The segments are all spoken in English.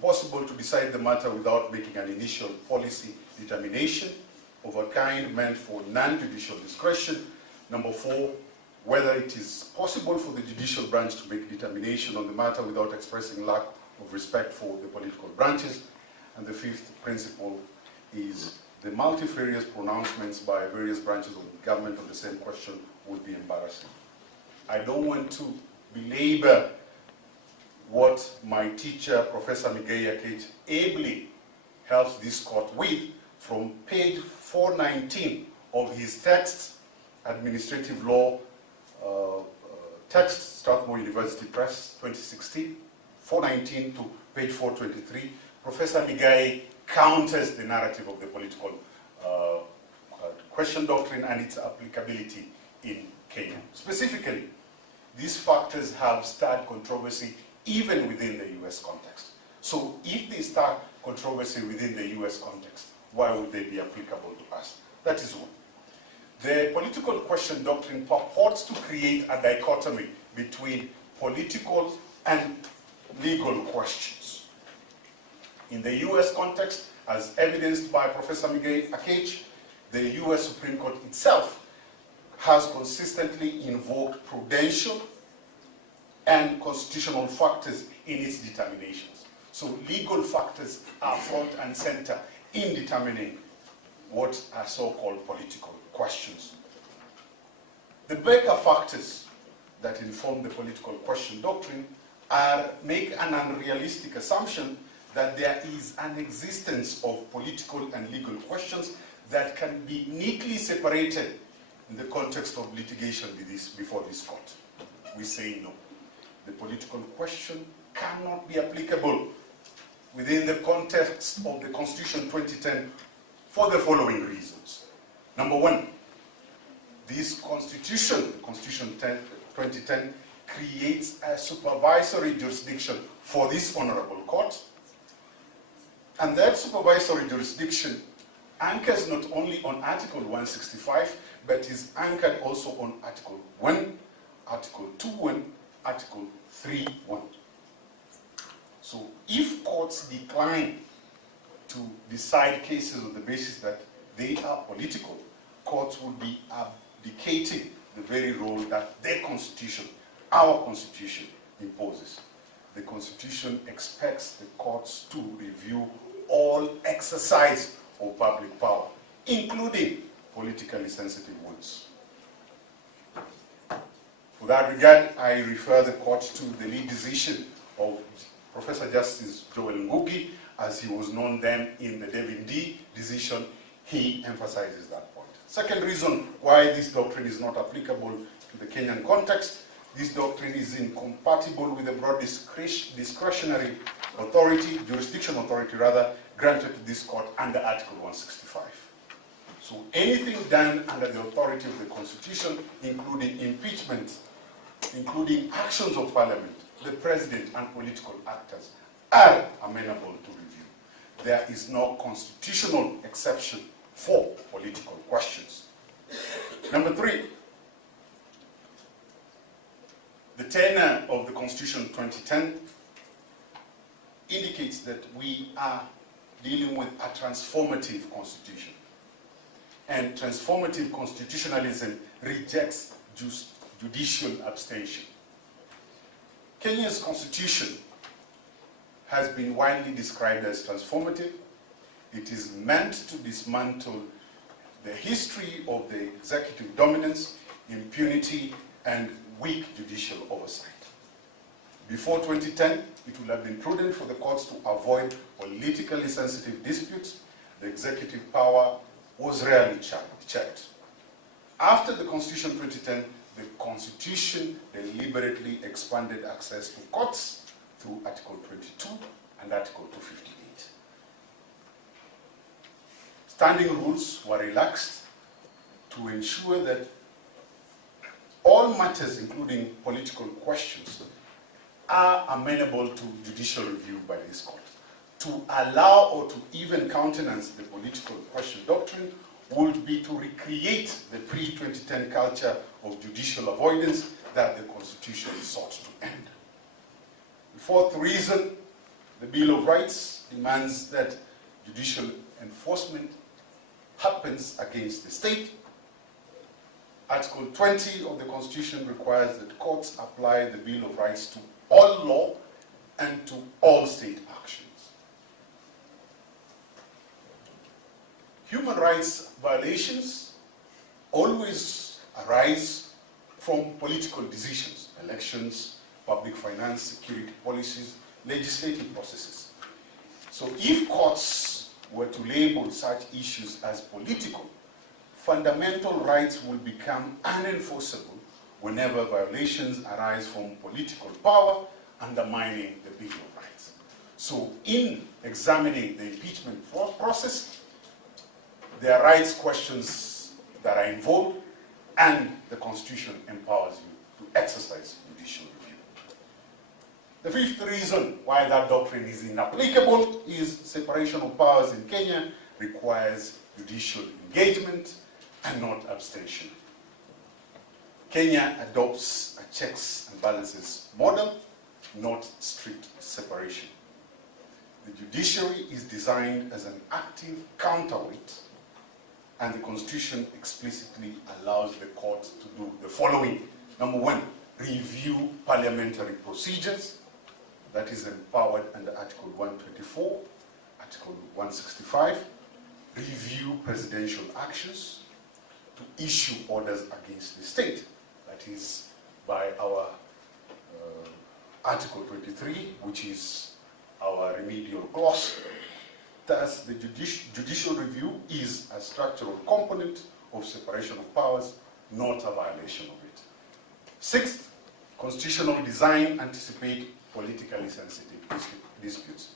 possible to decide the matter without making an initial policy determination of a kind meant for non-judicial discretion. Number 4, whether it is possible for the judicial branch to make determination on the matter without expressing lack of respect for the political branches. And the 5th principle is the multifarious pronouncements by various branches of the government on the same question would be embarrassing. I don't want to belabor what my teacher, Professor Milimani Law Courts, ably helps this court with from page 419 of his text, Administrative Law text, Strathmore University Press, 2016, 419 to page 423. Professor Migai counters the narrative of the political question doctrine and its applicability in Kenya. Specifically, these factors have stirred controversy even within the US context. So if they start controversy within the US context, why would they be applicable to us? That is one. The political question doctrine purports to create a dichotomy between political and legal questions. In the US context, as evidenced by Professor Milimani Law Courts, the US Supreme Court itself has consistently invoked prudential and constitutional factors in its determinations. So legal factors are front and center in determining what are so-called political questions. The Baker factors that inform the political question doctrine make an unrealistic assumption that there is an existence of political and legal questions that can be neatly separated in the context of litigation before this court. We say no. The political question cannot be applicable within the context of the Constitution 2010 for the following reasons. Number 1, this Constitution, Constitution 2010, creates a supervisory jurisdiction for this honorable court, and that supervisory jurisdiction anchors not only on Article 165, but is anchored also on Article 1, Article 2.1, Article 3.1. So if courts decline to decide cases on the basis that they are political, courts would be abdicating the very role that their Constitution, our Constitution, imposes. The Constitution expects the courts to review all exercise of public power, including politically sensitive ones. For that regard, I refer the court to the lead decision of Professor Justice Joel Ngugi, as he was known then in the David D decision. He emphasizes that point. Second reason why this doctrine is not applicable to the Kenyan context, this doctrine is incompatible with the broad discretionary authority, jurisdiction authority rather, granted to this court under Article 165. So anything done under the authority of the Constitution, including impeachment, including actions of Parliament, the President and political actors, are amenable to review. There is no constitutional exception for political questions. Number 3, the tenor of the Constitution 2010 indicates that we are dealing with a transformative constitution. And transformative constitutionalism rejects judicial abstention. Kenya's constitution has been widely described as transformative. It is meant to dismantle the history of the executive dominance, impunity, and weak judicial oversight. Before 2010, it would have been prudent for the courts to avoid politically sensitive disputes. The executive power was rarely checked. After the Constitution 2010, the Constitution deliberately expanded access to courts through Article 22 and Article 258. Standing rules were relaxed to ensure that all matters, including political questions, are amenable to judicial review by this court. To allow or to even countenance the political question doctrine would be to recreate the pre-2010 culture of judicial avoidance that the Constitution sought to end. The fourth reason The Bill of Rights demands that judicial enforcement happens against the state. Article 20 of the Constitution requires that courts apply the Bill of Rights to all law and to all state actions. Human rights violations always arise from political decisions, elections, public finance, security policies, legislative processes. So if courts were to label such issues as political, fundamental rights will become unenforceable whenever violations arise from political power undermining the Bill of Rights. So in examining the impeachment process, there are rights questions that are involved, and the Constitution empowers you to exercise judicial review. The fifth reason why that doctrine is inapplicable is separation of powers in Kenya requires judicial engagement and not abstention. Kenya adopts a checks and balances model, not strict separation. The judiciary is designed as an active counterweight, and the Constitution explicitly allows the court to do the following. Number one, review parliamentary procedures. That is empowered under Article 124, Article 165. Review presidential actions, to issue orders against the state. That is by our Article 23, which is our remedial clause. Thus, the judicial review is a structural component of separation of powers, not a violation of it. Sixth, constitutional design anticipates politically sensitive disputes.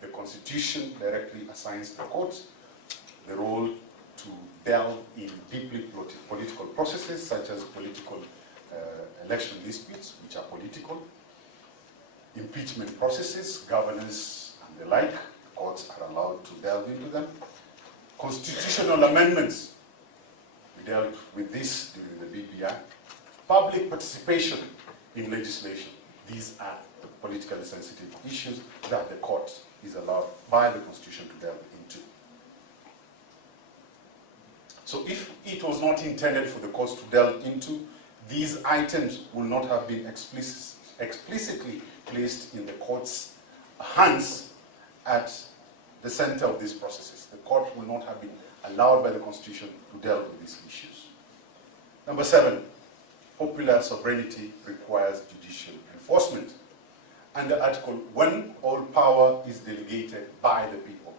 The Constitution directly assigns the courts the role to delve in deeply political processes, such as political election disputes, which are political, impeachment processes, governance, and the like. Courts are allowed to delve into them. Constitutional amendments, we dealt with this during the BBI. Public participation in legislation, these are politically sensitive issues that the court is allowed by the Constitution to delve into. So if it was not intended for the courts to delve into, these items will not have been explicitly placed in the court's hands at the center of these processes. The court will not have been allowed by the Constitution to delve with these issues. Number 7, popular sovereignty requires judicial enforcement. Under Article 1, all power is delegated by the people.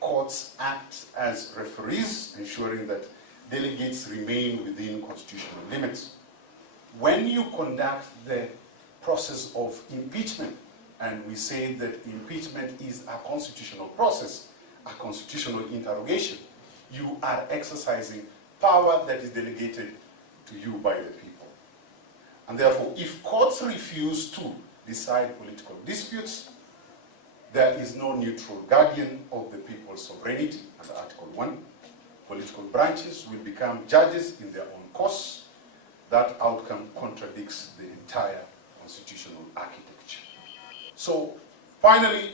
Courts act as referees, ensuring that delegates remain within constitutional limits. When you conduct the process of impeachment, and we say that impeachment is a constitutional process, a constitutional interrogation, you are exercising power that is delegated to you by the people. And therefore, if courts refuse to decide political disputes, there is no neutral guardian of the people's sovereignty under Article 1. Political branches will become judges in their own course. That outcome contradicts the entire constitutional architecture. So, finally,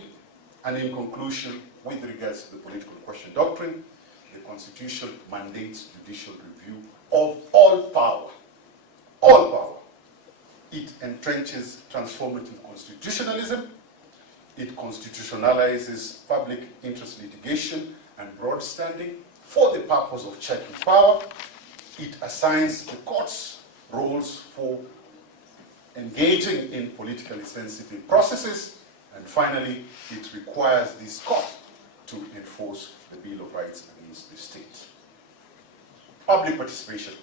and in conclusion, with regards to the political question doctrine, the Constitution mandates judicial review of all power. All power. It entrenches transformative constitutionalism. It constitutionalizes public interest litigation and broad standing for the purpose of checking power. It assigns the courts roles for engaging in politically sensitive processes. And finally, it requires this court to enforce the Bill of Rights against the state. Public participation.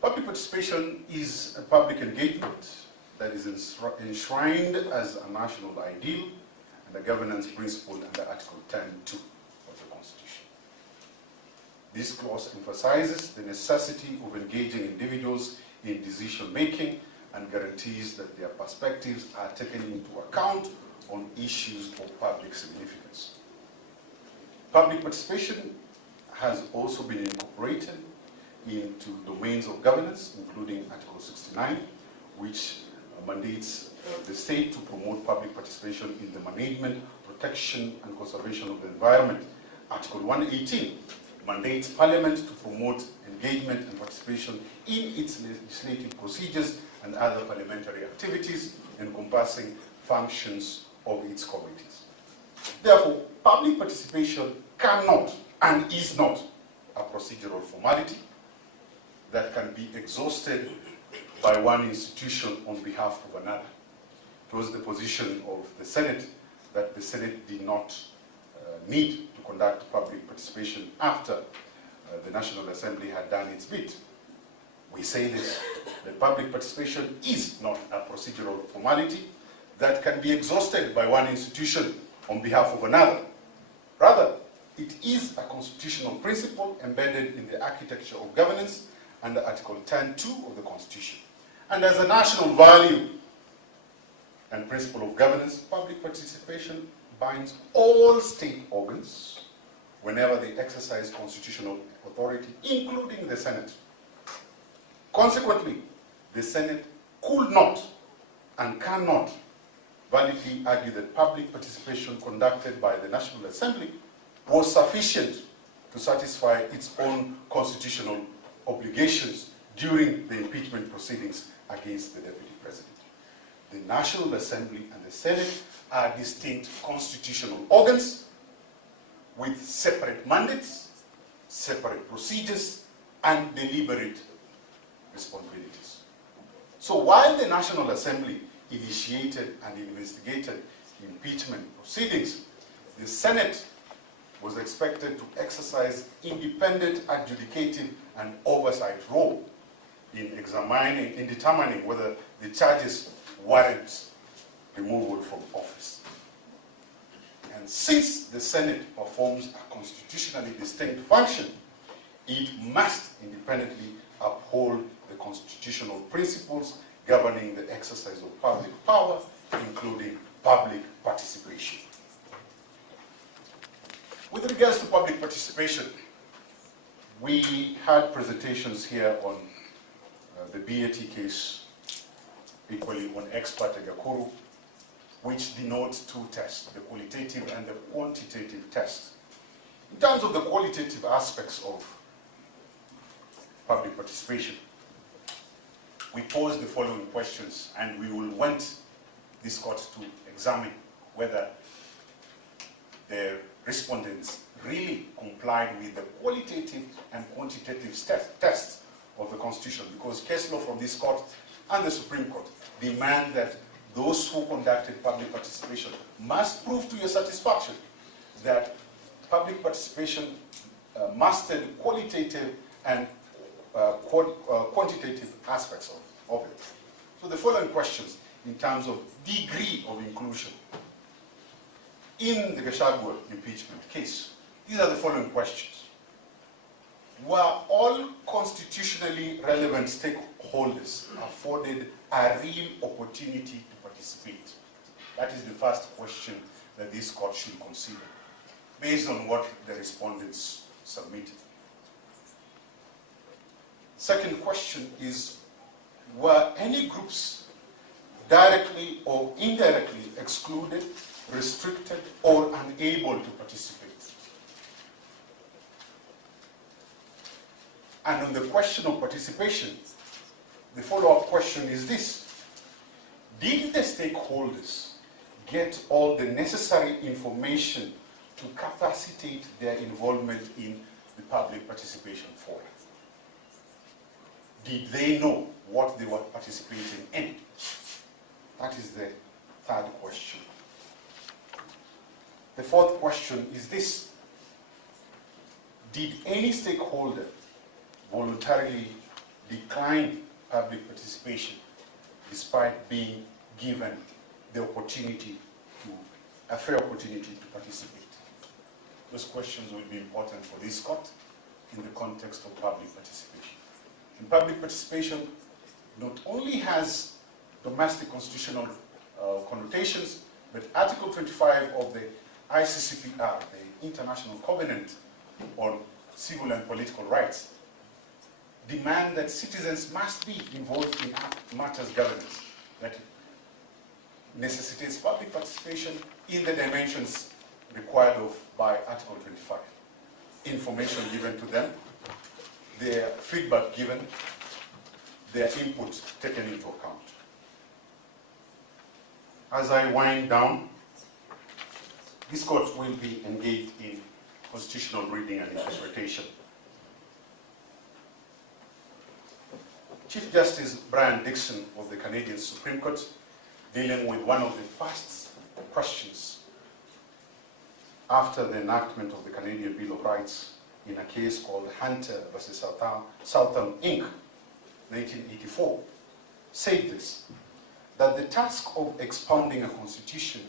Public participation is a public engagement that is enshrined as a national ideal and a governance principle under Article 10(2) of the Constitution. This clause emphasizes the necessity of engaging individuals in decision-making and guarantees that their perspectives are taken into account on issues of public significance. Public participation has also been incorporated into domains of governance, including Article 69, which mandates the state to promote public participation in the management, protection, and conservation of the environment. Article 118 mandates Parliament to promote engagement and participation in its legislative procedures and other parliamentary activities encompassing functions of its committees. Therefore, public participation cannot and is not a procedural formality that can be exhausted by one institution on behalf of another. It was the position of the Senate that the Senate did not need to conduct public participation after the National Assembly had done its bit. We say this, that public participation is not a procedural formality that can be exhausted by one institution on behalf of another. Rather, it is a constitutional principle embedded in the architecture of governance under Article 10(2) of the Constitution. And as a national value and principle of governance, public participation binds all state organs whenever they exercise constitutional authority, including the Senate. Consequently, the Senate could not and cannot validly argue that public participation conducted by the National Assembly was sufficient to satisfy its own constitutional obligations during the impeachment proceedings against the Deputy President. The National Assembly and the Senate are distinct constitutional organs with separate mandates, separate procedures, and deliberate responsibilities. So while the National Assembly initiated and investigated impeachment proceedings, the Senate was expected to exercise independent adjudicative and oversight role in determining whether the charges warrant removal from office. And since the Senate performs a constitutionally distinct function, it must independently uphold the constitutional principles governing the exercise of public power, including public participation. With regards to public participation, we had presentations here on the BAT case, equally on ex parte Gakuru, which denotes two tests, the qualitative and the quantitative test. In terms of the qualitative aspects of public participation, we posed the following questions, and we will want this court to examine whether the respondents really complied with the qualitative and quantitative tests of the Constitution, because case law from this court and the Supreme Court demand that those who conducted public participation must prove to your satisfaction that public participation mastered qualitative and quantitative aspects of it. So the following questions in terms of degree of inclusion. In the Gachagua impeachment case, these are the following questions. Were all constitutionally relevant stakeholders afforded a real opportunity to participate? That is the first question that this court should consider, based on what the respondents submitted. Second question is, were any groups directly or indirectly excluded, restricted, or unable to participate? And on the question of participation, the follow-up question is this: did the stakeholders get all the necessary information to capacitate their involvement in the public participation forum? Did they know what they were participating in? That is the third question. The fourth question is this: did any stakeholder voluntarily decline public participation despite being given the opportunity a fair opportunity to participate? Those questions will be important for this court in the context of public participation. And public participation not only has domestic constitutional connotations, but Article 25 of the ICCPR, the International Covenant on Civil and Political Rights, demand that citizens must be involved in matters governance that necessitates public participation in the dimensions required by Article 25. Information given to them, their feedback given, their input taken into account. As I wind down, this court will be engaged in constitutional reading and interpretation. Chief Justice Brian Dixon of the Canadian Supreme Court, dealing with one of the first questions after the enactment of the Canadian Bill of Rights in a case called Hunter versus Southern Inc., 1984, said this, that the task of expounding a constitution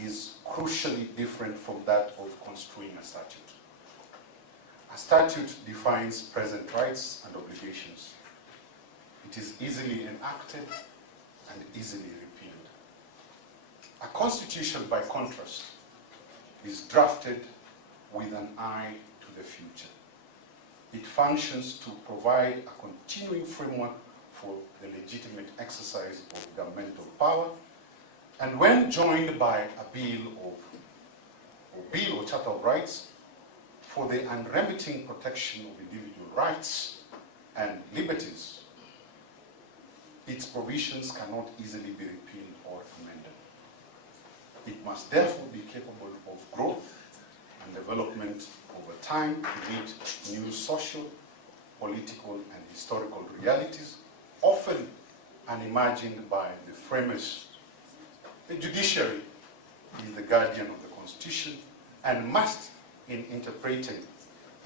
is crucially different from that of construing a statute. A statute defines present rights and obligations. It is easily enacted and easily repealed. A constitution, by contrast, is drafted with an eye to the future. It functions to provide a continuing framework for the legitimate exercise of governmental power, and when joined by a bill or charter of rights for the unremitting protection of individual rights and liberties, its provisions cannot easily be repealed or amended. It must therefore be capable of growth and development over time to meet new social, political, and historical realities, often unimagined by the framers. The judiciary is the guardian of the Constitution and must, in interpreting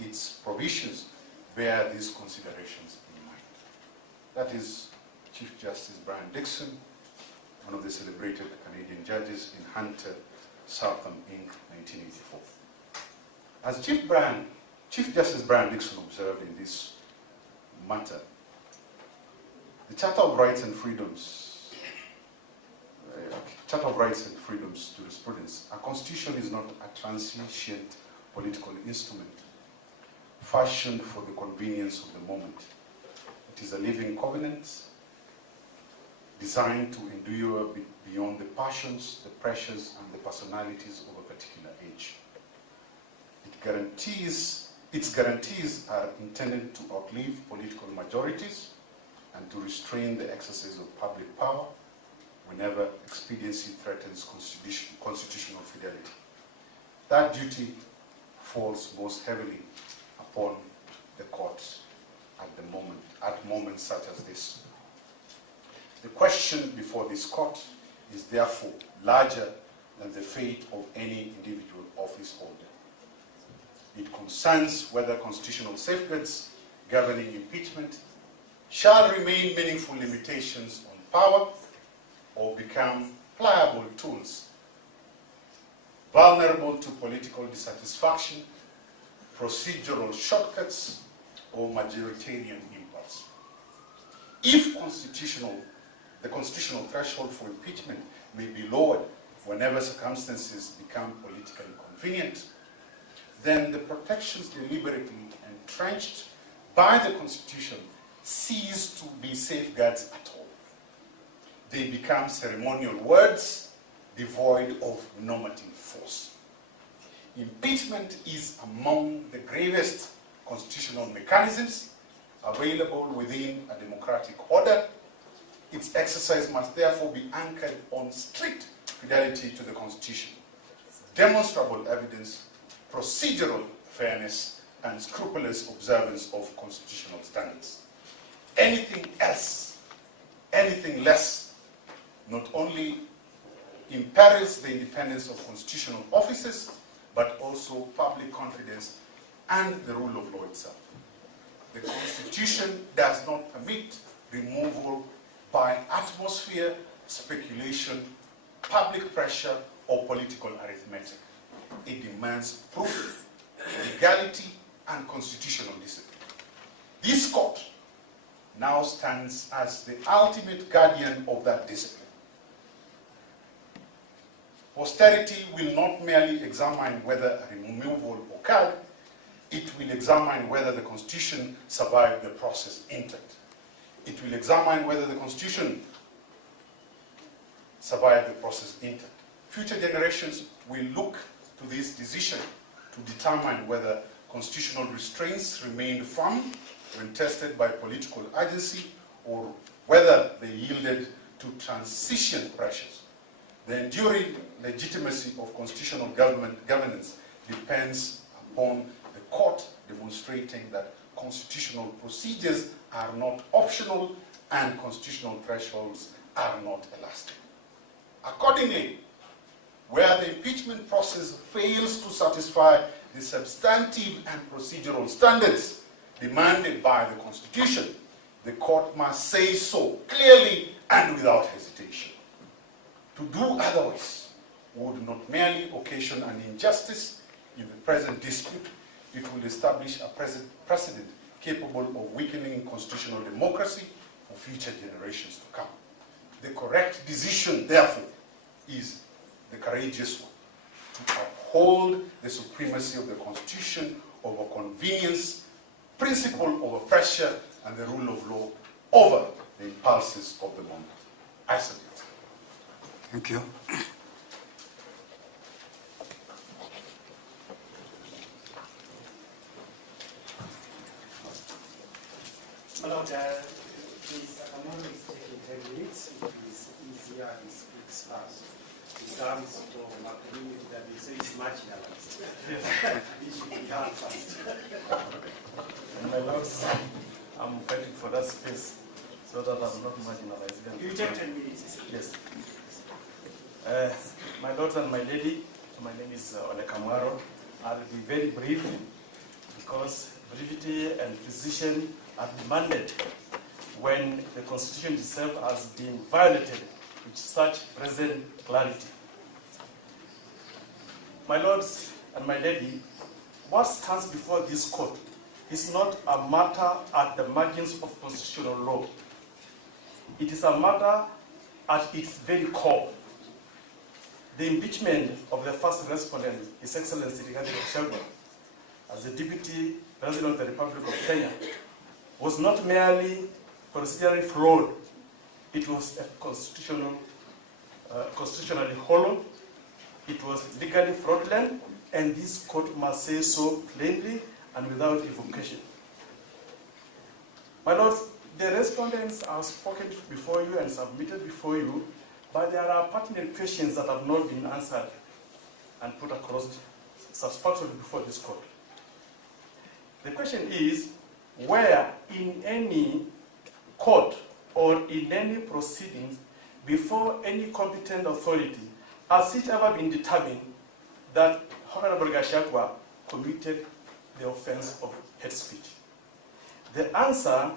its provisions, bear these considerations in mind. That is Chief Justice Brian Dixon, one of the celebrated Canadian judges in Hunter, Southern Inc., 1984. As Chief Justice Brian Dixon observed in this matter, the Charter of Rights and Freedoms, jurisprudence, a constitution is not a transient political instrument fashioned for the convenience of the moment. It is a living covenant designed to endure beyond the passions, the pressures, and the personalities of a particular age. Its guarantees are intended to outlive political majorities and to restrain the exercise of public power whenever expediency threatens constitutional fidelity. That duty falls most heavily upon the courts at moments such as this. The question before this court is therefore larger than the fate of any individual office holder. It concerns whether constitutional safeguards governing impeachment shall remain meaningful limitations on power or become pliable tools, vulnerable to political dissatisfaction, procedural shortcuts, or majoritarian impulse. If the constitutional threshold for impeachment may be lowered whenever circumstances become politically convenient, then the protections deliberately entrenched by the Constitution cease to be safeguards at all. They become ceremonial words devoid of normative force. Impeachment is among the gravest constitutional mechanisms available within a democratic order. Its exercise must therefore be anchored on strict fidelity to the Constitution, demonstrable evidence, procedural fairness, and scrupulous observance of constitutional standards. Anything else, anything less, not only imperils the independence of constitutional offices, but also public confidence and the rule of law itself. The Constitution does not permit removal by atmosphere, speculation, public pressure, or political arithmetic. It demands proof, legality, and constitutional discipline. This court now stands as the ultimate guardian of that discipline. Posterity will not merely examine whether a removal occurred, It will examine whether the Constitution survived the process intact. It will examine whether the Constitution survived the process intact. Future generations will look to this decision to determine whether constitutional restraints remained firm when tested by political urgency, or whether they yielded to transition pressures. The enduring legitimacy of constitutional governance depends upon the court demonstrating that constitutional procedures are not optional and constitutional thresholds are not elastic. Accordingly, where the impeachment process fails to satisfy the substantive and procedural standards demanded by the Constitution, the court must say so clearly and without hesitation. To do otherwise would not merely occasion an injustice in the present dispute, it will establish a precedent capable of weakening constitutional democracy for future generations to come. The correct decision, therefore, is the courageous one, to uphold the supremacy of the Constitution over convenience, principle over pressure, and the rule of law over the impulses of the moment. I submit. Thank you. My Lord, please, Akamano is taking 10 minutes. It is easier, he speaks fast. He comes from a community that we say is marginalized. It should be done fast. And my lords, I'm fighting for that space so that I'm not marginalized. You take 10 minutes. Yes. My lords and my lady, my name is Ole Kamwaro. I'll be very brief because brevity and precision are demanded when the Constitution itself has been violated with such present clarity. My lords and my lady, what stands before this court is not a matter at the margins of constitutional law. It is a matter at its very core. The impeachment of the first respondent, His Excellency Rigathi Gachagua, as the Deputy President of the Republic of Kenya, was not merely procedurally flawed, it was a constitutionally hollow, it was legally fraudulent, and this court must say so plainly and without equivocation. My lords, the respondents have spoken before you and submitted before you, but there are pertinent questions that have not been answered and put across satisfactorily before this court. The question is, where in any court or in any proceedings before any competent authority has it ever been determined that Honorable Gachagua committed the offense of hate speech? The answer,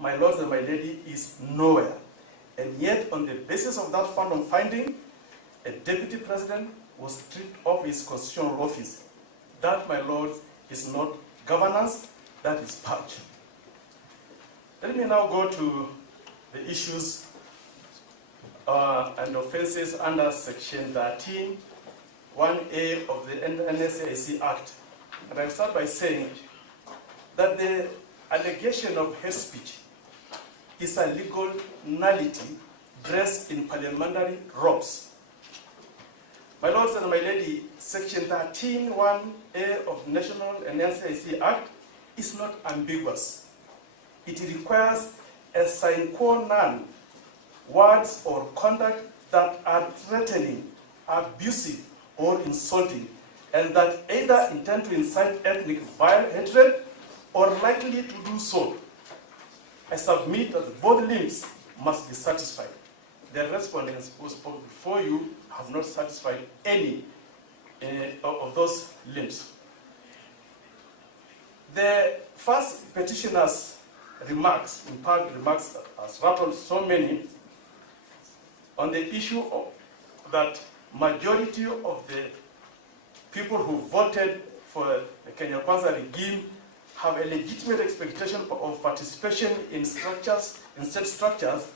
my lords and my lady, is nowhere. And yet, on the basis of that finding, a deputy president was stripped of his constitutional office. That, my lords, is not governance, that is purge. Let me now go to the issues and offenses under Section 13, 1A of the NSAIC Act. And I'll start by saying that the allegation of hate speech is a legal nullity dressed in parliamentary robes. My lords and my lady, Section 13, 1A of the National NSAIC Act is not ambiguous. It requires a sine qua non, words or conduct that are threatening, abusive, or insulting, and that either intend to incite ethnic hatred or likely to do so. I submit that both limbs must be satisfied. The respondents who spoke before you have not satisfied any of those limbs. The first petitioner's remarks, in part remarks that has rattled so many, on the issue of that majority of the people who voted for the Kenya Kwanza regime have a legitimate expectation of participation in structures, in state structures,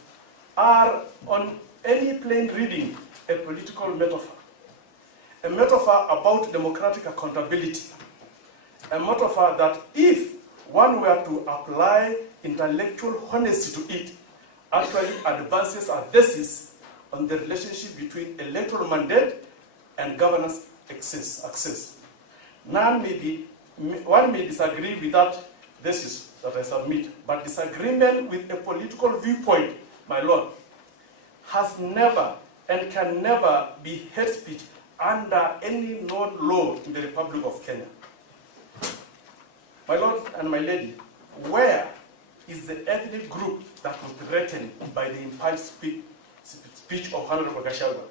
are on any plain reading a political metaphor. A metaphor about democratic accountability. a metaphor that if one were to apply intellectual honesty to it, actually advances a thesis on the relationship between electoral mandate and governance access. One may disagree with that thesis that I submit, but disagreement with a political viewpoint, my Lord, has never and can never be hate speech under any known law in the Republic of Kenya. My Lord and my Lady, where is the ethnic group that was threatened by the implied speech of Honorable Gachagua?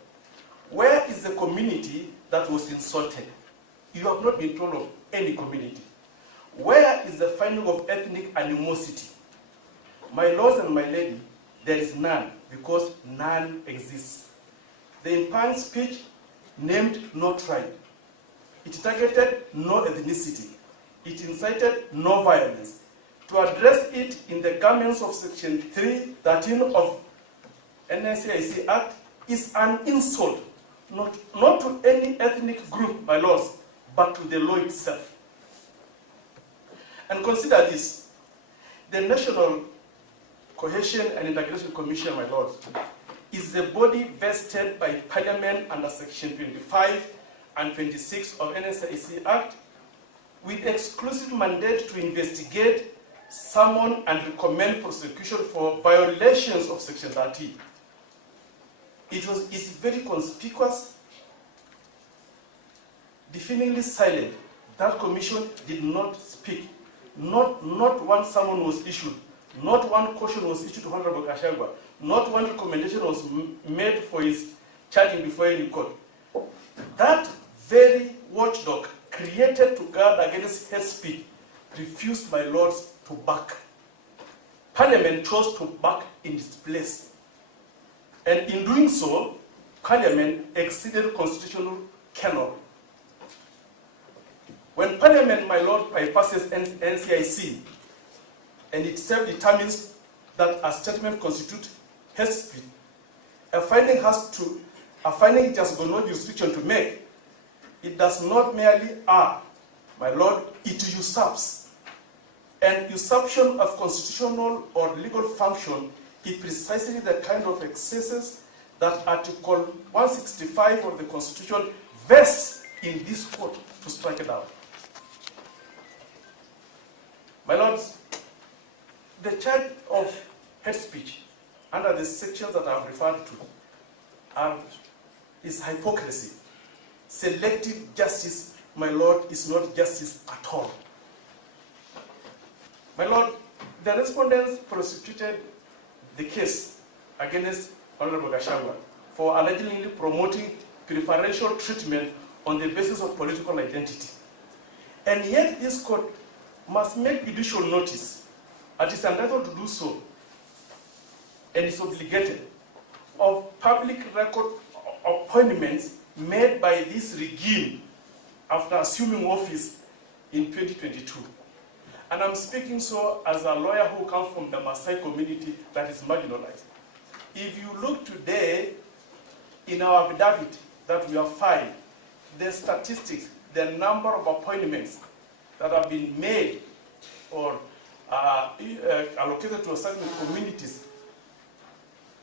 Where is the community that was insulted? You have not been told of any community. Where is the finding of ethnic animosity? My lords and my lady, there is none, because none exists. The implied speech named no tribe. It targeted no ethnicity. It incited no violence. To address it in the garments of Section 313 of NSAIC Act is an insult, not to any ethnic group, my lords, but to the law itself. And consider this, the National Cohesion and Integration Commission, my lords, is the body vested by Parliament under Section 25 and 26 of NSAIC Act with exclusive mandate to investigate, summon, and recommend prosecution for violations of Section 13. It's very conspicuous, deafeningly silent. That commission did not speak. Not one summon was issued. Not one caution was issued to Honorable Gachagua. Not one recommendation was made for his charging before any court. That very watchdog created to guard against hate speech refused, my lords, to back. Parliament chose to back in its place. And in doing so, Parliament exceeded constitutional canon. When Parliament, my lord, bypasses NCIC, and it self-determines that a statement constitutes hate speech, a finding it has got no jurisdiction to make. It does not merely my lord, it usurps. And usurpation of constitutional or legal function is precisely the kind of excesses that Article 165 of the Constitution vests in this court to strike it out. My lords, the charge of hate speech under the sections that I've referred to is hypocrisy. Selective justice, my lord, is not justice at all. My lord, the respondents prosecuted the case against Honorable Gachagua for allegedly promoting preferential treatment on the basis of political identity. And yet this court must make judicial notice, and is entitled to do so, and is obligated, of public record appointments made by this regime after assuming office in 2022. And I'm speaking so as a lawyer who comes from the Maasai community that is marginalized. If you look today in our affidavit that we have filed, the statistics, the number of appointments that have been made or allocated to certain communities,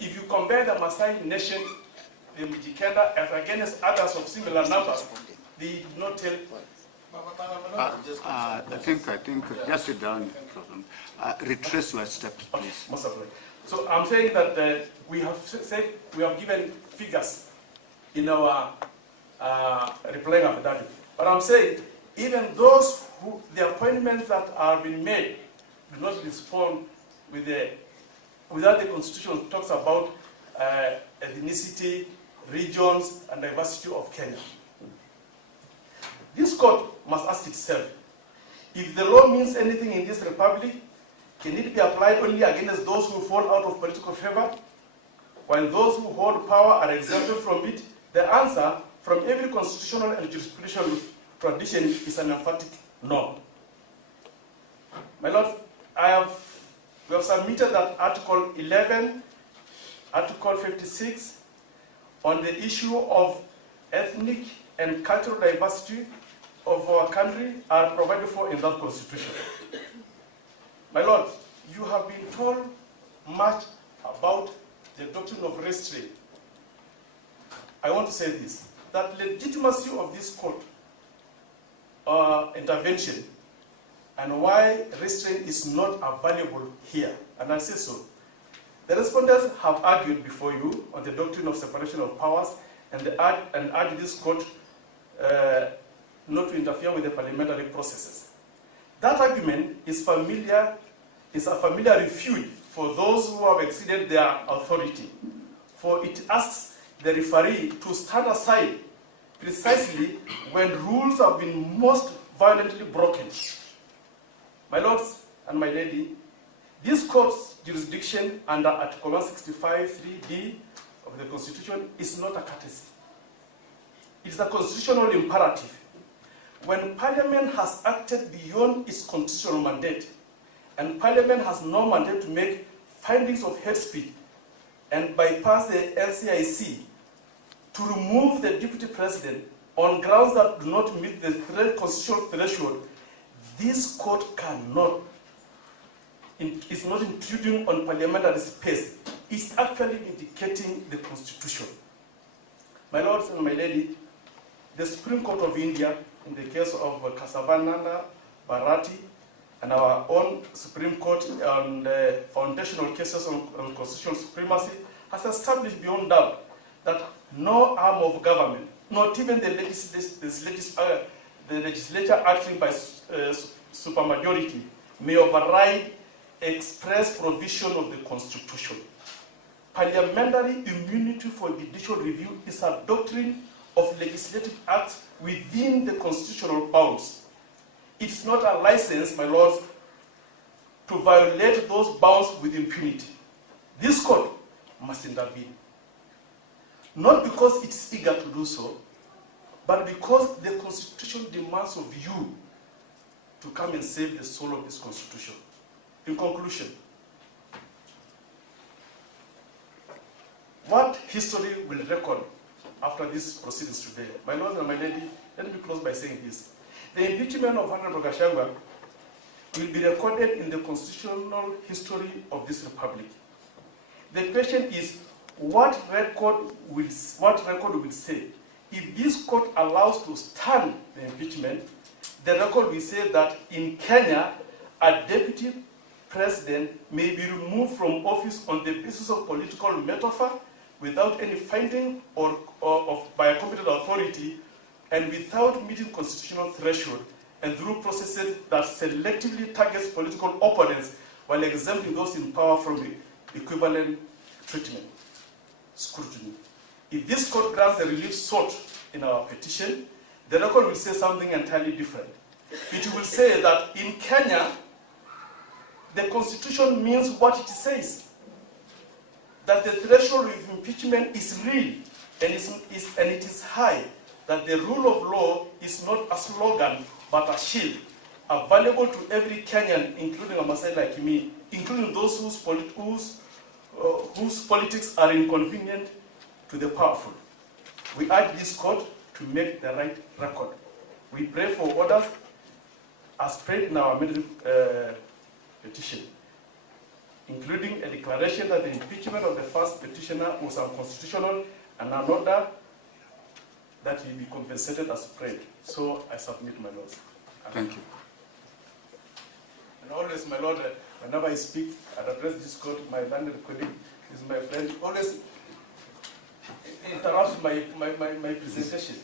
if you compare the Maasai nation, the Mijikenda, as against others of similar numbers, they did not tell. I think, just sit down, retrace your steps, please. Most of it. So I'm saying that we have said, we have given figures in our replying affidavit. But I'm saying, even those who, the appointments that are being made do not respond with without the Constitution talks about ethnicity, regions, and diversity of Kenya. This court must ask itself, if the law means anything in this republic, can it be applied only against those who fall out of political favor, while those who hold power are exempted from it? The answer from every constitutional and jurisprudential tradition is an emphatic no. My lord, we have submitted that Article 11, Article 56, on the issue of ethnic and cultural diversity of our country are provided for in that constitution. My Lord, you have been told much about the doctrine of restraint. I want to say this, that legitimacy of this court intervention and why restraint is not available here, and I say so. The respondents have argued before you on the doctrine of separation of powers and urged this court not to interfere with the parliamentary processes. That argument is a familiar refuge for those who have exceeded their authority, for it asks the referee to stand aside precisely when rules have been most violently broken. My lords and my lady, this court's jurisdiction under Article 165(3)(d) of the Constitution is not a courtesy. It is a constitutional imperative. When Parliament has acted beyond its constitutional mandate, and Parliament has no mandate to make findings of hate speech and bypass the NCIC to remove the Deputy President on grounds that do not meet the constitutional threshold, this court cannot, is not intruding on parliamentary space. It's actually indicating the Constitution. My lords and my lady, the Supreme Court of India, in the case of Kasavananda Bharati, and our own Supreme Court on the foundational cases on constitutional supremacy, has established beyond doubt that no arm of government, not even the legislature acting by supermajority, may override express provision of the Constitution. Parliamentary immunity for judicial review is a doctrine of legislative acts within the constitutional bounds. It is not a license, my lords, to violate those bounds with impunity. This court must intervene. Not because it's eager to do so, but because the Constitution demands of you to come and save the soul of this Constitution. In conclusion, what history will record after these proceedings today? My lord and my lady, let me close by saying this. The impeachment of Honorable Gachagua will be recorded in the constitutional history of this republic. The question is, what record will say? If this court allows to stand the impeachment, the record will say that in Kenya, a deputy president may be removed from office on the basis of political metaphor without any finding by a competent authority and without meeting constitutional threshold and through processes that selectively targets political opponents while exempting those in power from the equivalent treatment, scrutiny. If this court grants the relief sought in our petition, the record will say something entirely different. It will say that in Kenya, the Constitution means what it says, that the threshold of impeachment is real and it is high, that the rule of law is not a slogan but a shield, available to every Kenyan, including a Maasai like me, including those whose politics are inconvenient to the powerful. We urge this court to make the right record. We pray for orders as prayed in our petition, including a declaration that the impeachment of the first petitioner was unconstitutional and an order that he be compensated as prayed. So I submit, my lord. Thank you. And always, my lord, whenever I speak and address this court, my learned colleague is my friend, always interrupts my presentation.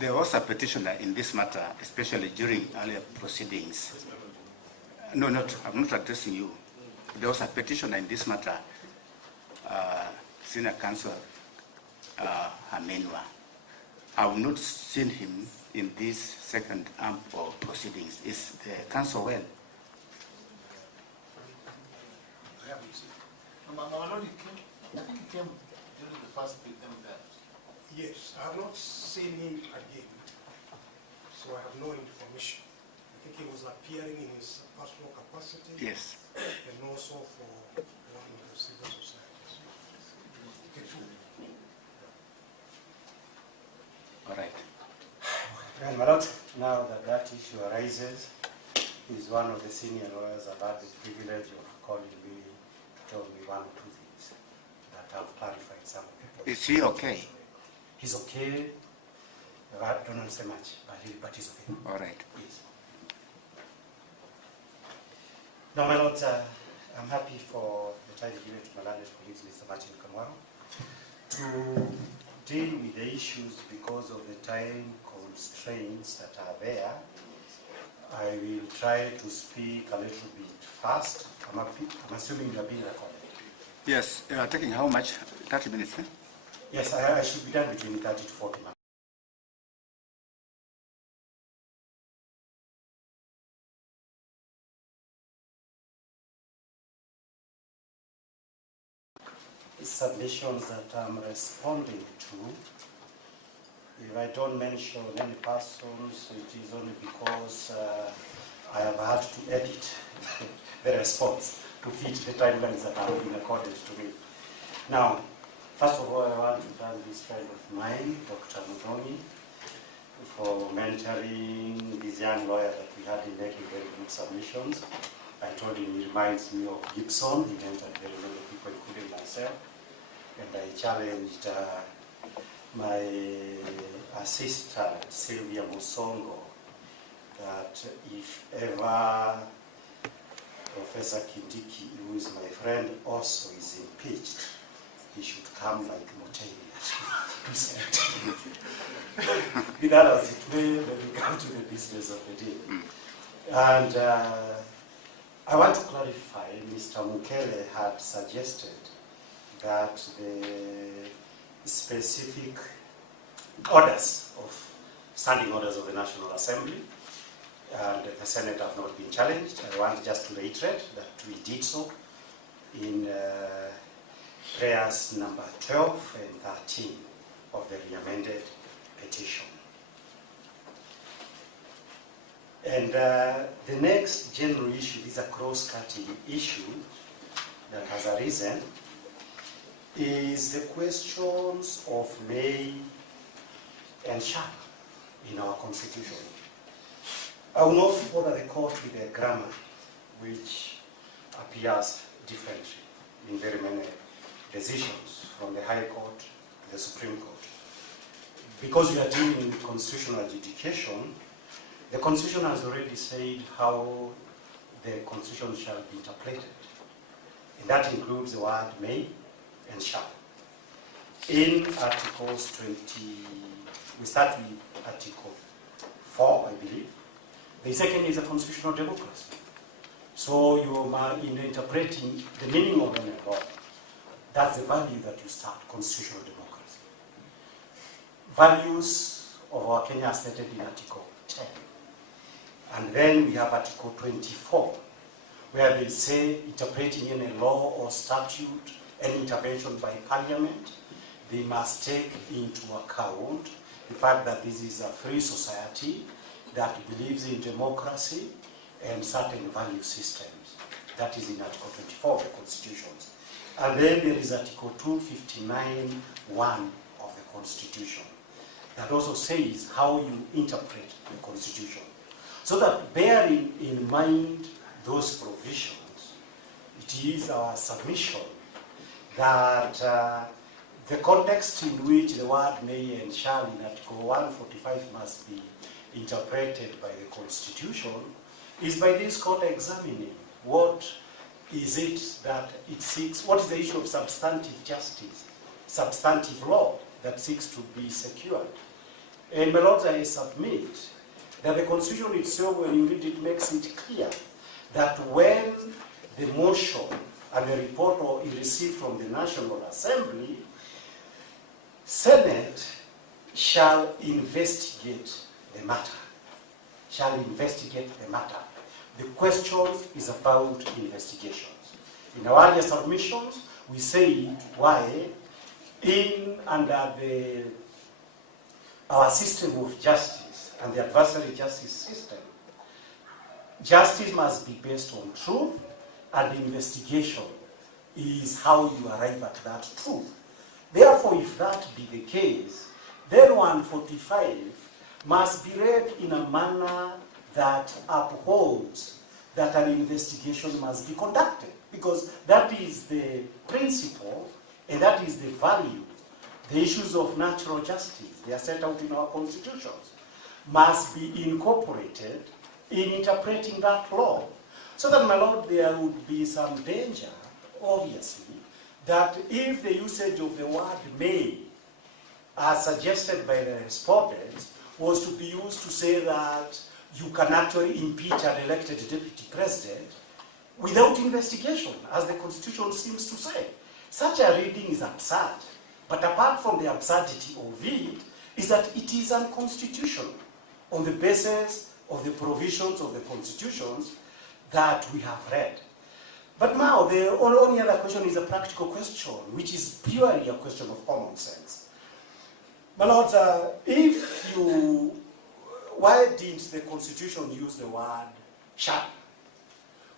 There was a petitioner in this matter, especially during earlier proceedings. No, I'm not addressing you. There was a petitioner in this matter, Senior Counsel Hamenwa. I have not seen him in this second arm of proceedings. Is the counsel well? I haven't seen him. My lord, I think he came during the first victim death. Yes, I have not seen him again, so I have no information. I think he was appearing in his personal capacity. Yes. And also for one of the civil societies. Okay, true. my lord, now that that issue arises, is one of the senior lawyers have had the privilege of calling me to tell me one or two things that have clarified some of the points. Is he okay? He's okay. I don't know so much, but he's okay. All right. Yes. Now, my lord, I'm happy for the time given to my learned colleagues, Mr. Martin Kamwaro, to deal with the issues because of the time constraints that are there. I will try to speak a little bit fast. I'm assuming you are being recorded. Yes, taking how much? 30 minutes, eh? Yes, I should be done between 30 to 40 minutes. Submissions that I'm responding to, if I don't mention any persons, it is only because I have had to edit the response to fit the timelines that have been accorded to me. Now, first of all, I want to thank this friend of mine, Dr. Mudoni, for mentoring this young lawyer that we had in making very good submissions. I told him he reminds me of Gibson. He mentored very many people, including myself. And I challenged my assistant, Sylvia Musongo, that if ever Professor Kindiki, who is my friend, also is impeached, he should come like Motegi. Be that as it may, let me come to the business of the day. And I want to clarify, Mr. Mukele had suggested that the specific orders of standing orders of the National Assembly and the Senate have not been challenged. I want just to reiterate that we did so in prayers number 12 and 13 of the re-amended petition. And the next general issue is a cross-cutting issue that has arisen, is the questions of may and shall in our Constitution. I will not bother the court with the grammar, which appears differently in very many decisions from the High Court to the Supreme Court. Because we are dealing with constitutional adjudication, the Constitution has already said how the Constitution shall be interpreted. And that includes the word may and shall. In Articles 20, we start with Article 4, I believe. The second is a constitutional democracy. So you are in interpreting the meaning of any law. That's the value that you start, constitutional democracy. Values of our Kenya are stated in Article 10. And then we have Article 24, where they say interpreting any law or statute, any intervention by Parliament, they must take into account the fact that this is a free society that believes in democracy and certain value systems. That is in Article 24 of the Constitutions. And then there is Article 259(1) of the Constitution that also says how you interpret the Constitution. So that bearing in mind those provisions, it is our submission that the context in which the word may and shall in Article 145 must be interpreted by the Constitution is by this court examining what is it that it seeks, what is the issue of substantive justice, substantive law that seeks to be secured. And my lords, I submit that the Constitution itself, when you read it, makes it clear that when the motion and the report is received from the National Assembly, Senate shall investigate the matter. Shall investigate the matter. The question is about investigations. In our earlier submissions, we said why under our system of justice and the adversary justice system, justice must be based on truth, and the investigation is how you arrive at that truth. Therefore, if that be the case, then 145 must be read in a manner that upholds that an investigation must be conducted, because that is the principle and that is the value. The issues of natural justice, they are set out in our constitutions, must be incorporated in interpreting that law. So that, my Lord, there would be some danger, obviously, that if the usage of the word may, as suggested by the respondents, was to be used to say that you can actually impeach an elected deputy president without investigation, as the Constitution seems to say. Such a reading is absurd. But apart from the absurdity of it, is that it is unconstitutional on the basis of the provisions of the constitutions that we have read. But now, the only other question is a practical question, which is purely a question of common sense. My lords, why didn't the Constitution use the word shall?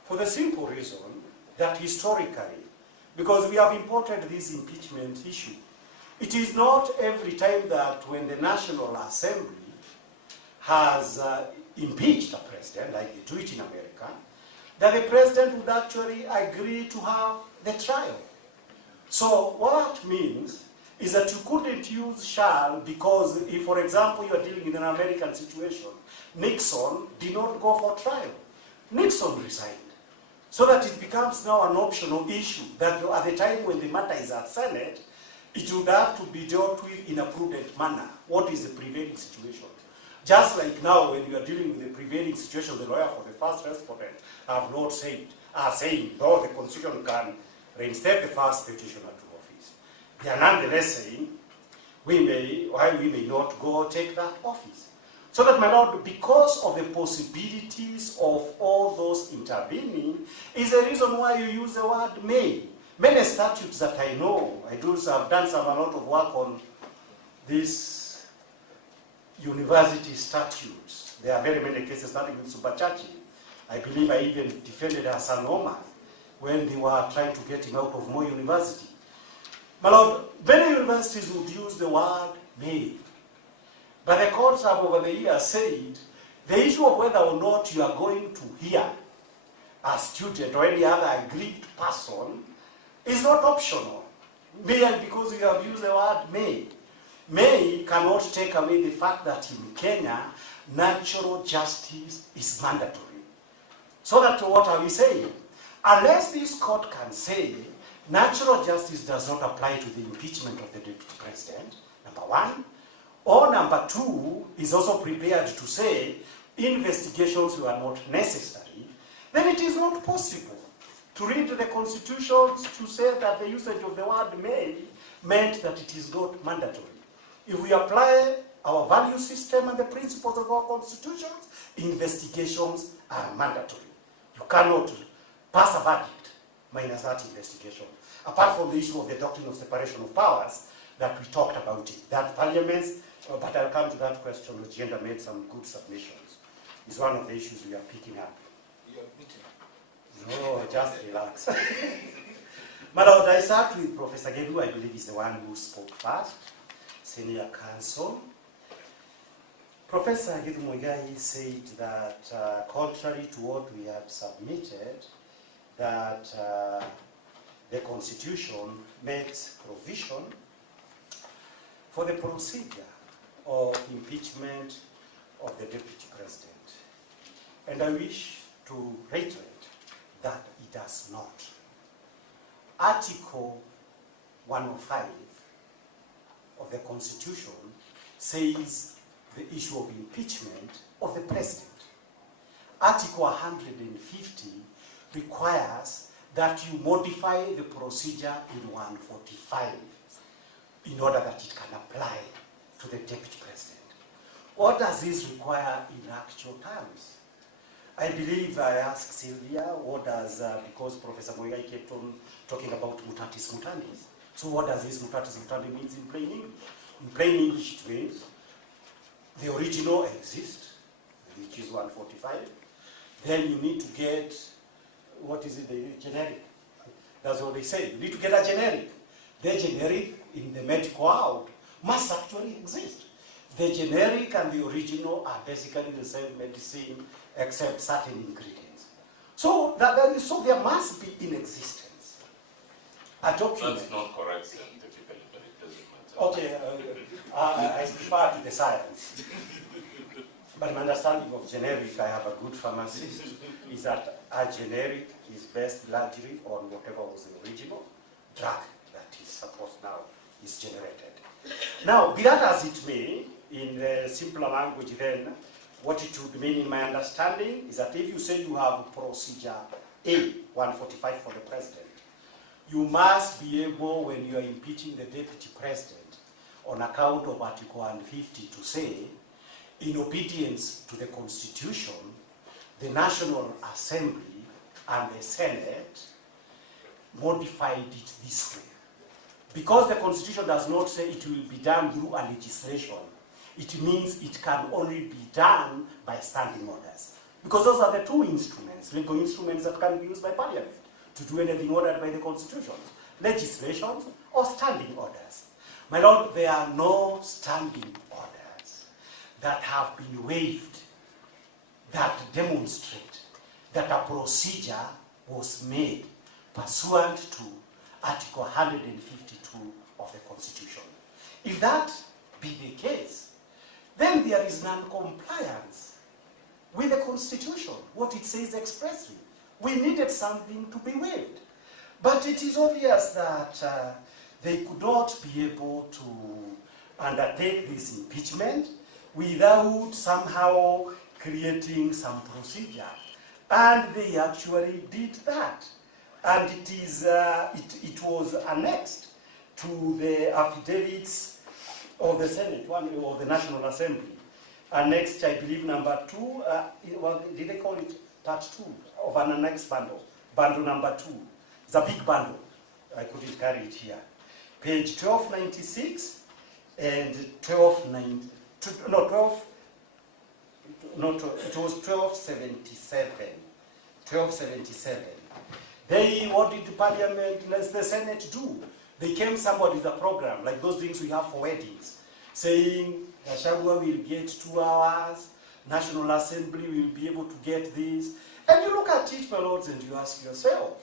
For the simple reason that historically, because we have imported this impeachment issue, it is not every time that when the National Assembly has impeached a president, like they do it in America, that the president would actually agree to have the trial. So what that means is that you couldn't use shall because if, for example, you are dealing with an American situation, Nixon did not go for trial. Nixon resigned. So that it becomes now an optional issue that at the time when the matter is at Senate, it would have to be dealt with in a prudent manner. What is the prevailing situation? Just like now when you are dealing with the prevailing situation, the lawyer for the first respondent have not said, are saying, though the Constitution can reinstate the first petitioner to office, they are nonetheless saying, why we may not go take that office. So that, my Lord, because of the possibilities of all those intervening, is the reason why you use the word may. Many statutes that I know, I've done a lot of work on these university statutes. There are very many cases, starting with Subachachi. I believe I even defended Hassan Omar when they were trying to get him out of Moi University. My Lord, many universities would use the word may. But the courts have over the years said the issue of whether or not you are going to hear a student or any other aggrieved person is not optional, merely because you have used the word may. May cannot take away the fact that in Kenya, natural justice is mandatory. So that what are we saying? Unless this court can say natural justice does not apply to the impeachment of the deputy president, number one, or number two, is also prepared to say investigations were not necessary, then it is not possible to read the constitutions to say that the usage of the word may meant that it is not mandatory. If we apply our value system and the principles of our constitutions, investigations are mandatory. You cannot pass a verdict minus that investigation. Apart from the issue of the doctrine of separation of powers that we talked about it, that parliaments, but I'll come to that question, which Gender made some good submissions, is one of the issues we are picking up. You're meeting. No, just relax. My Lord, I start with Professor Gedu, I believe is the one who spoke first, senior counsel. Professor Gedu Muigai said that contrary to what we had submitted, that the Constitution makes provision for the procedure of impeachment of the Deputy President. And I wish to reiterate that it does not. Article 105 of the Constitution says the issue of impeachment of the President. Article 150 requires that you modify the procedure in 145 in order that it can apply to the Deputy President. What does this require in actual terms? I believe I asked Sylvia, what does, because Professor Muigai kept on talking about mutatis mutandis. So what does this mutatis mutandis mean in plain English? In plain English it means the original exists, which is 145. Then you need to get, what is it, the generic? That's what they say. You need to get a generic. The generic in the medical world must actually exist. The generic and the original are basically the same medicine except certain ingredients. So there must be in existence a document. That's not correct scientifically, but it doesn't matter. Okay, I refer to the science. But my understanding of generic, I have a good pharmacist, is that a generic is based largely on whatever was the original drug that is supposed now is generated. Now, be that as it may, in the simpler language then, what it would mean in my understanding is that if you say you have procedure A, 145 for the president, you must be able, when you are impeaching the deputy president on account of Article 150, to say, in obedience to the Constitution, the National Assembly and the Senate modified it this way. Because the Constitution does not say it will be done through a legislation, it means it can only be done by standing orders. Because those are the two instruments, legal instruments that can be used by Parliament to do anything ordered by the Constitution, legislations or standing orders. My Lord, there are no standing orders that have been waived that demonstrate that a procedure was made pursuant to Article 152 of the Constitution. If that be the case, then there is non-compliance with the Constitution, what it says expressly. We needed something to be waived. But it is obvious that they could not be able to undertake this impeachment without somehow creating some procedure. And they actually did that. And it was annexed to the affidavits of the Senate, or the National Assembly. Annexed, I believe, number 2, did they call it part 2 of an annexed bundle? Bundle number 2. It's a big bundle. I couldn't carry it here. Page 1296 and 1290. No, 12. No, it was 1277. 1277. What did the Parliament, the Senate do? They came somewhat with a program, like those things we have for weddings, saying Gachagua will get 2 hours, National Assembly will be able to get this. And you look at it, my lords, and you ask yourself,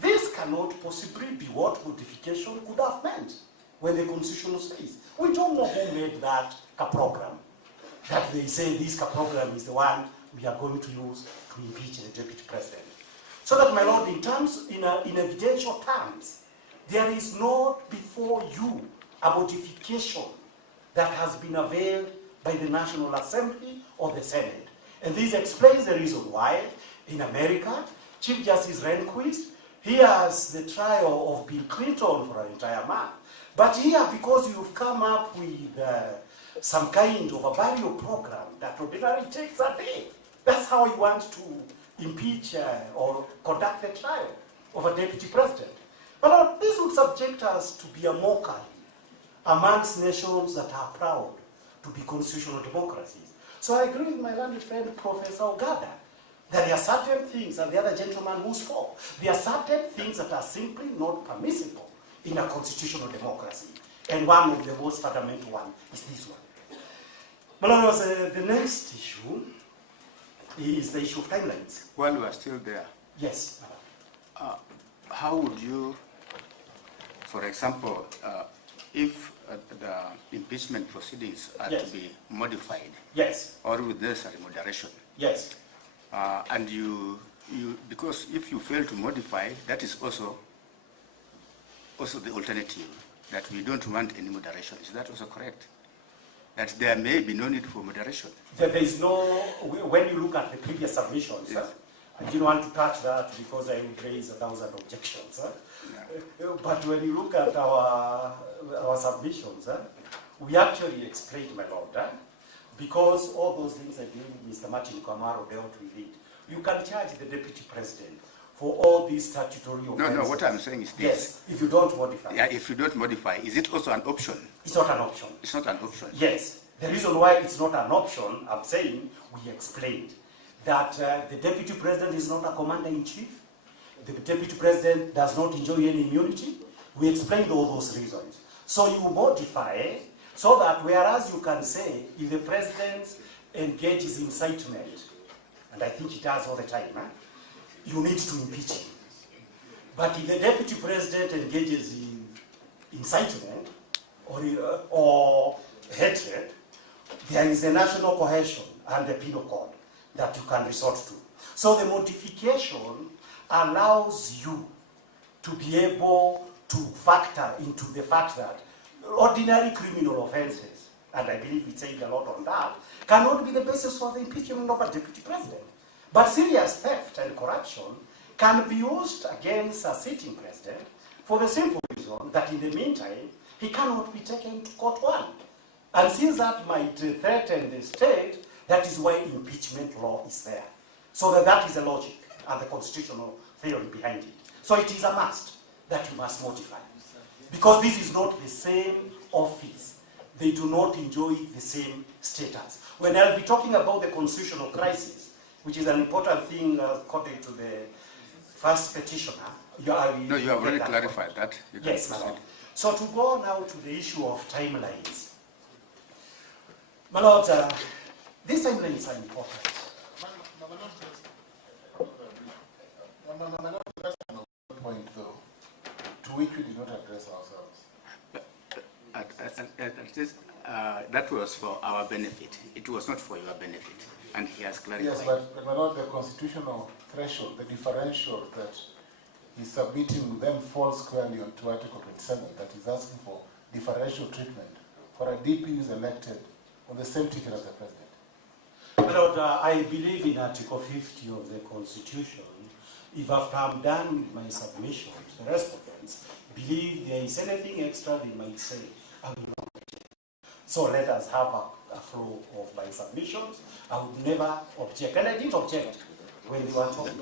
this cannot possibly be what modification could have meant when the Constitution says. We don't know who made that program, that they say this program is the one we are going to use to impeach the Deputy President. So that, my Lord, in evidential terms, there is not before you a modification that has been availed by the National Assembly or the Senate. And this explains the reason why, in America, Chief Justice Rehnquist, he has the trial of Bill Clinton for an entire month. But here, because you've come up with some kind of a burial program that ordinarily takes a day, that's how you want to impeach or conduct the trial of a deputy president. But this would subject us to be a mockery amongst nations that are proud to be constitutional democracies. So I agree with my learned friend, Professor Ogada, that there are certain things, and the other gentleman who spoke, there are certain things that are simply not permissible in a constitutional democracy. And one of the most fundamental one is this one. But the next issue is the issue of timelines. While we are still there, Yes. how would you, for example, if the impeachment proceedings are Yes. to be modified Yes. or with necessary moderation, Yes. and because if you fail to modify, that is also the alternative, that we don't want any moderation. Is that also correct? That there may be no need for moderation. There is no, when you look at the previous submissions, Yes. I didn't want to touch that because I would raise 1,000 objections. But when you look at our submissions, we actually explained, my Lord, because all those things I believe Mr. Martin Kamaro dealt with it. You can charge the Deputy President for all these statutory offenses. No, what I'm saying is this. Yes, if you don't modify. Yeah, if you don't modify, is it also an option? It's not an option. It's not an option. Yes. The reason why it's not an option, I'm saying, we explained that the Deputy President is not a Commander-in-Chief. The Deputy President does not enjoy any immunity. We explained all those reasons. So you modify So that whereas you can say, if the president engages in incitement, and I think he does all the time, you need to impeach him. But if the deputy president engages in incitement or hatred, there is a national cohesion and a penal code that you can resort to. So the modification allows you to be able to factor into the fact that ordinary criminal offenses, and I believe we said a lot on that, cannot be the basis for the impeachment of a deputy president. But serious theft and corruption can be used against a sitting president for the simple reason that in the meantime, he cannot be taken to court one. And since that might threaten the state, that is why impeachment law is there. So that is the logic and the constitutional theory behind it. So it is a must that you must modify. Because this is not the same office. They do not enjoy the same status. When I'll be talking about the constitutional crisis, which is an important thing according to the first petitioner, you have already clarified that. Yes, my Lord. So to go now to the issue of timelines. My Lord, these timelines are important. Point though, to which we did not address ourselves. That was for our benefit. It was not for your benefit. And he has clarified. Yes, but not the constitutional threshold, the differential that he's submitting them falls squarely onto Article 27 that is asking for differential treatment for a DP who is elected on the same ticket as the president. My Lord, I believe in Article 50 of the Constitution. If after I'm done with my submissions, the respondents believe there is anything extra they might say, I will not object. So let us have a flow of my submissions. I would never object, and I didn't object when you were talking.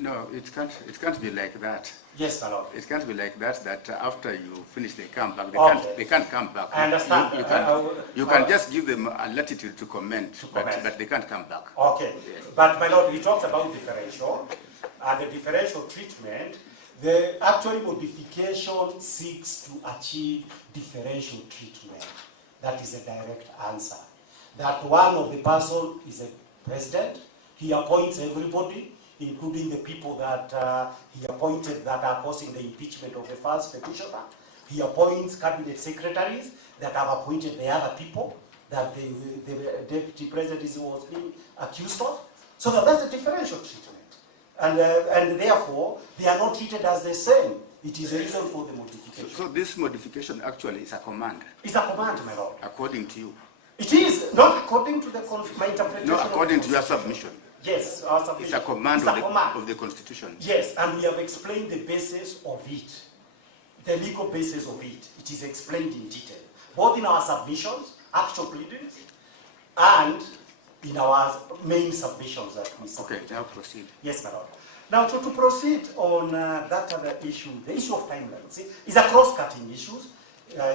No, it can't be like that. Yes, my Lord. It can't be like that, that after you finish they come back. They can't come back. I understand. You can just give them a latitude to comment, but they can't come back. Okay. Yes. But my Lord, we talked about differential, and the differential treatment, the actual modification seeks to achieve differential treatment. That is a direct answer. That one of the person is a president, he appoints everybody, including the people that he appointed that are causing the impeachment of the first petitioner. He appoints cabinet secretaries that have appointed the other people that the deputy president was being accused of. So that's a differential treatment. And therefore, they are not treated as the same. It is a reason for the modification. So this modification actually is a command? It's a command, my Lord. According to you? It is, not according to my interpretation. No, according to your submission. Yes, our submission. It's a command, of the Constitution. Yes, and we have explained the basis of it, the legal basis of it. It is explained in detail, both in our submissions, actual pleadings, and in our main submissions that we submit. Okay, now proceed. Yes, my Lord. Now, to proceed on that other issue, the issue of timelines is a cross-cutting issue,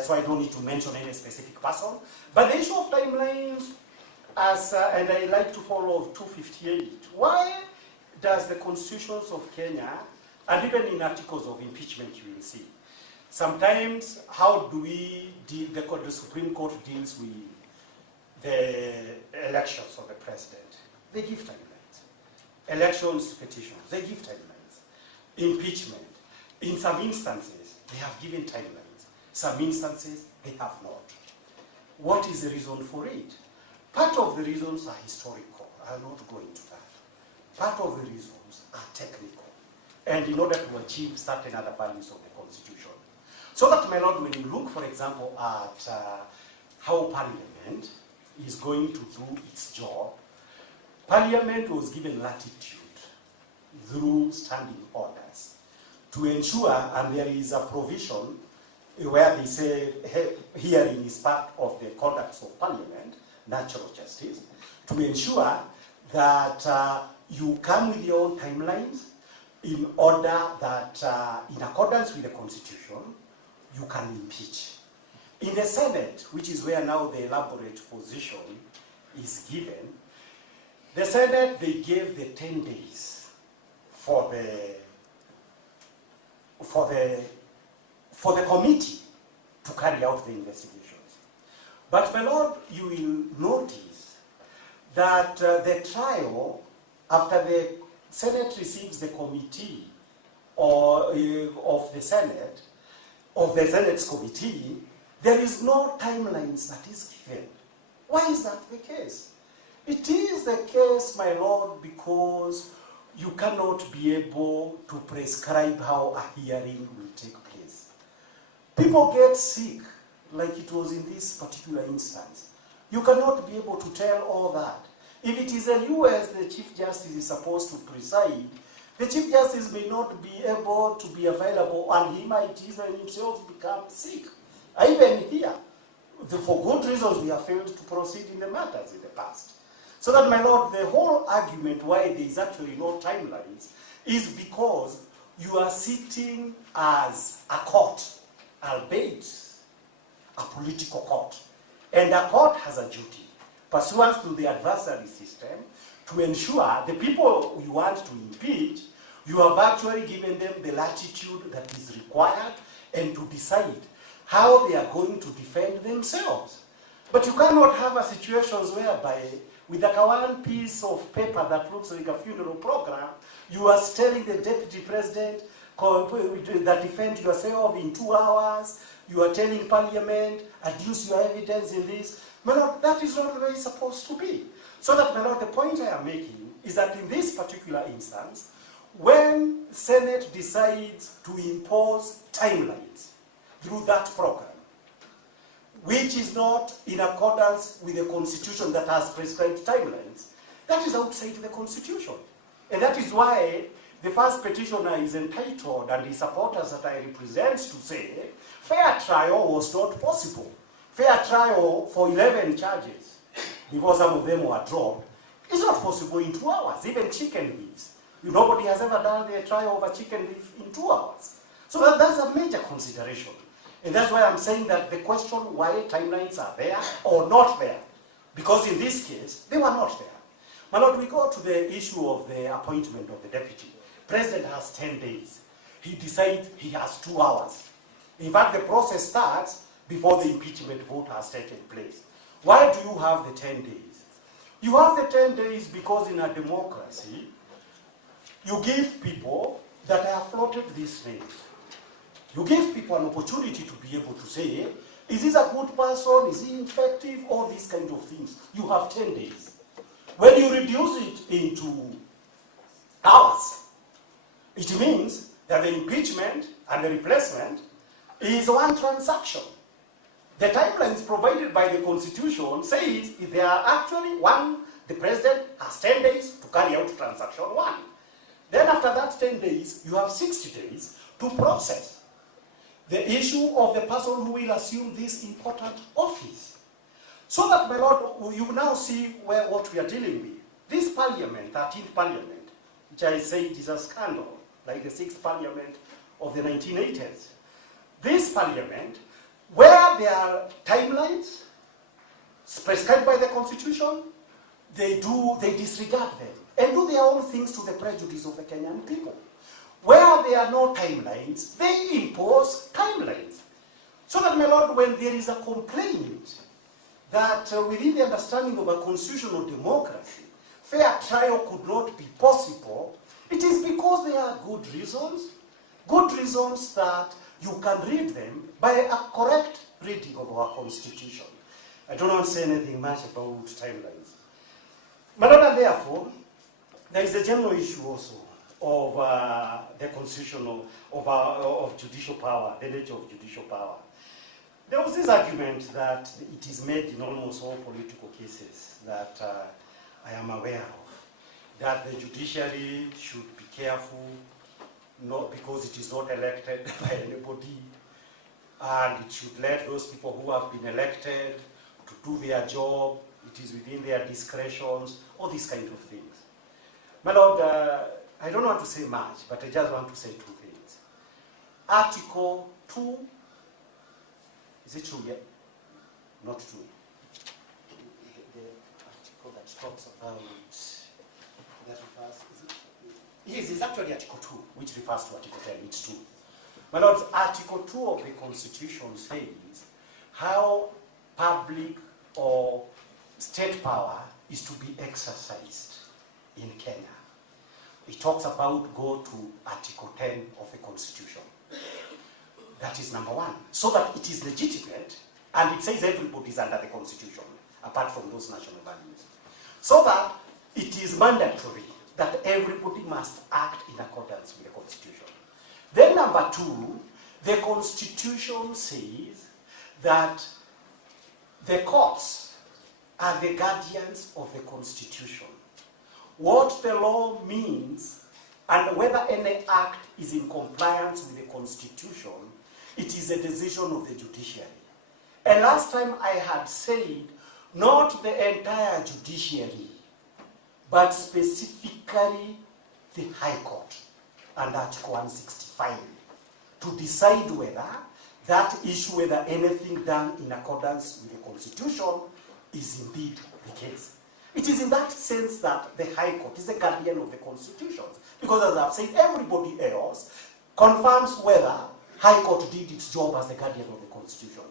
so I don't need to mention any specific person. But the issue of timelines, and I like to follow 258, why does the constitutions of Kenya, and even in articles of impeachment you will see, sometimes how do we deal, the Supreme Court deals with the elections of the president? They give timelines. Elections, petitions, they give timelines. Impeachment, in some instances, they have given timelines. Some instances, they have not. What is the reason for it? Part of the reasons are historical. I'll not go into that. Part of the reasons are technical. And in order to achieve certain other values of the Constitution. So that, my Lord, when you look, for example, at how Parliament is going to do its job, Parliament was given latitude through standing orders to ensure, and there is a provision where they say hearing is part of the conduct of Parliament, natural justice, to ensure that you come with your own timelines in order that, in accordance with the Constitution, you can impeach. In the Senate, which is where now the elaborate position is given, the Senate, they gave the 10 days for the committee to carry out the investigations. But my lord, you will notice that the trial, after the Senate receives the committee of the Senate, of the Senate's committee, there is no timelines that is given. Why is that the case? It is the case, my lord, because you cannot be able to prescribe how a hearing will take place. People get sick, like it was in this particular instance. You cannot be able to tell all that. If it is a US, the Chief Justice is supposed to preside, the Chief Justice may not be able to be available, and he might even himself become sick. Even here, for good reasons, we have failed to proceed in the matters in the past. So that, my lord, the whole argument why there is actually no timelines is because you are sitting as a court, albeit a political court. And a court has a duty, pursuant to the adversary system, to ensure the people you want to impeach, you have actually given them the latitude that is required and to decide how they are going to defend themselves. But you cannot have a situations whereby, with like a one piece of paper that looks like a funeral program, you are telling the deputy president that defend yourself in 2 hours, you are telling parliament, adduce your evidence in this. My lord, that is not the way it's supposed to be. So that, my lord, the point I am making is that in this particular instance, when Senate decides to impose timelines through that program, which is not in accordance with the Constitution that has prescribed timelines, that is outside the Constitution. And that is why the first petitioner is entitled, and the supporters that I represent, to say, fair trial was not possible. Fair trial for 11 charges, because some of them were dropped, is not possible in 2 hours, even chicken leaves. Nobody has ever done the trial of a chicken leaf in 2 hours. So that's a major consideration. And that's why I'm saying that the question why timelines are there or not there, because in this case, they were not there. My lord, we go to the issue of the appointment of the deputy. President has 10 days. He decides he has 2 hours. In fact, the process starts before the impeachment vote has taken place. Why do you have the 10 days? You have the 10 days because in a democracy, you give people that have floated this name. You give people an opportunity to be able to say, is this a good person, is he effective, all these kind of things. You have 10 days. When you reduce it into hours, it means that the impeachment and the replacement is one transaction. The timelines provided by the Constitution says if there are actually the president has 10 days to carry out transaction 1. Then after that 10 days, you have 60 days to process the issue of the person who will assume this important office. So that, my lord, you now see what we are dealing with. This parliament, 13th parliament, which I say is a scandal, like the 6th parliament of the 1980s. This parliament, where there are timelines prescribed by the Constitution, they disregard them and do their own things to the prejudice of the Kenyan people. Where there are no timelines, they impose timelines. So that, my lord, when there is a complaint that within the understanding of a constitutional democracy, fair trial could not be possible, it is because there are good reasons that you can read them by a correct reading of our Constitution. I don't want to say anything much about timelines. My lord, and therefore, there is a general issue also of the constitutional, of judicial power, the nature of judicial power. There was this argument that it is made in almost all political cases that I am aware of, that the judiciary should be careful, not because it is not elected by anybody, and it should let those people who have been elected to do their job, it is within their discretions, all these kind of things. My lord, I don't want to say much, but I just want to say 2 things. Article 2, is it 2 yet? Not 2. The article that talks about, that refers, is it Yes, it's actually Article 2, which refers to Article 10. It's true. My lords, Article 2 of the Constitution says how public or state power is to be exercised in Kenya. It talks about, go to Article 10 of the Constitution. That is number one. So that it is legitimate, and it says everybody is under the Constitution, apart from those national values. So that it is mandatory that everybody must act in accordance with the Constitution. Then number two, the Constitution says that the courts are the guardians of the Constitution. What the law means and whether any act is in compliance with the Constitution, it is a decision of the judiciary. And last time I had said, not the entire judiciary, but specifically the High Court under Article 165 to decide whether that issue, whether anything done in accordance with the Constitution is indeed the case. It is in that sense that the High Court is the guardian of the Constitution, because as I've said, everybody else confirms whether High Court did its job as the guardian of the Constitution.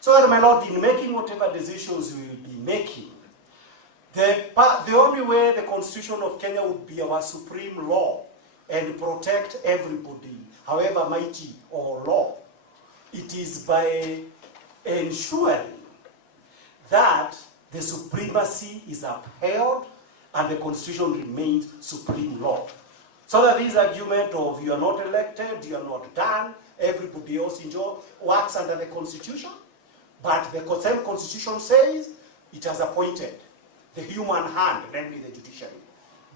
So that, my Lord, in making whatever decisions we will be making, the only way the Constitution of Kenya would be our supreme law and protect everybody, however mighty or law, it is by ensuring that the supremacy is upheld and the Constitution remains supreme law. So that this argument of you are not elected, you are not done, everybody else in job works under the Constitution, but the same Constitution says it has appointed the human hand, namely the judiciary,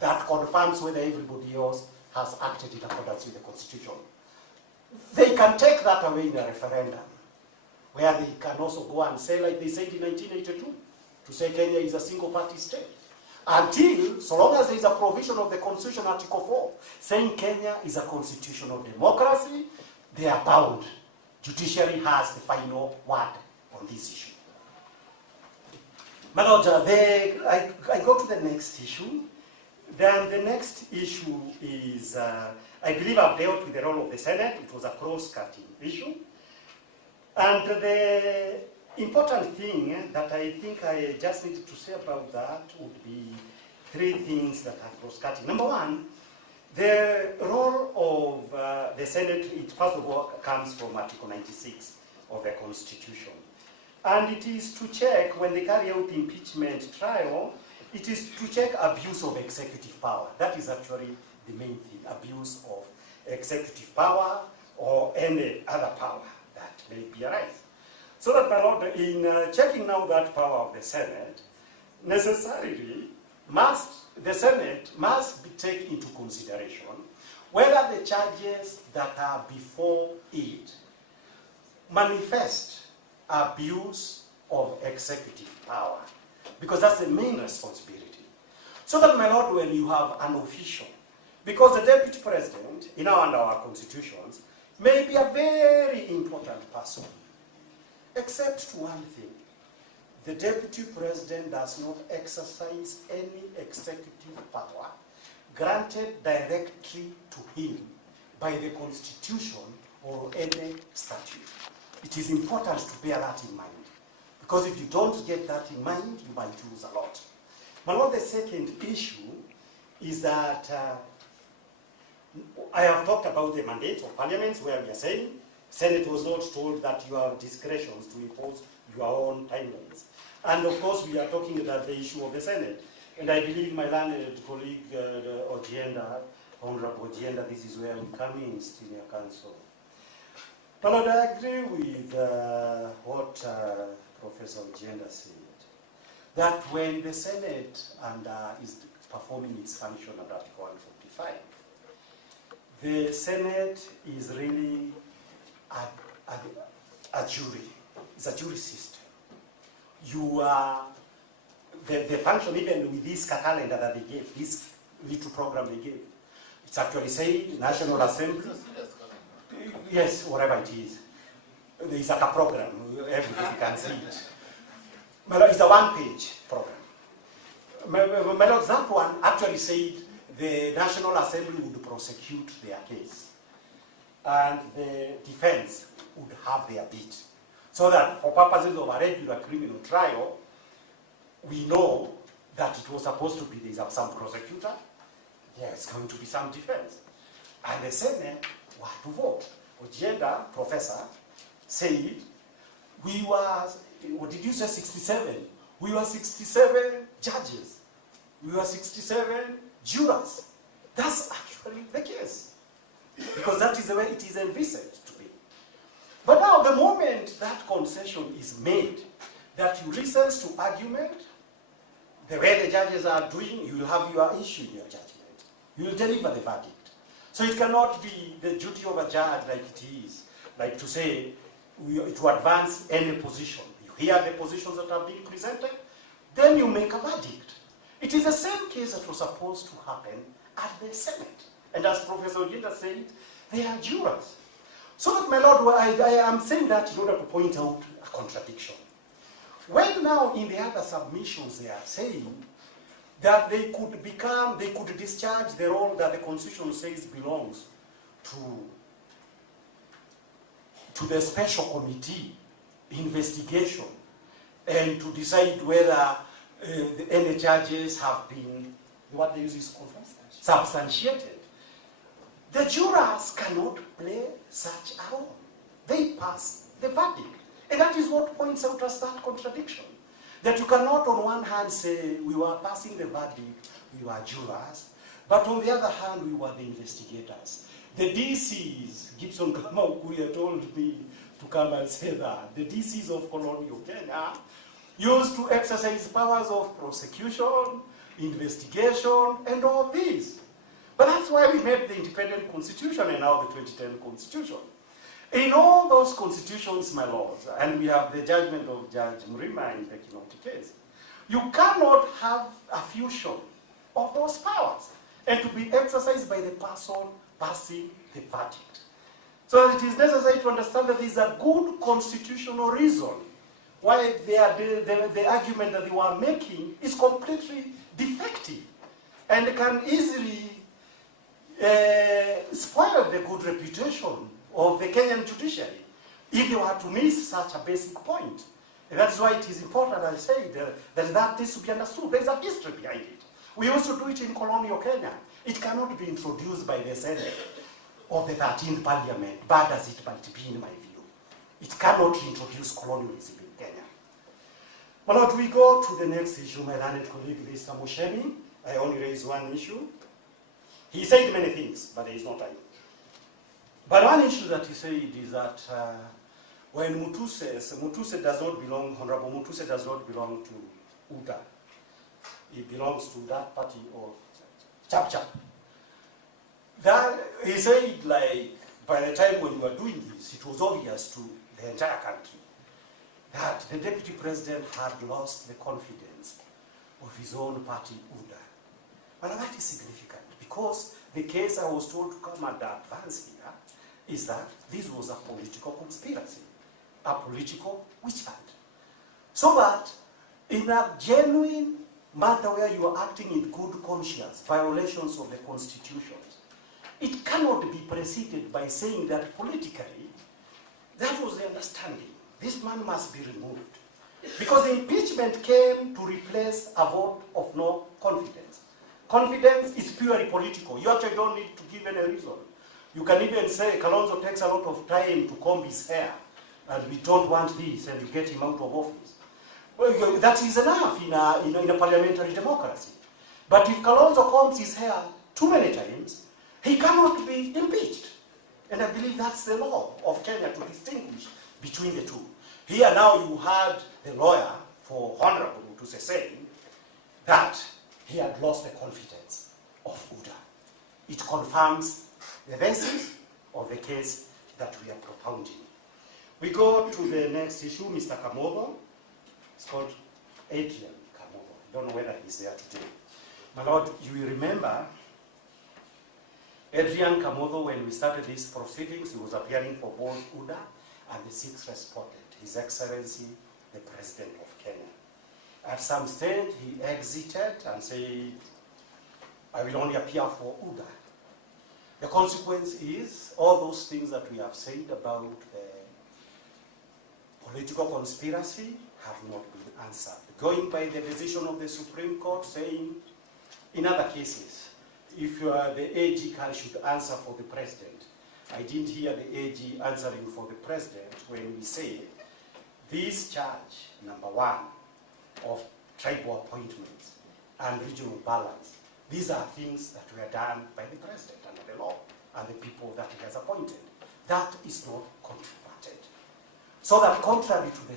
that confirms whether everybody else has acted in accordance with the Constitution. They can take that away in a referendum, where they can also go and say, like they said in 1982, to say Kenya is a single-party state. Until, so long as there is a provision of the Constitution, Article 4, saying Kenya is a constitutional democracy, they are bound. Judiciary has the final word on this issue. My Lord, I go to the next issue. Then the next issue is, I believe I've dealt with the role of the Senate. It was a cross-cutting issue. And the important thing that I think I just need to say about that would be three things that are cross-cutting. Number one, the role of the Senate, it first of all comes from Article 96 of the Constitution. And it is to check, when they carry out impeachment trial, it is to check abuse of executive power. That is actually the main thing, abuse of executive power or any other power that may be arise. So that, my Lord, in checking now that power of the Senate, necessarily the Senate must take into consideration whether the charges that are before it manifest abuse of executive power, because that's the main responsibility. So that, my Lord, when you have an official, because the Deputy President, in our constitutions, may be a very important person, except to one thing. The Deputy President does not exercise any executive power granted directly to him by the Constitution or any statute. It is important to bear that in mind, because if you don't get that in mind, you might lose a lot. My Lord, the second issue is that I have talked about the mandate of parliaments, where we are saying Senate was not told that you have discretions to impose your own timelines. And of course, we are talking about the issue of the Senate. And I believe my learned colleague, Ojienda, Honorable Ojienda, this is where we come in, Senior Counsel. But I agree with what Professor Ojienda said, that when the Senate is performing its function under Article 145, the Senate is really a jury. It's a jury system. You are, the function, even with this calendar that they gave, this little program they gave, it's actually said National Assembly. Yes, whatever it is. It's like a program, everybody can see it. It's a one-page program. My Lord, that one actually said the National Assembly would prosecute their case, and the defense would have their bit. So that for purposes of a regular criminal trial, we know that it was supposed to be there's some prosecutor, there's going to be some defense. And the Senate were to vote. Ojeda, professor, said, we were, what did you say, 67? We were 67 judges. We were 67 jurors. That's actually the case. Because that is the way it is envisaged to be. But now, the moment that concession is made, that you listen to argument, the way the judges are doing, you will have your issue in your judgment. You will deliver the verdict. So it cannot be the duty of a judge like it is, like to say, to advance any position. You hear the positions that are being presented, then you make a verdict. It is the same case that was supposed to happen at the Senate. And as Professor Ojeda said, they are jurors. So that, my Lord, I am saying that in order to point out a contradiction. When now in the other submissions they are saying that they could discharge the role that the Constitution says belongs to the special committee investigation and to decide whether any charges have been, what they use is substantiated. The jurors cannot play such a role. They pass the verdict. And that is what points out as that contradiction. That you cannot on one hand say we were passing the verdict, we were jurors, but on the other hand we were the investigators. The DCs, Gibson Kamaukuya told me to come and say that, the DCs of colonial Kenya used to exercise powers of prosecution, investigation, and all these. But that's why we made the independent constitution and now the 2010 constitution. In all those constitutions, my lords, and we have the judgment of Judge Milimani in the Kinoti case, you cannot have a fusion of those powers and to be exercised by the person passing the verdict. So it is necessary to understand that there is a good constitutional reason why the argument that they were making is completely defective and can easily spoil the good reputation of the Kenyan judiciary if they were to miss such a basic point. And that is why it is important, I say, that this should be understood. There is a history behind it. We also do it in colonial Kenya. It cannot be introduced by the Senate of the 13th Parliament, bad as it might be in my view. It cannot introduce colonialism in Kenya. But now we go to the next issue, my learned colleague, Mr. Mushemi. I only raise one issue. He said many things, but there is no time. But one issue that he said is that when Mutuse does not belong, Honorable Mutuse does not belong to UDA. He belongs to that party of Chap. That, he said, like, by the time when we were doing this, it was obvious to the entire country that the Deputy President had lost the confidence of his own party, UDA. And that is significant because the case I was told to come and advance here is that this was a political conspiracy, a political witch hunt. So that in a genuine matter where you are acting in good conscience, violations of the Constitution, it cannot be preceded by saying that politically, that was the understanding. This man must be removed. Because the impeachment came to replace a vote of no confidence. Confidence is purely political. You actually don't need to give any reason. You can even say Kalonzo takes a lot of time to comb his hair, and we don't want this, and you get him out of office. Well, that is enough in a parliamentary democracy. But if Kalonzo combs his hair too many times, he cannot be impeached. And I believe that's the law of Kenya to distinguish between the two. Here now you had the lawyer for Honorable Mutuse saying that he had lost the confidence of UDA. It confirms the basis of the case that we are propounding. We go to the next issue, Mr. Kamogo. It's called Adrian Kamogo. I don't know whether he's there today. My Lord, you will remember Adrian Kamogo, when we started these proceedings, he was appearing for both UDA and the sixth respondent, His Excellency, the President of Kenya. At some stage, he exited and said, I will only appear for UDA. The consequence is all those things that we have said about political conspiracy have not been answered. Going by the decision of the Supreme Court saying, in other cases, if the AG should answer for the president, I didn't hear the AG answering for the president when we say this charge, number one, of tribal appointments and regional balance, these are things that were done by the president under the law and the people that he has appointed. That is not controverted. So that contrary to the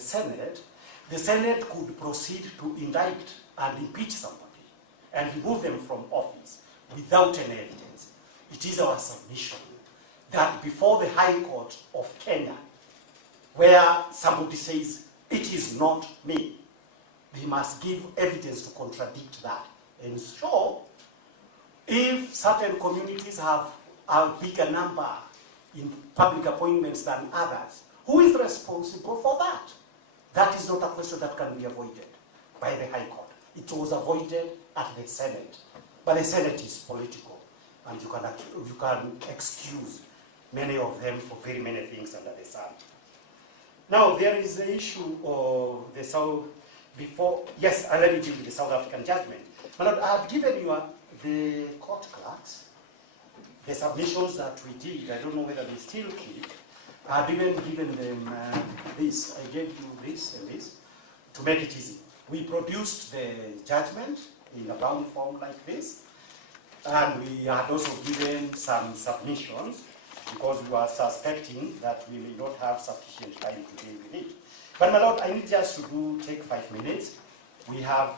Senate could proceed to indict and impeach somebody and remove them from office without any evidence. It is our submission that before the High Court of Kenya, where somebody says, it is not me, they must give evidence to contradict that. And so, if certain communities have a bigger number in public appointments than others, who is responsible for that? That is not a question that can be avoided by the High Court. It was avoided at the Senate. But the Senate is political, and you can excuse many of them for very many things under the sun. Now, there is the issue of the South, yes, let me deal with the South African judgment. But I have given you the court clerks, the submissions that we did. I don't know whether they still keep. I've even given them this. I gave you this and this to make it easy. We produced the judgment in a bound form like this, and we had also given some submissions because we were suspecting that we may not have sufficient time to deal with it. But my Lord, I need just to take 5 minutes. We have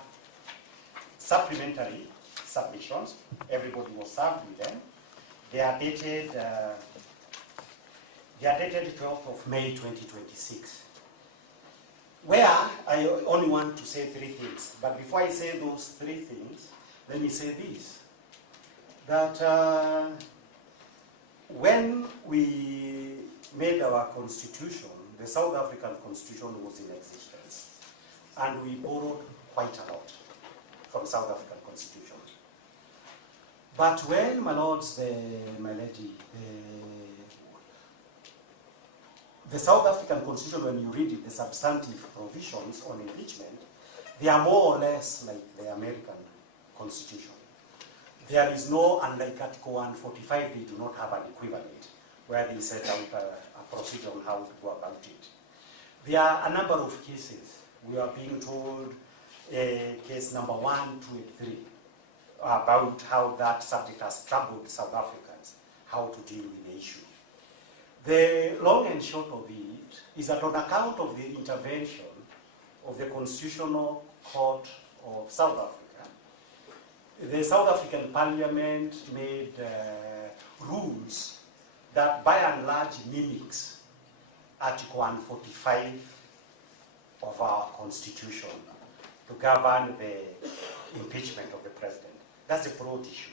supplementary submissions. Everybody was served with them. They are dated 12th of May 2026. Where I only want to say 3 things. But before I say those 3 things, let me say this. That when we made our constitution, the South African constitution was in existence. And we borrowed quite a lot from South African constitution. But when, my lords, my lady, the South African constitution, when you read it, the substantive provisions on impeachment, they are more or less like the American constitution. There is no, unlike Article 145, they do not have an equivalent, where they set out a procedure on how to go about it. There are a number of cases. We are being told case number 1, 2, and 3, about how that subject has troubled South Africans, how to deal with the issue. The long and short of it is that on account of the intervention of the Constitutional Court of South Africa, the South African Parliament made rules that by and large mimics Article 145 of our Constitution to govern the impeachment of the President. That's a broad issue.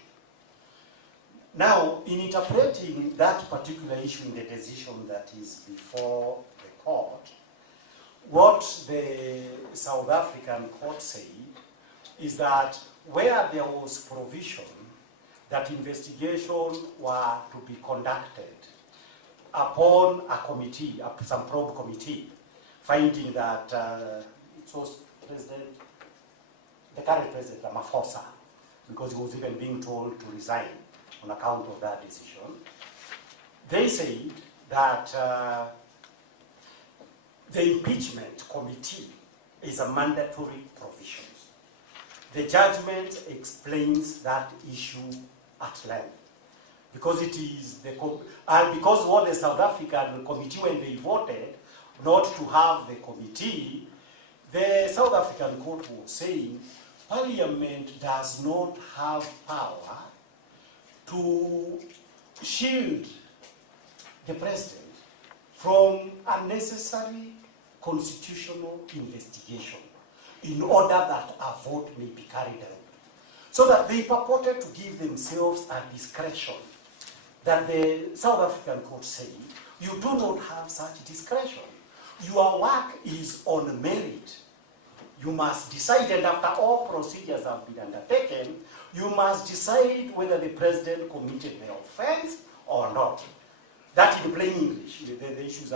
Now, in interpreting that particular issue in the decision that is before the court, what the South African court said is that where there was provision that investigation were to be conducted upon a committee, some probe committee, finding that it was the current President Ramaphosa, because he was even being told to resign on account of that decision. They said that the impeachment committee is a mandatory provision. The judgment explains that issue at length. Because it is because what the South African committee, when they voted not to have the committee, the South African court was saying Parliament does not have power to shield the President from unnecessary constitutional investigation in order that a vote may be carried out. So that they purported to give themselves a discretion that the South African court said, you do not have such discretion. Your work is on merit. You must decide, and after all procedures have been undertaken, you must decide whether the president committed the offense or not. That in plain English. The issues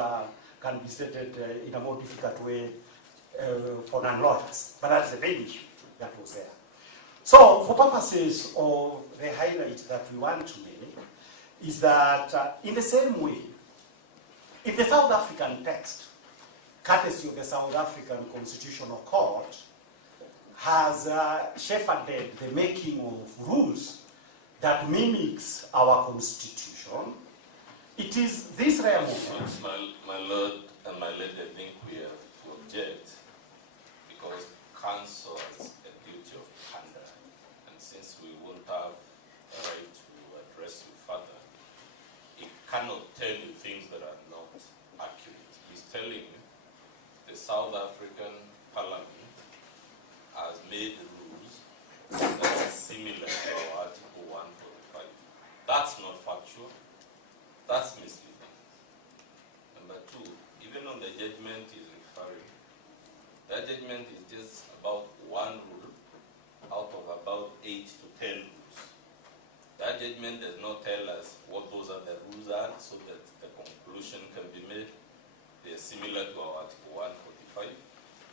can be stated in a more difficult way for non-lawyers, but that's the main issue that was there. So, for purposes of the highlight that we want to make, is that in the same way, if the South African text, courtesy of the South African Constitutional Court, has shepherded the making of rules that mimics our Constitution, it is this rare moment. My Lord and my Lady, I think we have to object because counsel has a duty of candor, and since we won't have a right to address you further, he cannot tell you things that are not accurate. He's telling you the South African Parliament has made rules that are similar to our Article 145. That's not factual. That's misleading. Number two, even on the judgment he's referring, that judgment is just about one rule out of about 8 to 10 rules. That judgment does not tell us what those other rules are so that the conclusion can be made. They are similar to our Article 145.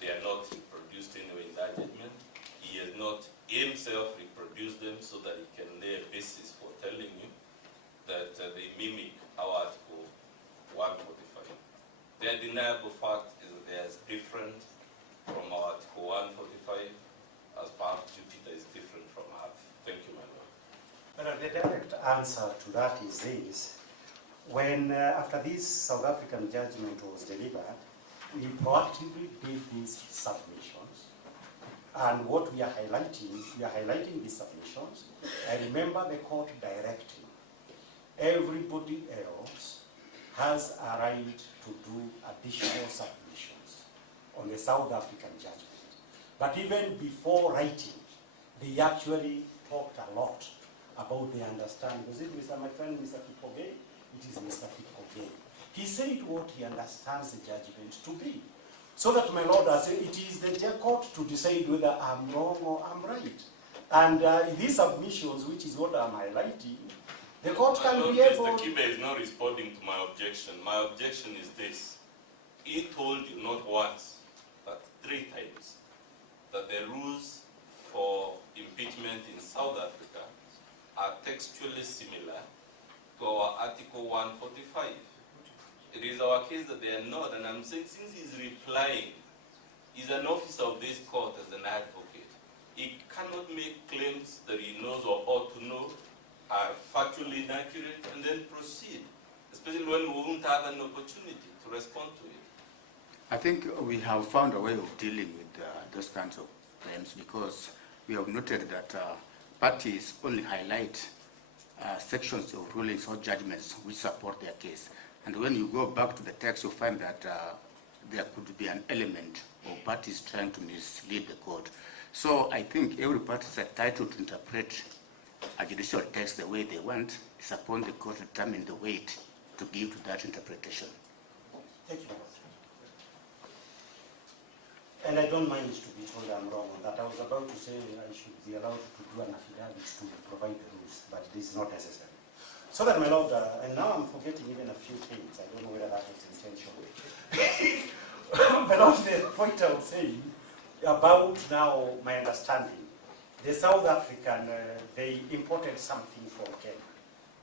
They are not reproduced anyway in that judgment. He has not himself reproduced them so that he can lay a basis for telling you that they mimic our Article 145. The undeniable fact is that they are different from our Article 145 as perhaps Jupiter is different from Earth. Thank you, my Lord. Well, the direct answer to that is this. When, after this South African judgment was delivered, we proactively did these submissions. And what we are highlighting these submissions. I remember the court directing everybody else has a right to do additional submissions on the South African judgment. But even before writing, they actually talked a lot about the understanding. Was it my friend Mr. Kipogay? It is Mr. Kipogay. He said what he understands the judgment to be. So that, my Lord, I say it is the court to decide whether I'm wrong or I'm right. And these submissions, which is what I'm highlighting, the court can be able... Mr. Kibe is not responding to my objection. My objection is this. He told you not once, but 3 times, that the rules for impeachment in South Africa are textually similar to our Article 145. It is our case that they are not, and I'm saying since he's replying, he's an officer of this court as an advocate. He cannot make claims that he knows or ought to know are factually inaccurate and then proceed, especially when we won't have an opportunity to respond to it. I think we have found a way of dealing with those kinds of claims because we have noted that parties only highlight sections of rulings or judgments which support their case. And when you go back to the text, you find that there could be an element of parties trying to mislead the court. So I think every party is entitled to interpret a judicial text the way they want. It's upon the court to determine the weight to give to that interpretation. Thank you. And I don't mind to be told I'm wrong on that. I was about to say I should be allowed to do an affidavit to provide the rules, but it is not necessary. So that, my Lord, and now I'm forgetting even a few things. I don't know whether that was intentional. My Lord, the point I was saying about now my understanding, the South African, they imported something from Kenya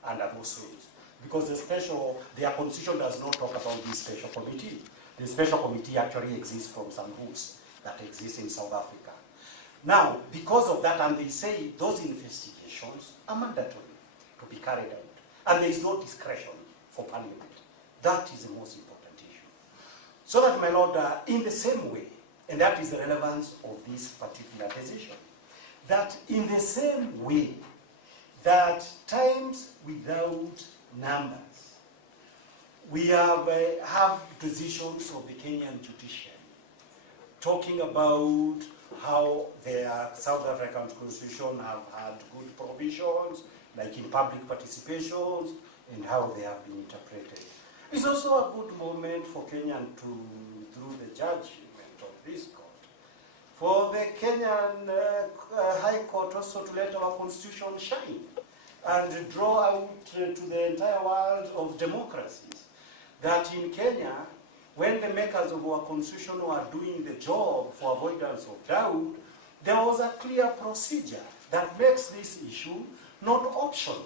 under those rules. Because their constitution does not talk about this special committee. The special committee actually exists from some rules that exist in South Africa. Now, because of that, and they say those investigations are mandatory to be carried out. And there is no discretion for Parliament. That is the most important issue. So that, my Lord, in the same way, and that is the relevance of this particular decision, that in the same way that times without numbers, we have decisions of the Kenyan judiciary talking about how the South African constitution have had good provisions, like in public participations, and how they have been interpreted. It's also a good moment for Kenyan to, through the judgment of this court, for the Kenyan High Court also to let our constitution shine and draw out to the entire world of democracies that in Kenya, when the makers of our constitution were doing the job for avoidance of doubt, there was a clear procedure that makes this issue not optional.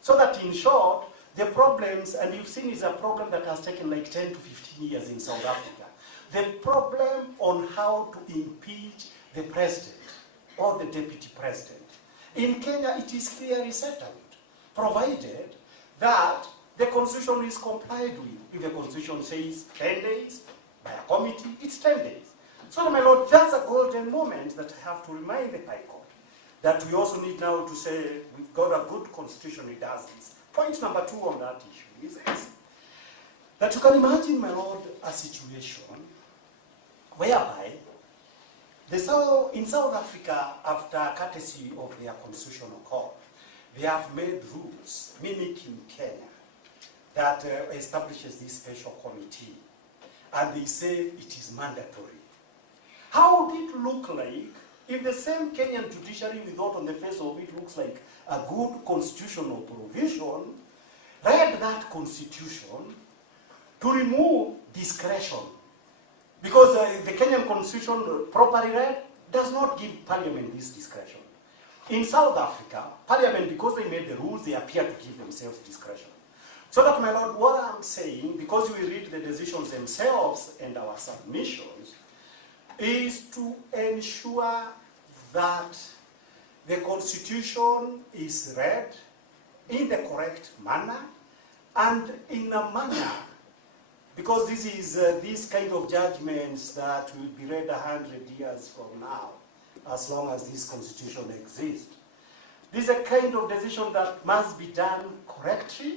So that in short, the problems, and you've seen is a problem that has taken like 10 to 15 years in South Africa. The problem on how to impeach the president or the deputy president. In Kenya, it is clearly set out, provided that the constitution is complied with. If the constitution says 10 days by a committee, it's 10 days. So, my lord, that's a golden moment that I have to remind the High Court that we also need now to say we've got a good constitution that does this. Point number 2 on that issue is this, that you can imagine, my lord, a situation whereby in South Africa, after courtesy of their constitutional court, they have made rules mimicking Kenya that establishes this special committee, and they say it is mandatory. How would it look like if the same Kenyan judiciary, we thought on the face of it looks like a good constitutional provision, read that constitution to remove discretion? Because the Kenyan constitution, properly read, does not give parliament this discretion. In South Africa, parliament, because they made the rules, they appear to give themselves discretion. So that, my lord, what I'm saying, because we read the decisions themselves and our submissions, is to ensure that the constitution is read in the correct manner and in a manner, because this is these kind of judgments that will be read 100 years from now, as long as this constitution exists. This is a kind of decision that must be done correctly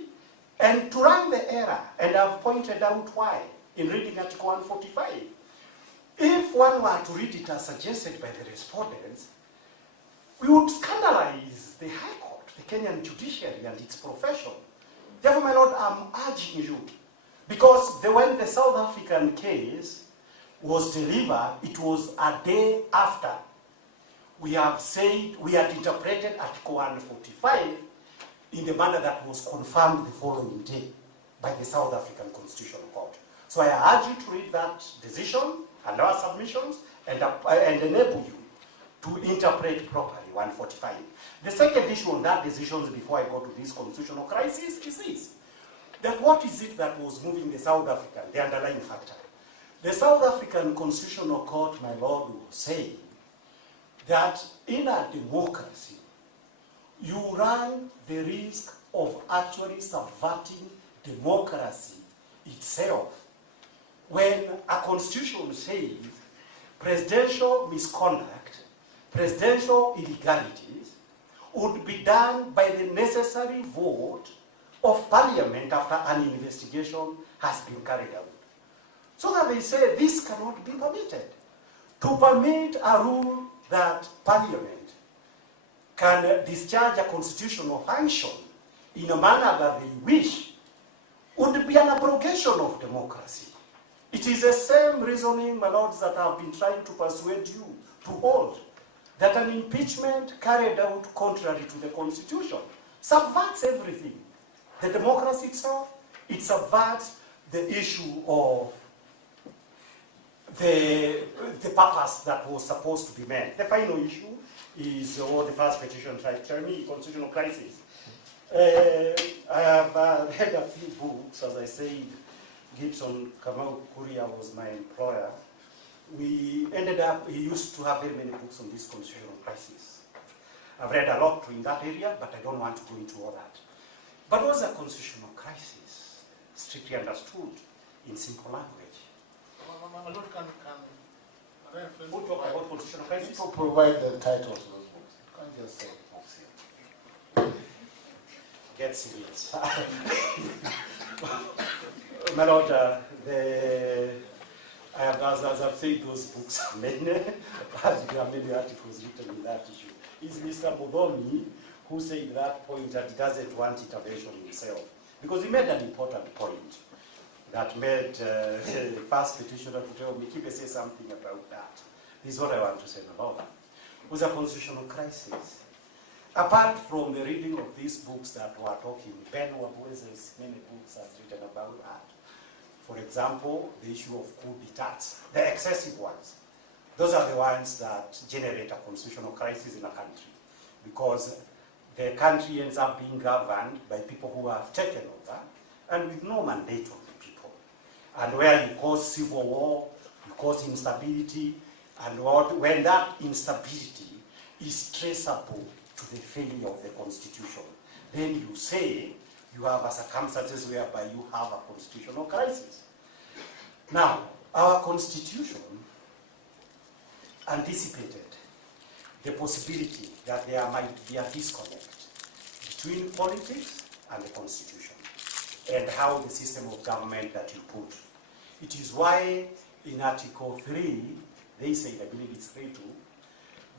and to run the error, and I've pointed out why in reading Article 145. If one were to read it as suggested by the respondents, we would scandalize the High Court, the Kenyan judiciary and its profession. Therefore, my lord, I'm urging you, because when the South African case was delivered, it was a day after we have said, we had interpreted Article 145 in the manner that was confirmed the following day by the South African Constitutional Court. So I urge you to read that decision and our submissions and enable you to interpret properly 145. The second issue on that decision, before I go to this constitutional crisis, is this. That what is it that was moving the South African, the underlying factor? The South African Constitutional Court, my lord, was saying that in a democracy, you run the risk of actually subverting democracy itself when a constitution says presidential misconduct, presidential illegalities would be done by the necessary vote of parliament after an investigation has been carried out. So that they say this cannot be permitted. To permit a rule that parliament can discharge a constitutional function in a manner that they wish would be an abrogation of democracy. It is the same reasoning, my lords, that I've been trying to persuade you to hold, that an impeachment carried out contrary to the Constitution subverts everything. The democracy itself, it subverts the issue of the purpose that was supposed to be met. The final issue is what the first petition tried to tell me, constitutional crisis. I have read a few books, as I said. Gibson Kamau Kuria was my employer. We ended up, he used to have very many books on this constitutional crisis. I've read a lot in that area, but I don't want to go into all that. But what was a constitutional crisis, strictly understood in simple language? We'll talk about constitutional crisis. People provide the titles of those books. You can't just say books here. Get serious. My lord, as I've said, those books are many, as there are many articles written in that issue. It's Mr. Mudomi who said that point that he doesn't want intervention himself. Because he made an important point that made the first petitioner to tell me, Kibe, say something about that. This is what I want to say about that. Was a constitutional crisis. Apart from the reading of these books that were talking, Ben Wabueze's many books has written about that. For example, the issue of coup d'etats, the excessive ones. Those are the ones that generate a constitutional crisis in a country, because the country ends up being governed by people who have taken over and with no mandate of the people. And where you cause civil war, you cause instability, and when that instability is traceable to the failure of the constitution, then you say you have a circumstances whereby you have a constitutional crisis. Now, our constitution anticipated the possibility that there might be a disconnect between politics and the constitution and how the system of government that you put. It is why in Article 3, they say, I believe it's 3.2,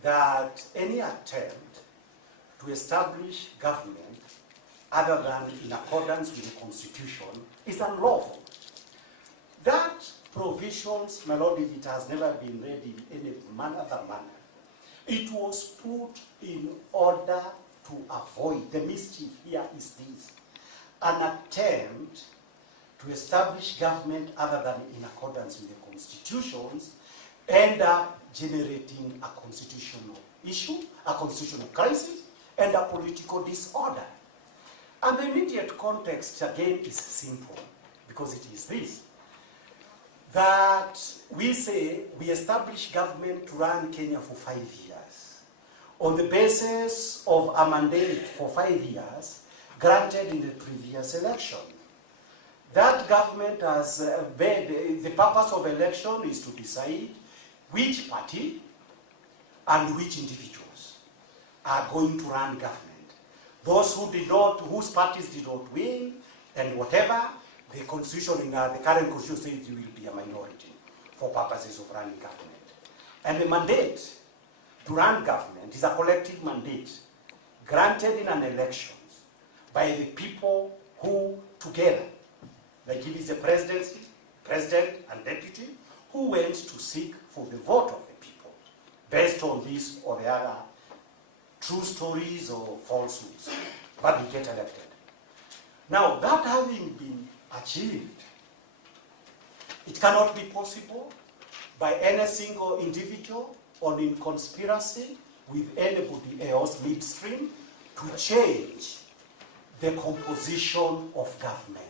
that any attempt to establish government other than in accordance with the constitution is unlawful. That provisions, my lord, if it has never been read in any other manner, it was put in order to avoid, the mischief here is this, an attempt to establish government other than in accordance with the constitutions end up generating a constitutional issue, a constitutional crisis, and a political disorder. And the immediate context, again, is simple, because it is this, that we say we establish government to run Kenya for 5 years on the basis of a mandate for 5 years granted in the previous election. That government has the purpose of election is to decide which party and which individuals are going to run government. Those who did not, whose parties did not win, and whatever, the constitution in the current constitution says you will be a minority for purposes of running government. And the mandate to run government is a collective mandate granted in an elections by the people who together, like it is the presidency, president and deputy, who went to seek for the vote of the people based on this or the other true stories or falsehoods, but they get elected. Now, that having been achieved, it cannot be possible by any single individual or in conspiracy with anybody else midstream to change the composition of government.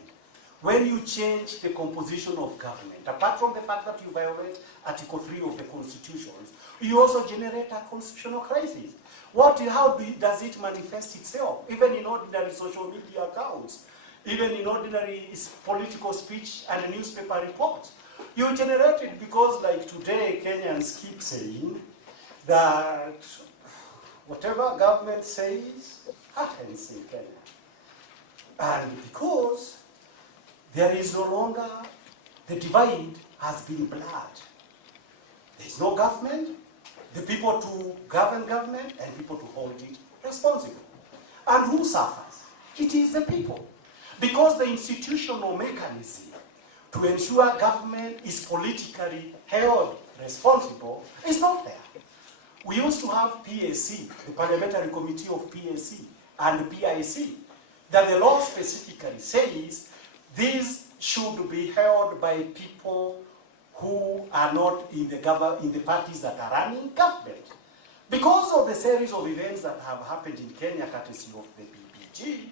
When you change the composition of government, apart from the fact that you violate Article 3 of the Constitution, you also generate a constitutional crisis. How does it manifest itself? Even in ordinary social media accounts, even in ordinary political speech and newspaper reports. You generate it because, like today, Kenyans keep saying that whatever government says happens in Kenya. And because there is no longer, the divide has been blurred. There is no government, the people to govern government, and people to hold it responsible. And who suffers? It is the people. Because the institutional mechanism to ensure government is politically held responsible is not there. We used to have PAC, the Parliamentary Committee of PAC, and PIC, that the law specifically says these should be held by people who are not in the parties that are running government. Because of the series of events that have happened in Kenya, courtesy of the BBG,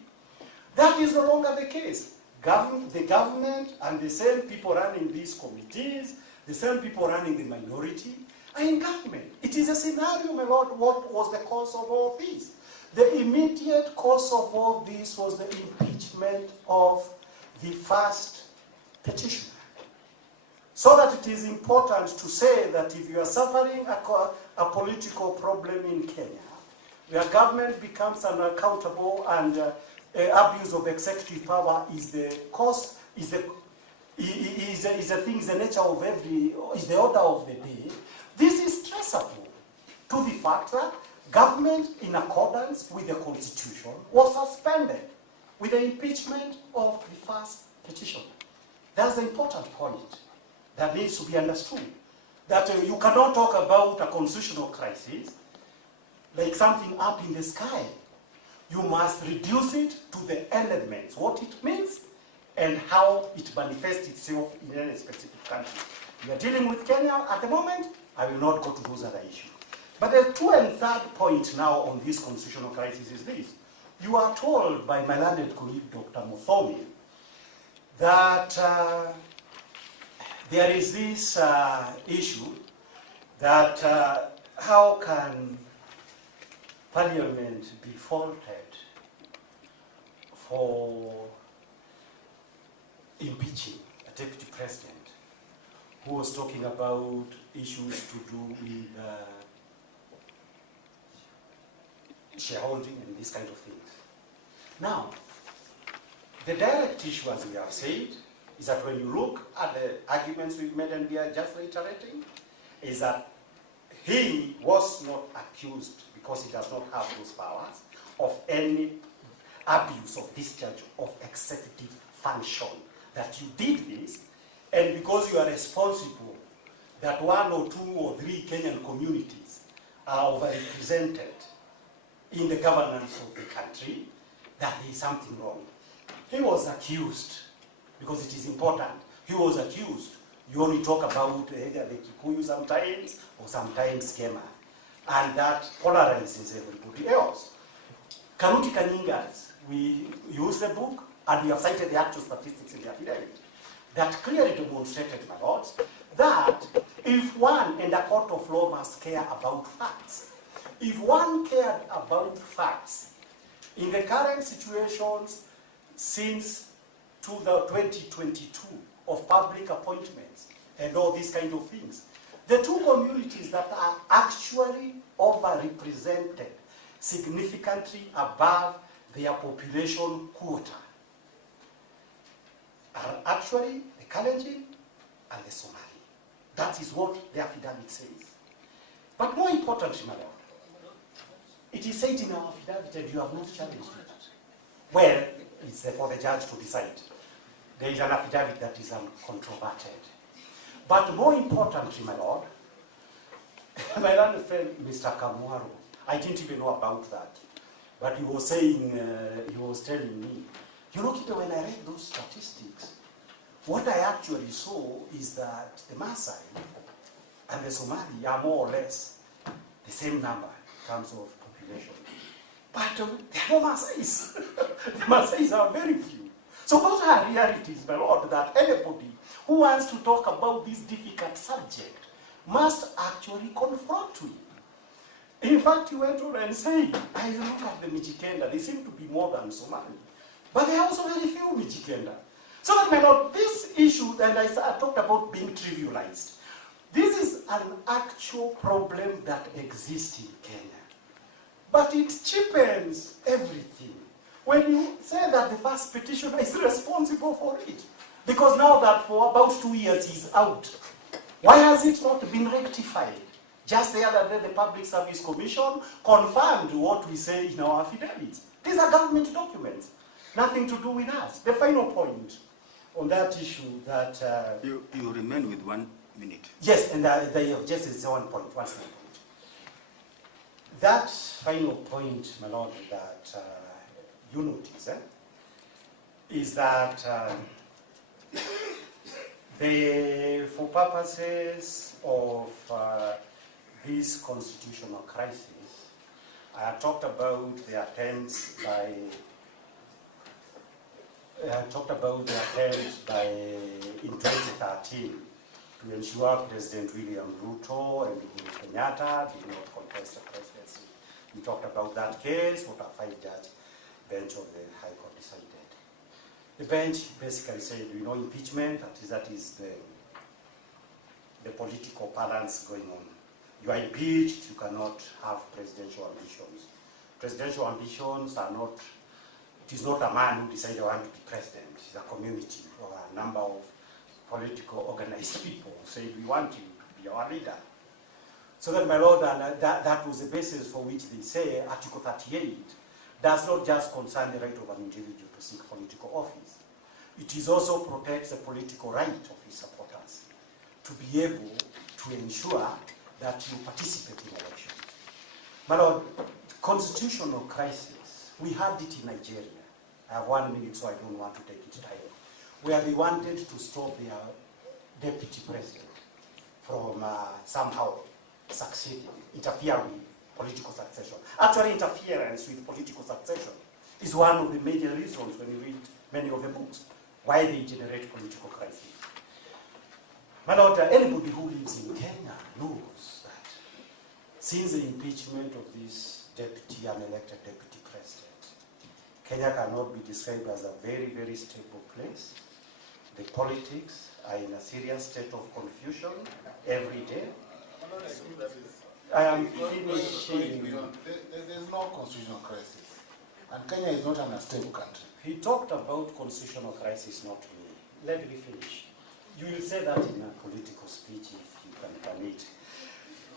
that is no longer the case. The government and the same people running these committees, the same people running the minority, are in government. It is a scenario, my lord, what was the cause of all this? The immediate cause of all this was the impeachment of the first petitioner. So that it is important to say that if you are suffering a political problem in Kenya, where government becomes unaccountable and abuse of executive power is the cause, is the nature of is the order of the day, this is traceable to the fact that government, in accordance with the Constitution, was suspended with the impeachment of the first petitioner. That's the important point that needs to be understood. that you cannot talk about a constitutional crisis like something up in the sky. You must reduce it to the elements, what it means, and how it manifests itself in any specific country. We are dealing with Kenya at the moment. I will not go to those other issues. But the two and third point now on this constitutional crisis is this. You are told by my learned colleague, Dr. Muthomi, that there is this issue that how can Parliament be faulted for impeaching a deputy president who was talking about issues to do with shareholding and these kind of things. Now, the direct issue, as we have said, is that when you look at the arguments we've made and we are just reiterating, is that he was not accused, because he does not have those powers, of any abuse of discharge of executive function. That you did this, and because you are responsible that 1 or 2 or 3 Kenyan communities are overrepresented in the governance of the country, that there is something wrong. He was accused, because it is important, he was accused. You only talk about either the Kikuyu sometimes, or sometimes Kema, and that polarizes everybody else. Kanuti Kaningas, we use the book, and we have cited the actual statistics in the affidavit, that clearly demonstrated, my lords, that if one, and a court of law must care about facts, if one cared about facts, in the current situations since 2022 of public appointments and all these kind of things, the two communities that are actually overrepresented significantly above their population quota are actually the Kalenjin and the Somali. That is what the affidavit says. But more importantly, my lord, it is said in our affidavit and you have not challenged it. Well, it's for the judge to decide. There is an affidavit that is uncontroverted. But more importantly, my lord, my learned friend, Mr. Kamwaro, I didn't even know about that. But he was saying, he was telling me, you know, Kito, when I read those statistics, what I actually saw is that the Maasai and the Somali are more or less the same number in terms of population. But there are no Maasais. The Maasais are very few. So those are realities, my lord, that anybody who wants to talk about this difficult subject must actually confront with. In fact, he went on and said, I look at the Mijikenda, they seem to be more than Somali. But there are also very few Mijikenda. So that, my lord, this issue, and I talked about being trivialized, this is an actual problem that exists in Kenya. But it cheapens everything. When you say that the first petitioner is responsible for it, because now that for about 2 years he's out, why has it not been rectified? Just the other day, the Public Service Commission confirmed what we say in our affidavits. These are government documents, nothing to do with us. The final point on that issue that... You remain with 1 minute. Yes, and just is one point, one small point. That final point, my lord, that you notice, is that for purposes of this constitutional crisis, I have talked about the attempts by in 2013 to ensure President William Ruto and Uhuru Kenyatta did not contest the presidency. We talked about that case, what a 5-judge bench of the High Court decided. The bench basically said, you know, impeachment, that is the political balance going on. You are impeached, you cannot have presidential ambitions. Presidential ambitions are not, it is not a man who decided I want to be president. It's a community or a number of political organized people who say we want you to be our leader. So that, my lord, that was the basis for which they say Article 38 does not just concern the right of an individual to seek political office. It is also protects the political right of his supporters to be able to ensure that you participate in elections. My Lord, constitutional crisis, we had it in Nigeria. I have 1 minute, so I don't want to take it time, where they wanted to stop their deputy president from somehow succeeding, interfere with political succession. Actually, interference with political succession is one of the major reasons when you read many of the books, why they generate political crisis. My Lord, anybody who lives in Kenya knows that since the impeachment of this unelected deputy president, Kenya cannot be described as a very, very stable place. The politics are in a serious state of confusion every day. I am finishing. There's no constitutional crisis. And Kenya is not an unstable country. He talked about constitutional crisis, not me. Let me finish. You will say that in a political speech if you can permit.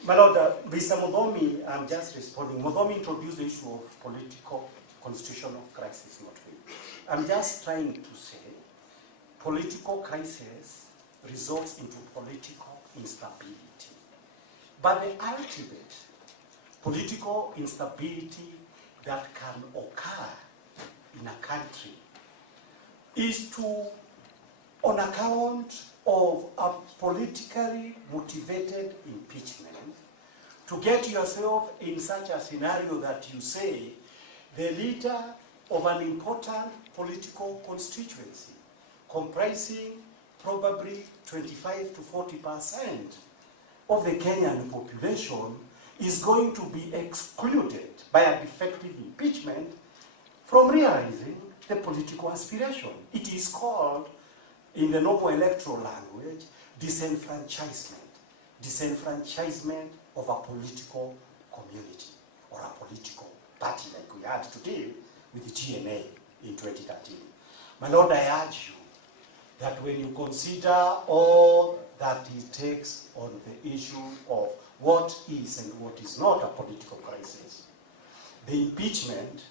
My Lord, Mr. Mudomi, I'm just responding. Mudomi introduced the issue of political constitutional crisis, not me. I'm just trying to say political crisis results into political instability. But the ultimate political instability that can occur in a country is to, on account of a politically motivated impeachment, to get yourself in such a scenario that you say the leader of an important political constituency comprising probably 25 to 40% of the Kenyan population is going to be excluded by a defective impeachment from realizing the political aspiration. It is called, in the normal electoral language, disenfranchisement. Disenfranchisement of a political community or a political party like we had to deal with the GNA in 2013. My Lord, I urge you that when you consider all that it takes on the issue of what is and what is not a political crisis, the impeachment,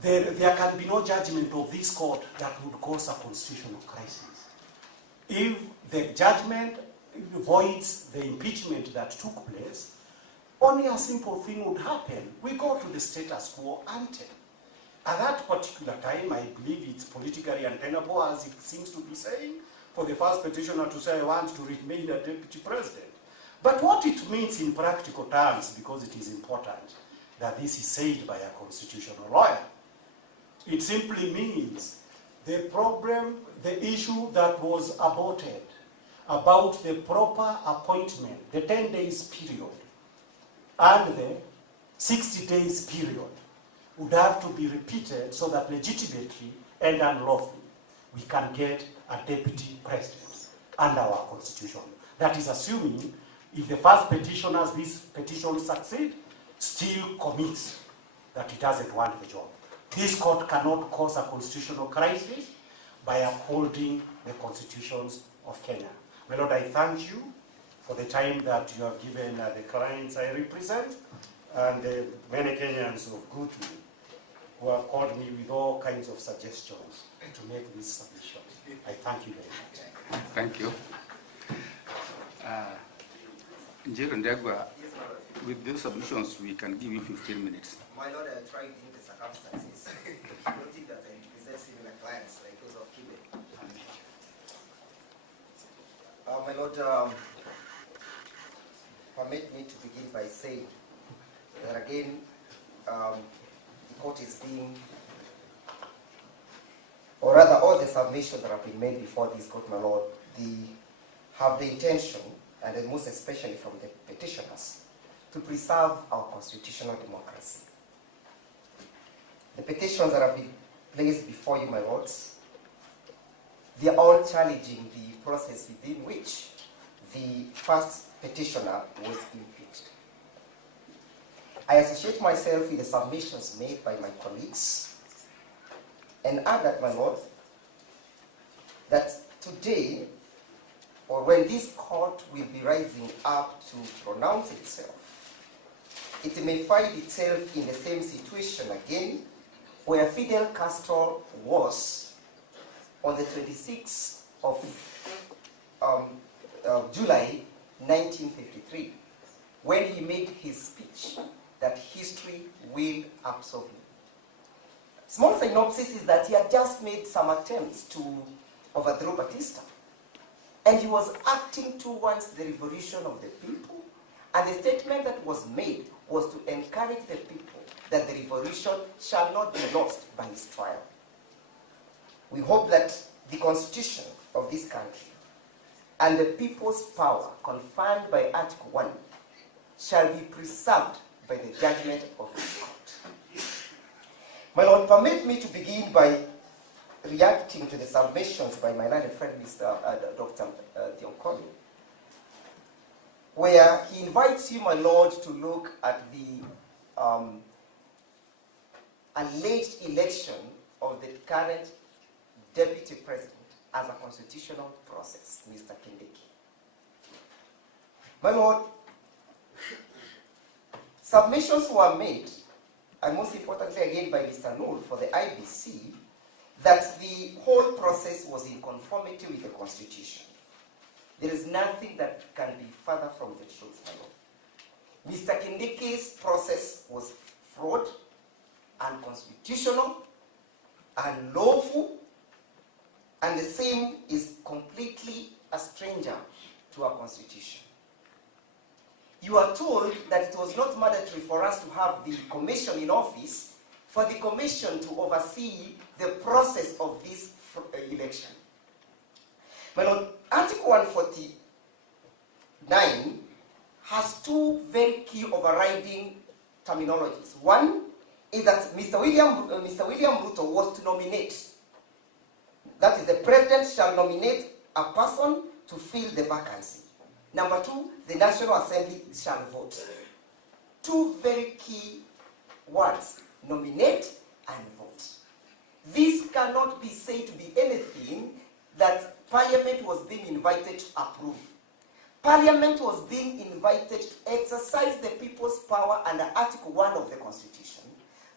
there can be no judgment of this court that would cause a constitutional crisis. If the judgment voids the impeachment that took place, only a simple thing would happen. We go to the status quo ante. At that particular time, I believe it's politically untenable, as it seems to be saying, for the first petitioner to say, I want to remain a deputy president. But what it means in practical terms, because it is important that this is said by a constitutional lawyer, it simply means the problem, the issue that was aborted about the proper appointment, the 10 days period, and the 60 days period would have to be repeated so that legitimately and unlawfully we can get a deputy president under our constitution. That is assuming if the first petitioners, this petition succeed, still commits that he doesn't want the job. This court cannot cause a constitutional crisis by upholding the constitutions of Kenya. My Lord, I thank you for the time that you have given the clients I represent and many Kenyans of goodwill who have called me with all kinds of suggestions to make this submission. I thank you very much. Thank you. Njero Ndegwa, with those submissions, we can give you 15 minutes. My Lord, I tried in the circumstances. I don't think that I represent similar clients like those of Kibe. My Lord, permit me to begin by saying that again, the court is being, or rather all the submissions that have been made before this court, my Lord, have the intention, and most especially from the petitioners, to preserve our constitutional democracy. The petitions that have been placed before you, my lords, they are all challenging the process within which the first petitioner was impeached. I associate myself with the submissions made by my colleagues and add that, my lord, that today, or when this court will be rising up to pronounce itself, it may find itself in the same situation again where Fidel Castro was on the 26th of July 1953, when he made his speech that history will absolve him. Small synopsis is that he had just made some attempts to overthrow Batista, and he was acting towards the revolution of the people, and the statement that was made was to encourage the people that the revolution shall not be lost by his trial. We hope that the constitution of this country and the people's power conferred by Article 1 shall be preserved by the judgment of this court. My Lord, permit me to begin by reacting to the submissions by my learned friend, Dr. Dion, where he invites you, my Lord, to look at the alleged election of the current Deputy President as a constitutional process, Mr. Kindiki. My Lord, submissions were made, and most importantly again by Mr. Null for the IBC, that the whole process was in conformity with the Constitution. There is nothing that can be further from the truth, my Lord. Mr. Kindiki's process was fraud, unconstitutional, unlawful, and the same is completely a stranger to our Constitution. You are told that it was not mandatory for us to have the commission in office for the commission to oversee the process of this election. My Lord, Article 149 has two very key overriding terminologies. One is that Mr. William Ruto was to nominate. That is, the president shall nominate a person to fill the vacancy. Number two, the National Assembly shall vote. Two very key words, nominate and vote. This cannot be said to be anything that Parliament was being invited to approve. Parliament was being invited to exercise the people's power under Article 1 of the Constitution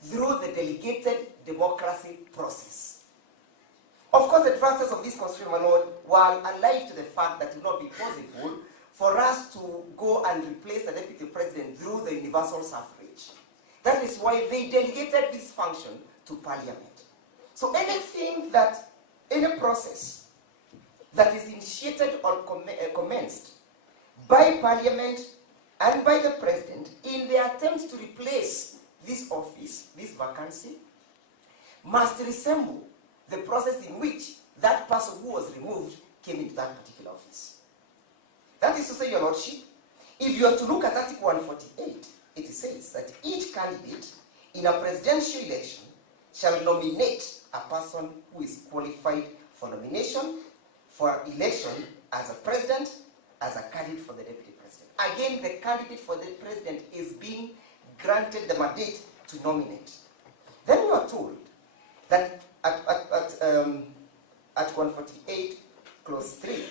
through the delegated democracy process. Of course, the drafters of this Constitution, my Lord, were alive to the fact that it would not be possible for us to go and replace the Deputy President through the universal suffrage. That is why they delegated this function to Parliament. So anything that, any process that is initiated or commenced by Parliament and by the President in the attempt to replace this office, this vacancy, must resemble the process in which that person who was removed came into that particular office. That is to say, Your Lordship, if you are to look at Article 148, it says that each candidate in a presidential election shall nominate a person who is qualified for nomination, for election as a president, as a candidate for the deputy president. Again, the candidate for the president is being granted the mandate to nominate. Then you are told that at 148, clause 3,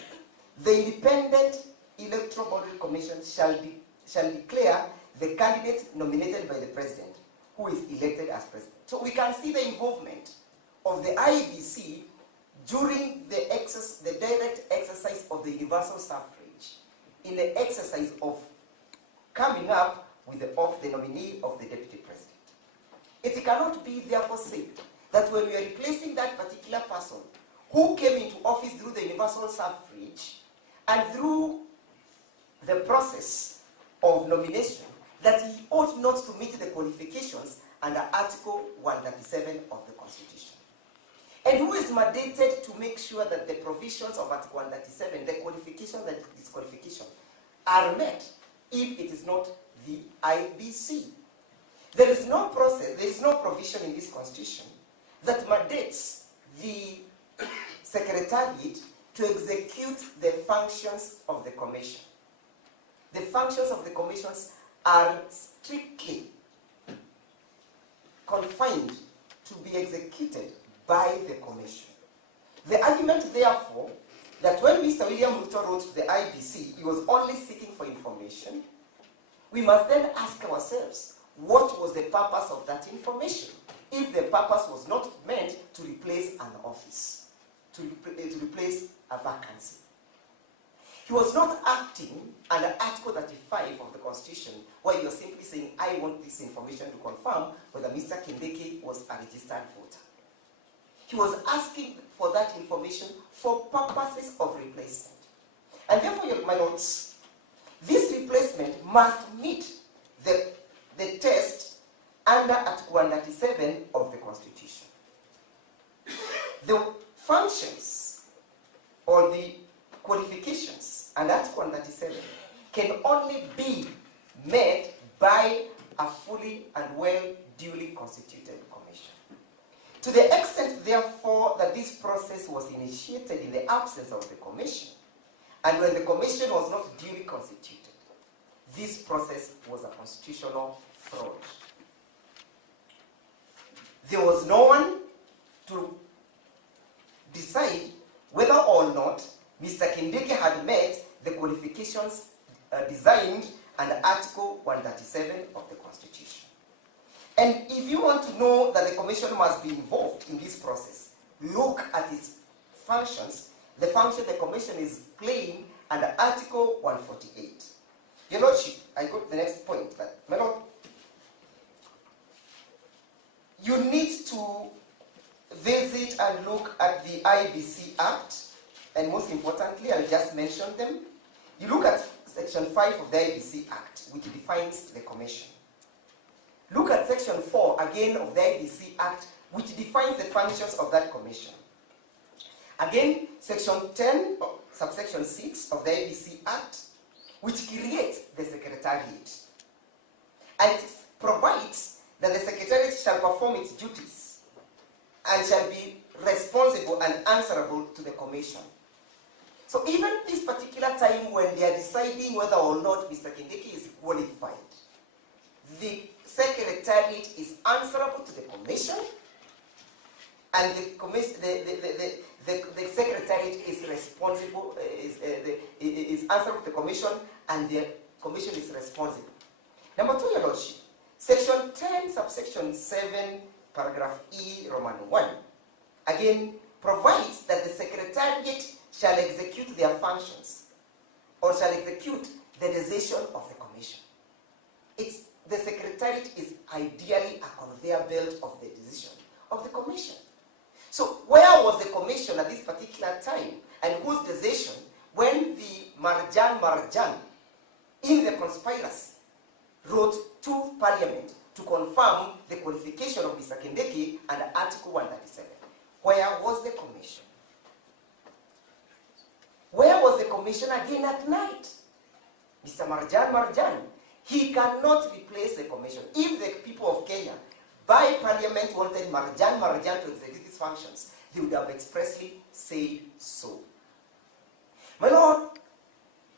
the Independent Electoral Boundary Commission shall declare the candidate nominated by the president, who is elected as president. So we can see the involvement of the IEBC during the direct exercise of the universal suffrage, in the exercise of coming up with the nominee of the deputy president. It cannot be therefore said that when we are replacing that particular person who came into office through the universal suffrage and through the process of nomination, that he ought not to meet the qualifications under Article 137 of the Constitution. And who is mandated to make sure that the provisions of Article 137, the qualification and disqualification, are met if it is not the IBC? There is no process, there is no provision in this Constitution that mandates the Secretariat to execute the functions of the Commission. The functions of the commissions are strictly confined to be executed by the Commission. The argument, therefore, that when Mr. William Ruto wrote to the IBC, he was only seeking for information, we must then ask ourselves, what was the purpose of that information? If the purpose was not meant to replace an office, to replace a vacancy. He was not acting under Article 35 of the Constitution, where you're simply saying, I want this information to confirm whether Mr. Kindiki was a registered voter. He was asking for that information for purposes of replacement. And therefore, my notes, this replacement must meet the test under Article 137 of the Constitution. The functions or the qualifications under Article 137 can only be met by a fully and well duly constituted commission. To the extent, therefore, that this process was initiated in the absence of the commission, and when the commission was not duly constituted, this process was a constitutional fraud. There was no one to decide whether or not Mr. Kindiki had met the qualifications designed under Article 137 of the Constitution. And if you want to know that the Commission must be involved in this process, look at its functions, the function the Commission is playing under Article 148. Your Lordship, I go to the next point. That, my Lord, you need to visit and look at the IBC Act, and most importantly, I'll just mention them. You look at Section 5 of the IBC Act, which defines the Commission. Look at Section 4, again, of the IBC Act, which defines the functions of that Commission. Again, Section 10, subsection 6 of the IBC Act, which creates the Secretariat. And it provides that the Secretariat shall perform its duties and shall be responsible and answerable to the Commission. So even this particular time when they are deciding whether or not Mr. Kindiki is qualified, the Secretariat is answerable to the Commission, and the Secretariat is responsible, is answerable to the Commission, and the Commission is responsible. Number 2, Your Lordship, Section 10, subsection 7, paragraph E, Roman 1, again provides that the Secretariat shall execute their functions or shall execute the decision of the Commission. The Secretariat is ideally a conveyor belt of the decision of the Commission. So where was the Commission at this particular time, and whose decision when the Marjan in the conspiracy wrote to Parliament to confirm the qualification of Mr. Kindiki under Article 137? Where was the Commission? Where was the Commission again at night? Mr. Marjan, he cannot replace the Commission. If the people of Kenya, by Parliament, wanted Marjan to execute his functions, they would have expressly said so. My Lord,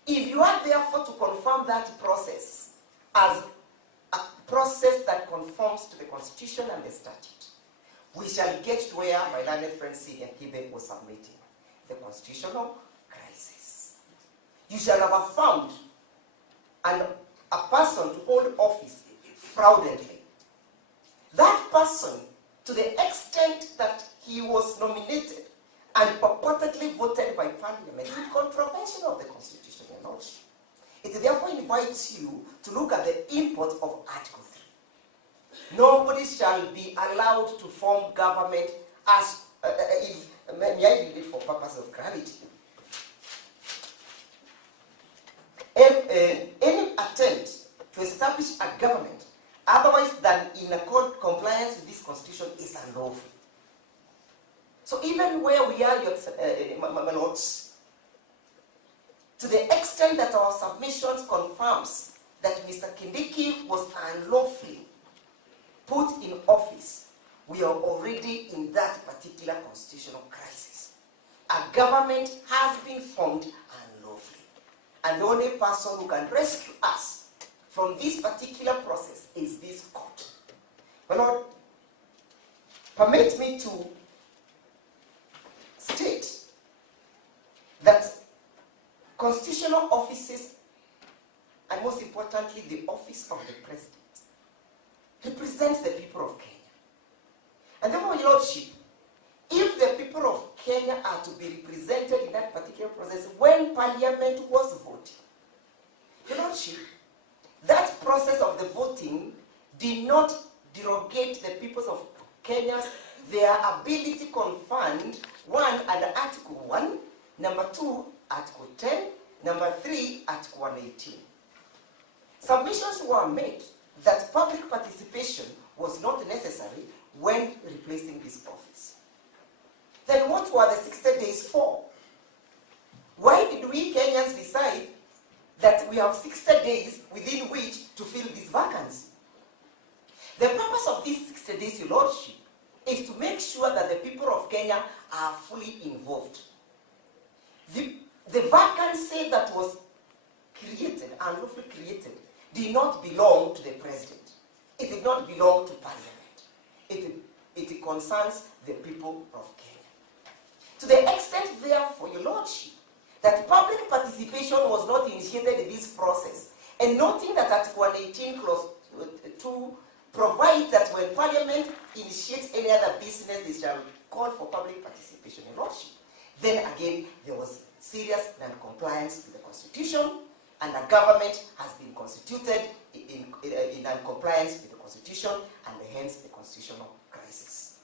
if you are therefore to confirm that process as a process that conforms to the Constitution and the statute, we shall get to where my learned friend Senior Kibe was submitting, the constitutional crisis. You shall have affirmed a person to hold office fraudulently. That person, to the extent that he was nominated and purportedly voted by Parliament in contravention of the Constitution, Your Lordship, it therefore invites you to look at the import of Article 3. Nobody shall be allowed to form government as, may I read it for purposes of clarity? Any attempt to establish a government otherwise than in compliance with this Constitution is unlawful. So even where we are, my lords, to the extent that our submissions confirms that Mr. Kindiki was unlawfully put in office, we are already in that particular constitutional crisis. A government has been formed unlawfully. And the only person who can rescue us from this particular process is this court. My Lord, permit me to state that constitutional offices, and most importantly the office of the President, represents the people of Kenya. And therefore, Your Lordship, if the people of Kenya are to be represented in that particular process, when Parliament was voting, did not derogate the peoples of Kenya's their ability conferred, one, under Article 1, number 2, Article 10, number 3, Article 118. Submissions were made that public participation was not necessary when replacing this office. Then what were the 60 days for? Why did we Kenyans decide that we have 60 days within which to fill this vacancy? The purpose of these 60 days, Your Lordship, is to make sure that the people of Kenya are fully involved. The vacancy that was created, unlawfully created, did not belong to the president. It did not belong to parliament. It concerns the people of Kenya. To the extent, therefore, Your Lordship, that public participation was not initiated in this process, and noting that Article 118, Clause 2, provides that when Parliament initiates any other business, they shall call for public participation, Your Lordship. Then again, there was serious non-compliance with the Constitution, and the government has been constituted in non-compliance with the Constitution, and hence the constitutional crisis.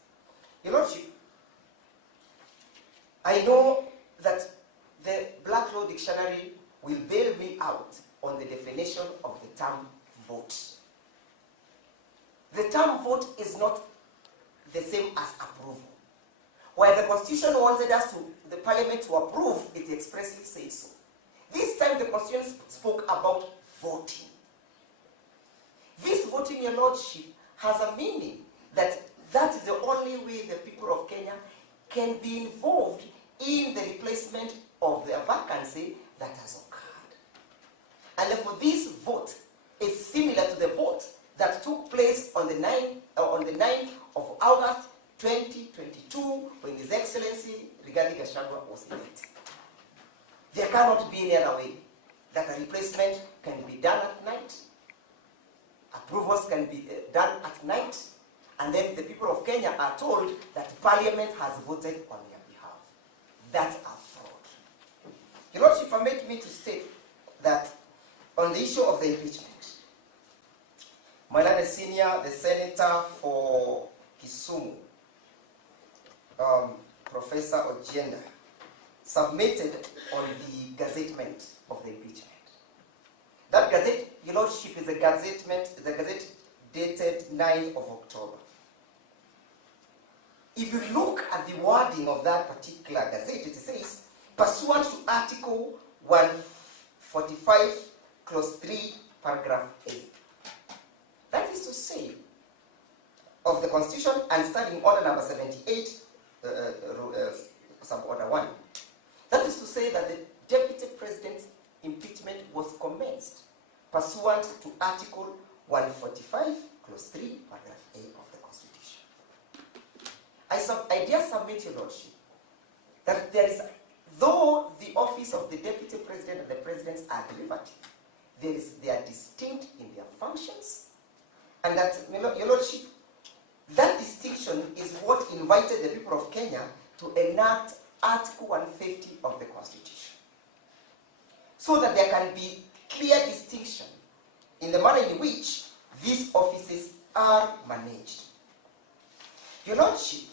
Your Lordship, I know that the Black Law Dictionary will bail me out on the definition of the term vote. The term vote is not the same as approval. While the Constitution wanted the Parliament to approve, it expressly said so. This time the Constitution spoke about voting. This voting, Your Lordship, has a meaning that is the only way the people of Kenya can be involved in the replacement of the vacancy that has occurred. And therefore this vote is similar to the vote that took place on the 9th of August 2022 when His Excellency Rigathi Gachagua was elected. There cannot be any other way that a replacement can be done at night, approvals can be done at night, and then the people of Kenya are told that Parliament has voted on their behalf. That's a fraud. Your Lordship, permit me to state that on the issue of the impeachment, Milimani Senior, the Senator for Kisumu, Professor Ojienda, submitted on the gazettement of the impeachment. That gazette, Your Lordship, is a gazette dated 9th of October. If you look at the wording of that particular gazette, it says, pursuant to Article 145, Clause 3, Paragraph A. That is to say, of the Constitution and Standing Order number 78, Sub-Order 1. That is to say that the Deputy President's impeachment was commenced pursuant to Article 145, Clause 3, Paragraph A of the Constitution. I dare submit, Your Lordship, that there is, though the office of the Deputy President and the Presidents are derivative, they are distinct in their functions, and that, Your Lordship, that distinction is what invited the people of Kenya to enact Article 150 of the Constitution, so that there can be clear distinction in the manner in which these offices are managed. Your Lordship,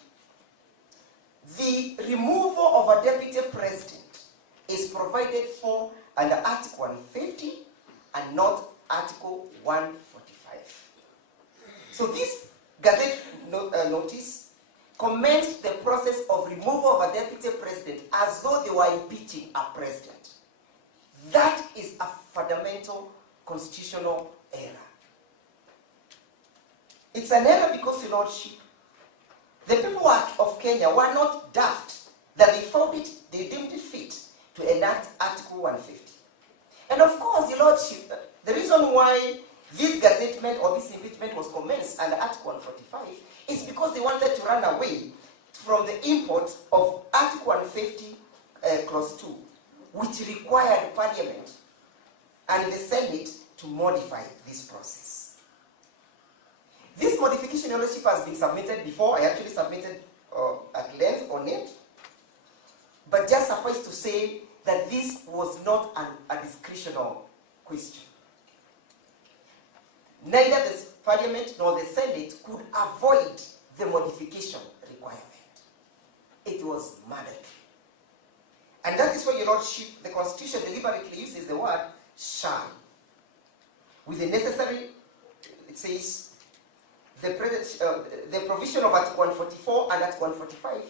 the removal of a Deputy President is provided for under Article 150 and not Article 145. So this Gazette notice commenced the process of removal of a Deputy President as though they were impeaching a president. That is a fundamental constitutional error. It's an error because, Your Lordship, the people of Kenya were not daft that they deemed it fit to enact Article 150. And of course, Your Lordship, the reason why this gazettement or this impeachment was commenced under Article 145 is because they wanted to run away from the import of Article 150, Clause 2, which required Parliament and the Senate to modify this process. This modification, Your Lordship, has been submitted before. I actually submitted at length on it. But just suffice to say that this was not a discretional question. Neither Parliament nor the Senate could avoid the modification requirement. It was mandatory. And that is why, Your Lordship, the Constitution deliberately uses the word shall. With the necessary, it says, the provision of Article 144 and Article 145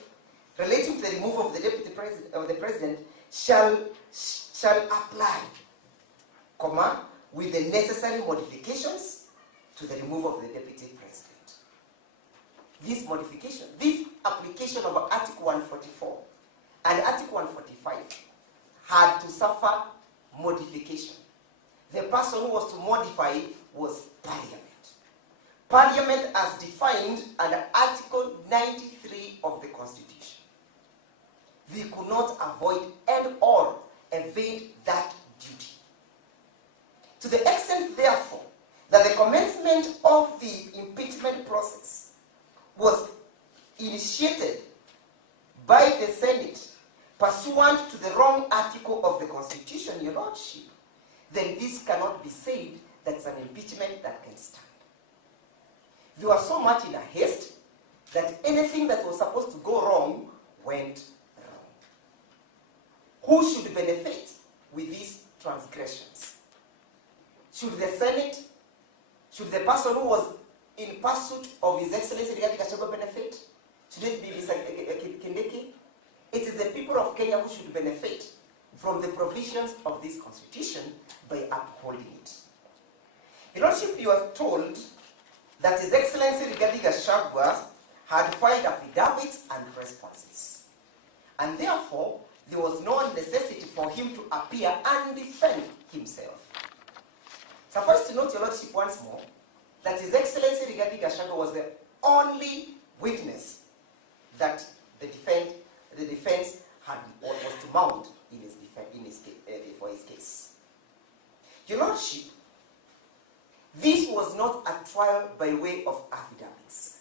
relating to the removal of the Deputy President shall apply, comma, with the necessary modifications to the removal of the Deputy President. This modification, this application of Article 144 and Article 145 had to suffer modification. The person who was to modify was Parliament. Parliament as defined under Article 93 of the Constitution. They could not avoid and or evade that duty. To the extent, therefore, that the commencement of the impeachment process was initiated by the Senate pursuant to the wrong article of the Constitution, Your Lordship, then this cannot be said that's an impeachment that can stand. They were so much in a haste that anything that was supposed to go wrong went wrong. Who should benefit with these transgressions? Should the Senate, should the person who was in pursuit of His Excellency Rigathi Gachagua benefit? Should it be Mr. Kindiki? It is the people of Kenya who should benefit from the provisions of this Constitution by upholding it. Your Lordship, you are told that His Excellency Rigathi Gachagua had filed affidavits and responses. And therefore, there was no necessity for him to appear and defend himself. Suffice to note, Your Lordship, once more, that His Excellency Rigathi Gachagua was the only witness that the defense had was to mount for his case. Your Lordship, this was not a trial by way of affidavits.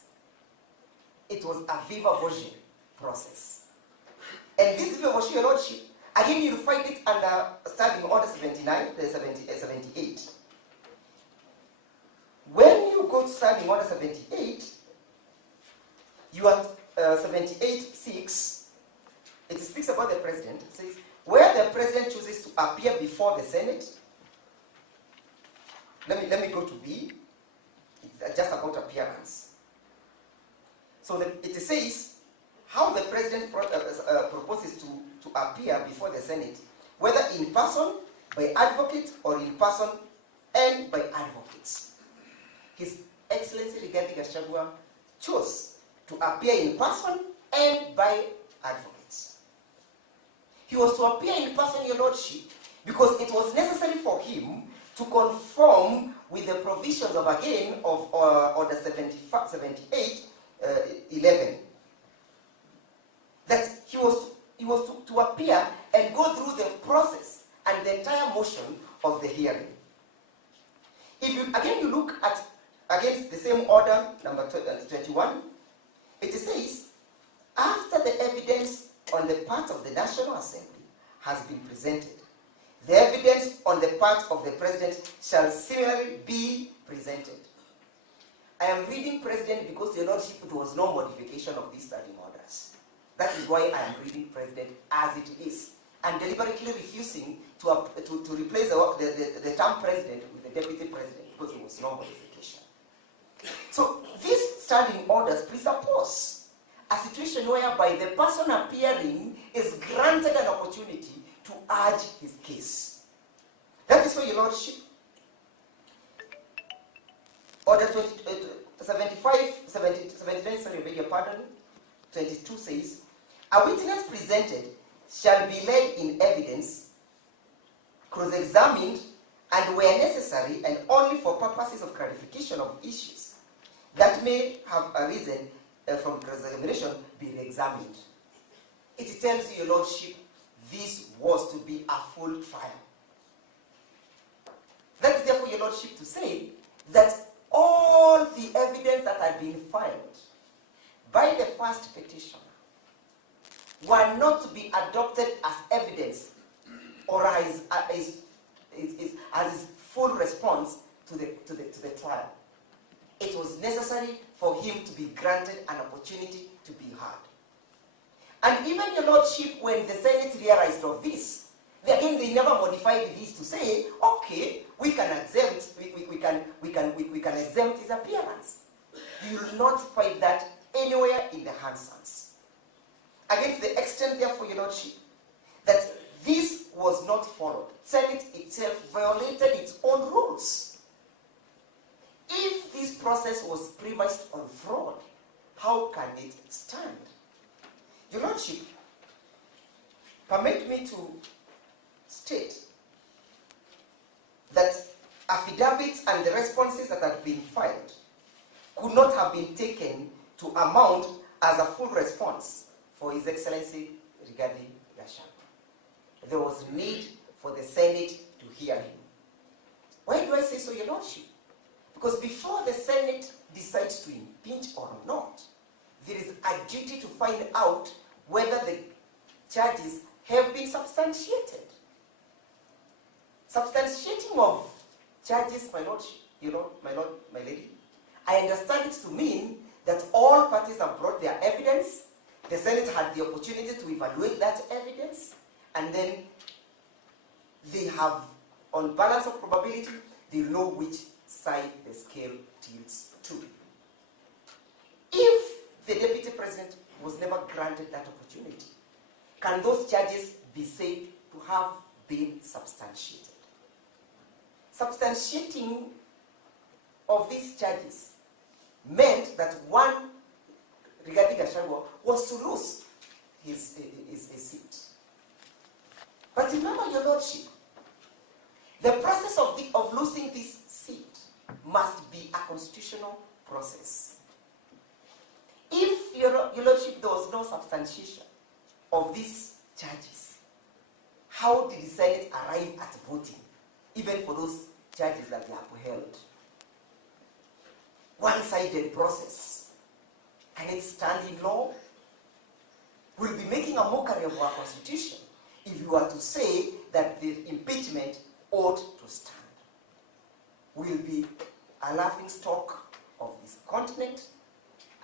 It was a viva voce process. And this viva voce, Your Lordship, again you'll find it under Standing Order 78. When you go to Standing Order 78, you are 78.6, it speaks about the President. It says, where the President chooses to appear before the Senate, let me go to B. It's just about appearance. So it says how the President proposes to appear before the Senate, whether in person, by advocate, or in person and by advocates. His Excellency Rigathi Gachagua chose to appear in person and by advocates. He was to appear in person, Your Lordship, because it was necessary for him to conform with the provisions of, again, of Order 78, 11. That he was to appear and go through the process and the entire motion of the hearing. If you, again, you look at, against the same order, number 21, it says, after the evidence on the part of the National Assembly has been presented, the evidence on the part of the President shall similarly be presented. I am reading President because, Your Lordship, there was no modification of these standing orders. That is why I am reading President as it is, and deliberately refusing to replace the term President with the Deputy President because there was no modification. So these standing orders presuppose a situation whereby the person appearing is granted an opportunity to urge his case. That is why, Your Lordship, Order 22 says, a witness presented shall be led in evidence, cross-examined, and where necessary, and only for purposes of clarification of issues that may have arisen from cross-examination, be re-examined. It tells you, Your Lordship, this was to be a full trial. That is therefore, Your Lordship, to say that all the evidence that had been filed by the first petitioner were not to be adopted as evidence or as his full response to the trial. it was necessary for him to be granted an opportunity to be heard. And even, Your Lordship, when the Senate realized of this, they never modified this to say, okay, we can exempt, we can exempt his appearance. You will not find that anywhere in the Hansons. Again, to the extent, therefore, Your Lordship, that this was not followed. Senate itself violated its own rules. If this process was premised on fraud, how can it stand? Your Lordship, permit me to state that affidavits and the responses that had been filed could not have been taken to amount as a full response for His Excellency Rigathi Gachagua. There was need for the Senate to hear him. Why do I say so, Your Lordship? Because before the Senate decides to impeach or not, there is a duty to find out whether the charges have been substantiated. Substantiating of charges, my lordship, my lord, my lady, I understand it to mean that all parties have brought their evidence, the Senate had the opportunity to evaluate that evidence, and then they have, on balance of probability, they know which side the scale tilts to. If the Deputy President was never granted that opportunity, can those charges be said to have been substantiated? Substantiating of these charges meant that one, Rigathi Gachagua, was to lose his seat. But remember, Your Lordship, the process of losing this seat must be a constitutional process. If, Your Lordship, there was no substantiation of these charges, how did the Senate arrive at voting, even for those charges that they upheld? One-sided process. Can it stand in law? We'll be making a mockery of our Constitution if you are to say that the impeachment ought to stand. We'll be a laughing stock of this continent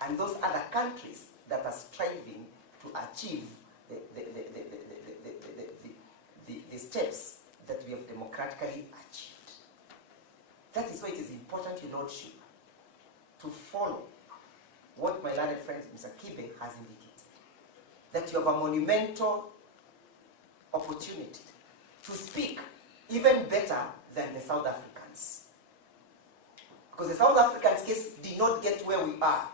and those other countries that are striving to achieve the steps that we have democratically achieved. That is why it is important, Your Lordship, to follow what my learned friend Mr. Kibe has indicated, that you have a monumental opportunity to speak even better than the South Africans. Because the South Africans' case did not get where we are.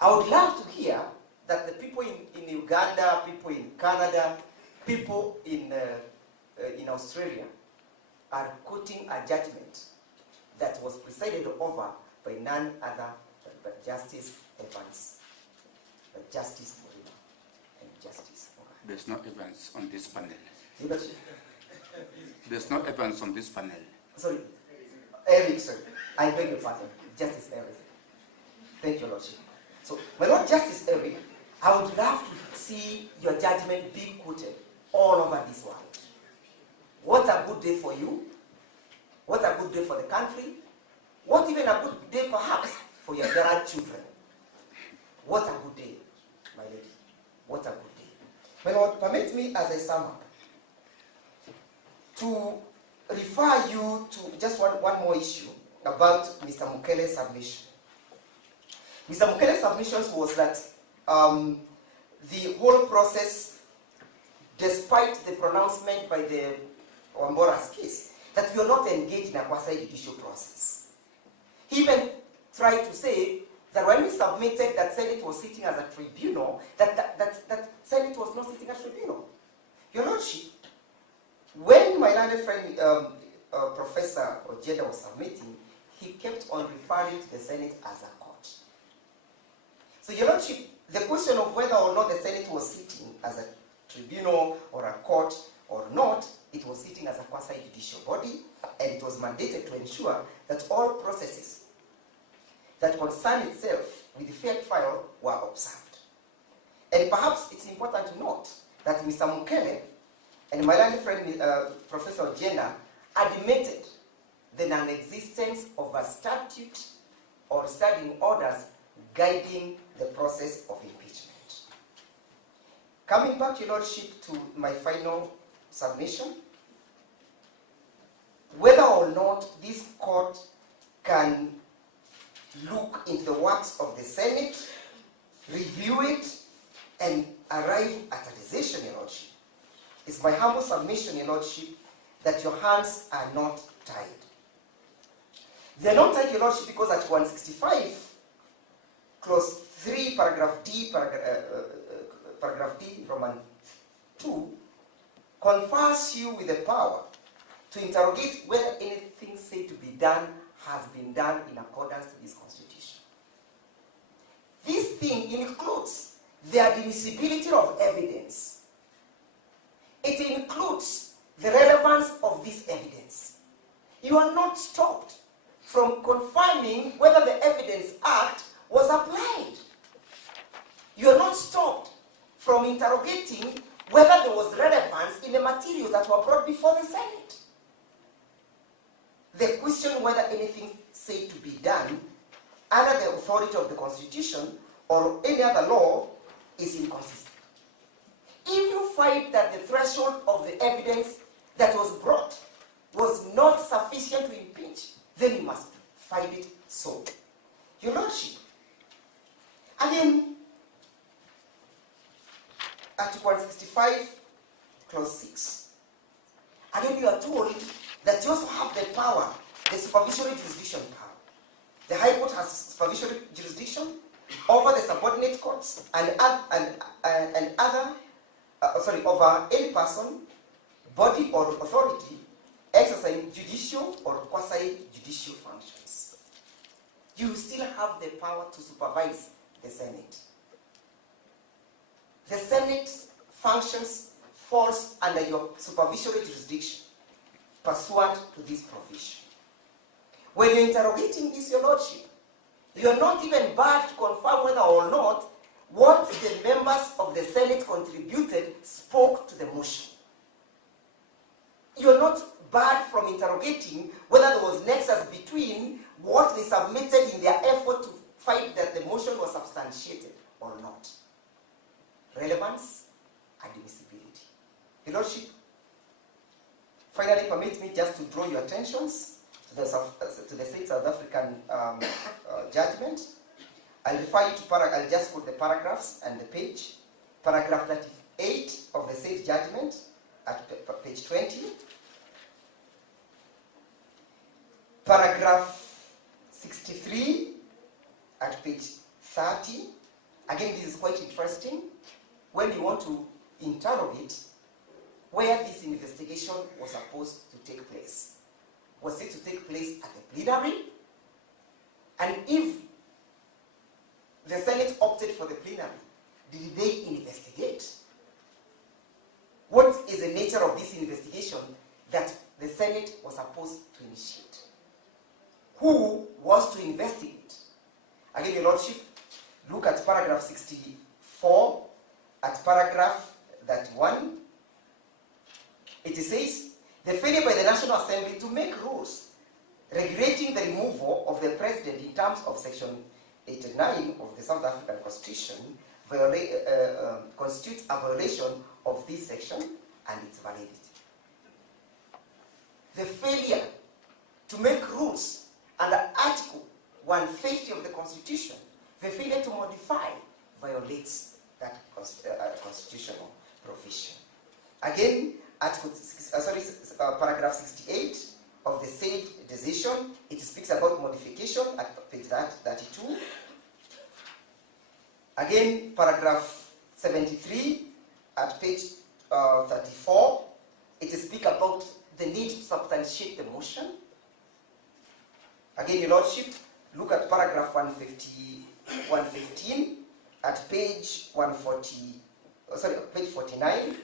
I would love to hear that the people in Uganda, people in Canada, people in Australia are quoting a judgment that was presided over by none other but Justice Evans, but Justice Moreno, and Justice Moreno. There's no Evans on this panel. But, There's no Evans on this panel. sorry, Eric, sir. I beg your pardon. Justice Eric. Thank you, Lordship. So, my Lord Justice Eric, I would love to see your judgment being quoted all over this world. What a good day for you. What a good day for the country. What even a good day, perhaps, for your grandchildren. What a good day, my lady. What a good day. My Lord, permit me, as I sum up, to refer you to just one more issue about Mr. Mukele's submission. Mr. Mukele's submissions was that the whole process, despite the pronouncement by the Wambora's case, that we are not engaged in a quasi-judicial process. He even tried to say that when we submitted that Senate was sitting as a tribunal, that Senate was not sitting as a tribunal. Your Lordship, when my learned friend, Professor Ojeda, was submitting, he kept on referring to the Senate as a court. So, Your Lordship, the question of whether or not the Senate was sitting as a tribunal or a court or not, it was sitting as a quasi-judicial body, and it was mandated to ensure that all processes that concern itself with the fair trial were observed. And perhaps it's important to note that Mr. Mukele and my learned friend, Professor Ojeda, admitted the non-existence of a statute or standing orders guiding the process of impeachment. Coming back, Your Lordship, to my final submission, whether or not this court can look into the works of the Senate, review it, and arrive at a decision, Your Lordship, it's my humble submission, Your Lordship, that your hands are not tied. They are not tied, Your Lordship, because at 165, clause 3, paragraph D, Roman 2, confers you with the power to interrogate whether anything said to be done has been done in accordance to this Constitution. This thing includes the admissibility of evidence. It includes the relevance of this evidence. You are not stopped from confirming whether the Evidence Act was applied. You are not stopped from interrogating whether there was relevance in the materials that were brought before the Senate. The question whether anything said to be done under the authority of the Constitution or any other law is inconsistent. If you find that the threshold of the evidence that was brought was not sufficient to impeach, then you must find it so. Your Lordship, again, Article 165, Clause 6. Again, you are told that you also have the power, the supervisory jurisdiction power. The High Court has supervisory jurisdiction over the subordinate courts and over any person, body, or authority exercising judicial or quasi-judicial functions. You still have the power to supervise the Senate. The Senate functions falls under your supervisory jurisdiction pursuant to this provision. When you're interrogating this, Your Lordship, you're not even barred to confirm whether or not what the members of the Senate contributed spoke to the motion. You're not barred from interrogating whether there was nexus between what they submitted in their effort to find that the motion was substantiated or not. Relevance and admissibility. Your Lordship, finally permit me just to draw your attentions to the state South African judgment. I'll refer you to I'll just put the paragraphs and the page. Paragraph 38 of the state judgment at page 20. Paragraph 63 at page 30. Again, this is quite interesting. When you want to interrogate where this investigation was supposed to take place. Was it to take place at the plenary? And if the Senate opted for the plenary, did they investigate? What is the nature of this investigation that the Senate was supposed to initiate? Who was to investigate? Again, Your Lordship, look at paragraph 64, at paragraph 31. It says, the failure by the National Assembly to make rules regulating the removal of the President in terms of Section 89 of the South African Constitution constitutes a violation of this section and its validity. The failure to make rules under Article 150 of the Constitution, the failure to modify violates that constitutional provision. Again, paragraph 68 of the said decision, it speaks about modification at page 32. Again, paragraph 73 at page 34, it speaks about the need to substantiate the motion. Again, Your Lordship, look at paragraph 115 at page 49.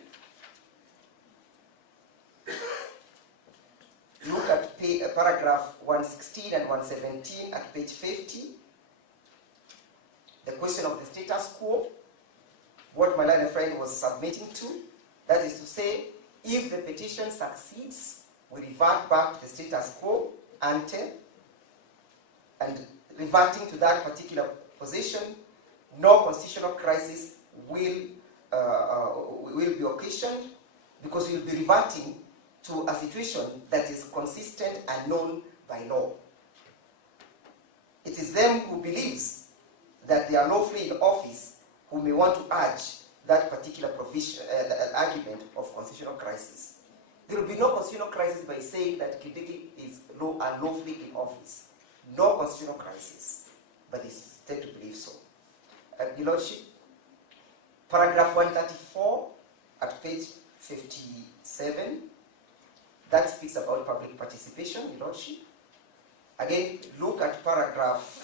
Look at paragraph 116 and 117 at page 50. The question of the status quo, what my learned friend was submitting to, that is to say, if the petition succeeds, we revert back to the status quo ante, and reverting to that particular position, no constitutional crisis will be occasioned, because we will be reverting to a situation that is consistent and known by law. It is them who believes that they are lawfully in office who may want to urge that particular provision, argument of constitutional crisis. There will be no constitutional crisis by saying that Kindiki is unlawfully in office. No constitutional crisis, but it's said to believe so. Your Lordship, paragraph 134 at page 57, that speaks about public participation, Your Lordship. Again, look at paragraph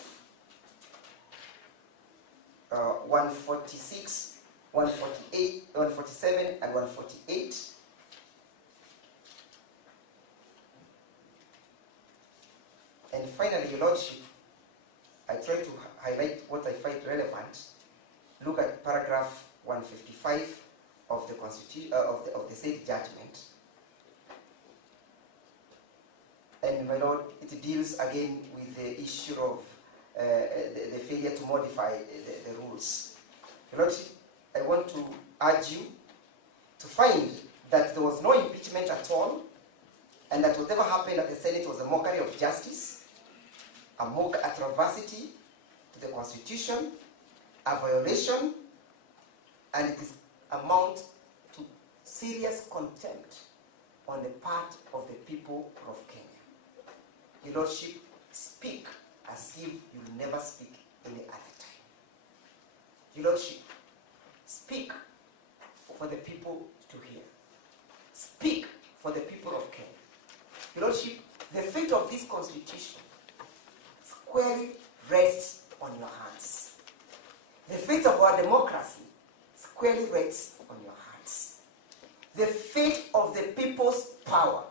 146, 148, 147, and 148. And finally, Your Lordship, I try to highlight what I find relevant. Look at paragraph 155 of the Constitution of the said judgment. And my Lord, it deals again with the issue of the failure to modify the rules. Your Lordship, I want to urge you to find that there was no impeachment at all, and that whatever happened at the Senate was a mockery of justice, a travesty to the Constitution, a violation, and it is amount to serious contempt on the part of the people of Kenya. Your Lordship, speak as if you will never speak any other time. Your Lordship, speak for the people to hear. Speak for the people of Kenya. Your Lordship, the fate of this Constitution squarely rests on your hands. The fate of our democracy squarely rests on your hands. The fate of the people's power,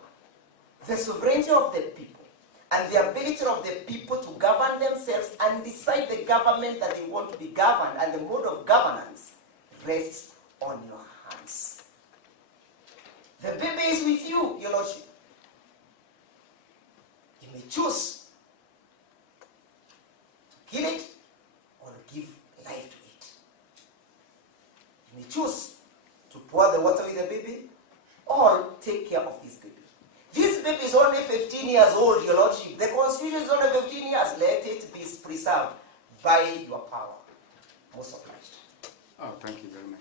the sovereignty of the people, and the ability of the people to govern themselves and decide the government that they want to be governed and the mode of governance rests on your hands. The baby is with you, Your Lordship. You may choose to kill it or to give life to it. You may choose to pour the water with the baby or take care of this baby. This baby is only 15 years old, Your Lordship. The Constitution is only 15 years. Let it be preserved by your power. Most obliged. Oh, thank you very much.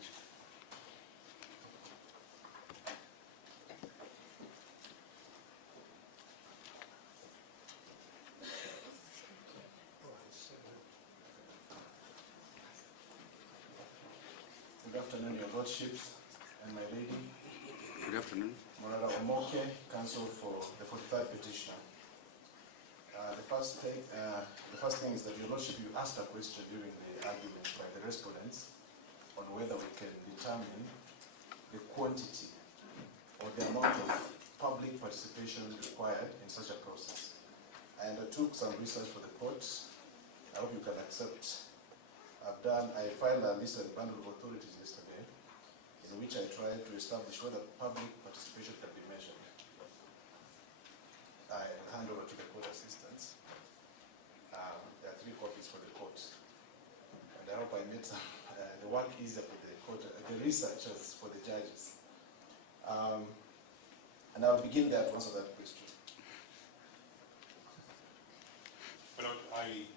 Good afternoon, Your Lordships and my lady. Good afternoon. Morara Omoke, counsel for the 43rd petitioner. The first thing is that, Your Lordship, you asked a question during the argument by the respondents on whether we can determine the quantity or the amount of public participation required in such a process. I undertook some research for the court. I hope you can accept. I filed a list and bundle of authorities yesterday, in which I tried to establish whether public participation can be measured. I hand over to the court assistants. There are 3 copies for the court. And I hope I made the work easier for the court, the researchers for the judges. And I'll begin there to answer that question. Well,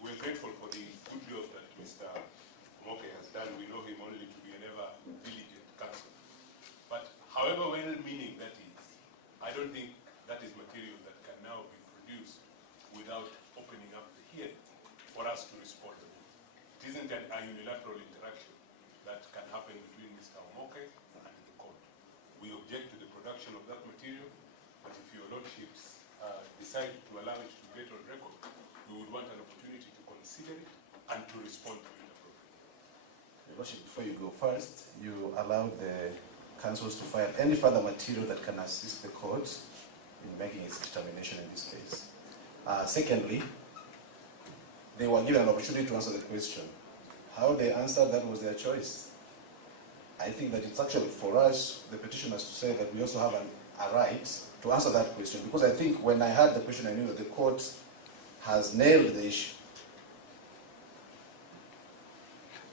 we're grateful for the good job that Mr. Moke has done. We know him only to be an ever diligent counsel. But however well-meaning that is, I don't think that is material that can now be produced without opening up the hearing for us to respond to it. It isn't a unilateral interaction that can happen between Mr. Moke and the court. We object to the production of that material, but if your lordships decide to allow it to get on record, we would want an opportunity to consider it and to respond to it appropriately. Your Lordship, before you go first, you allow the counsels to file any further material that can assist the court in making its determination in this case. Secondly, they were given an opportunity to answer the question. How they answered, that was their choice. I think that it's actually for us, the petitioners, to say that we also have a right to answer that question, because I think when I heard the question, I knew that the court has nailed the issue.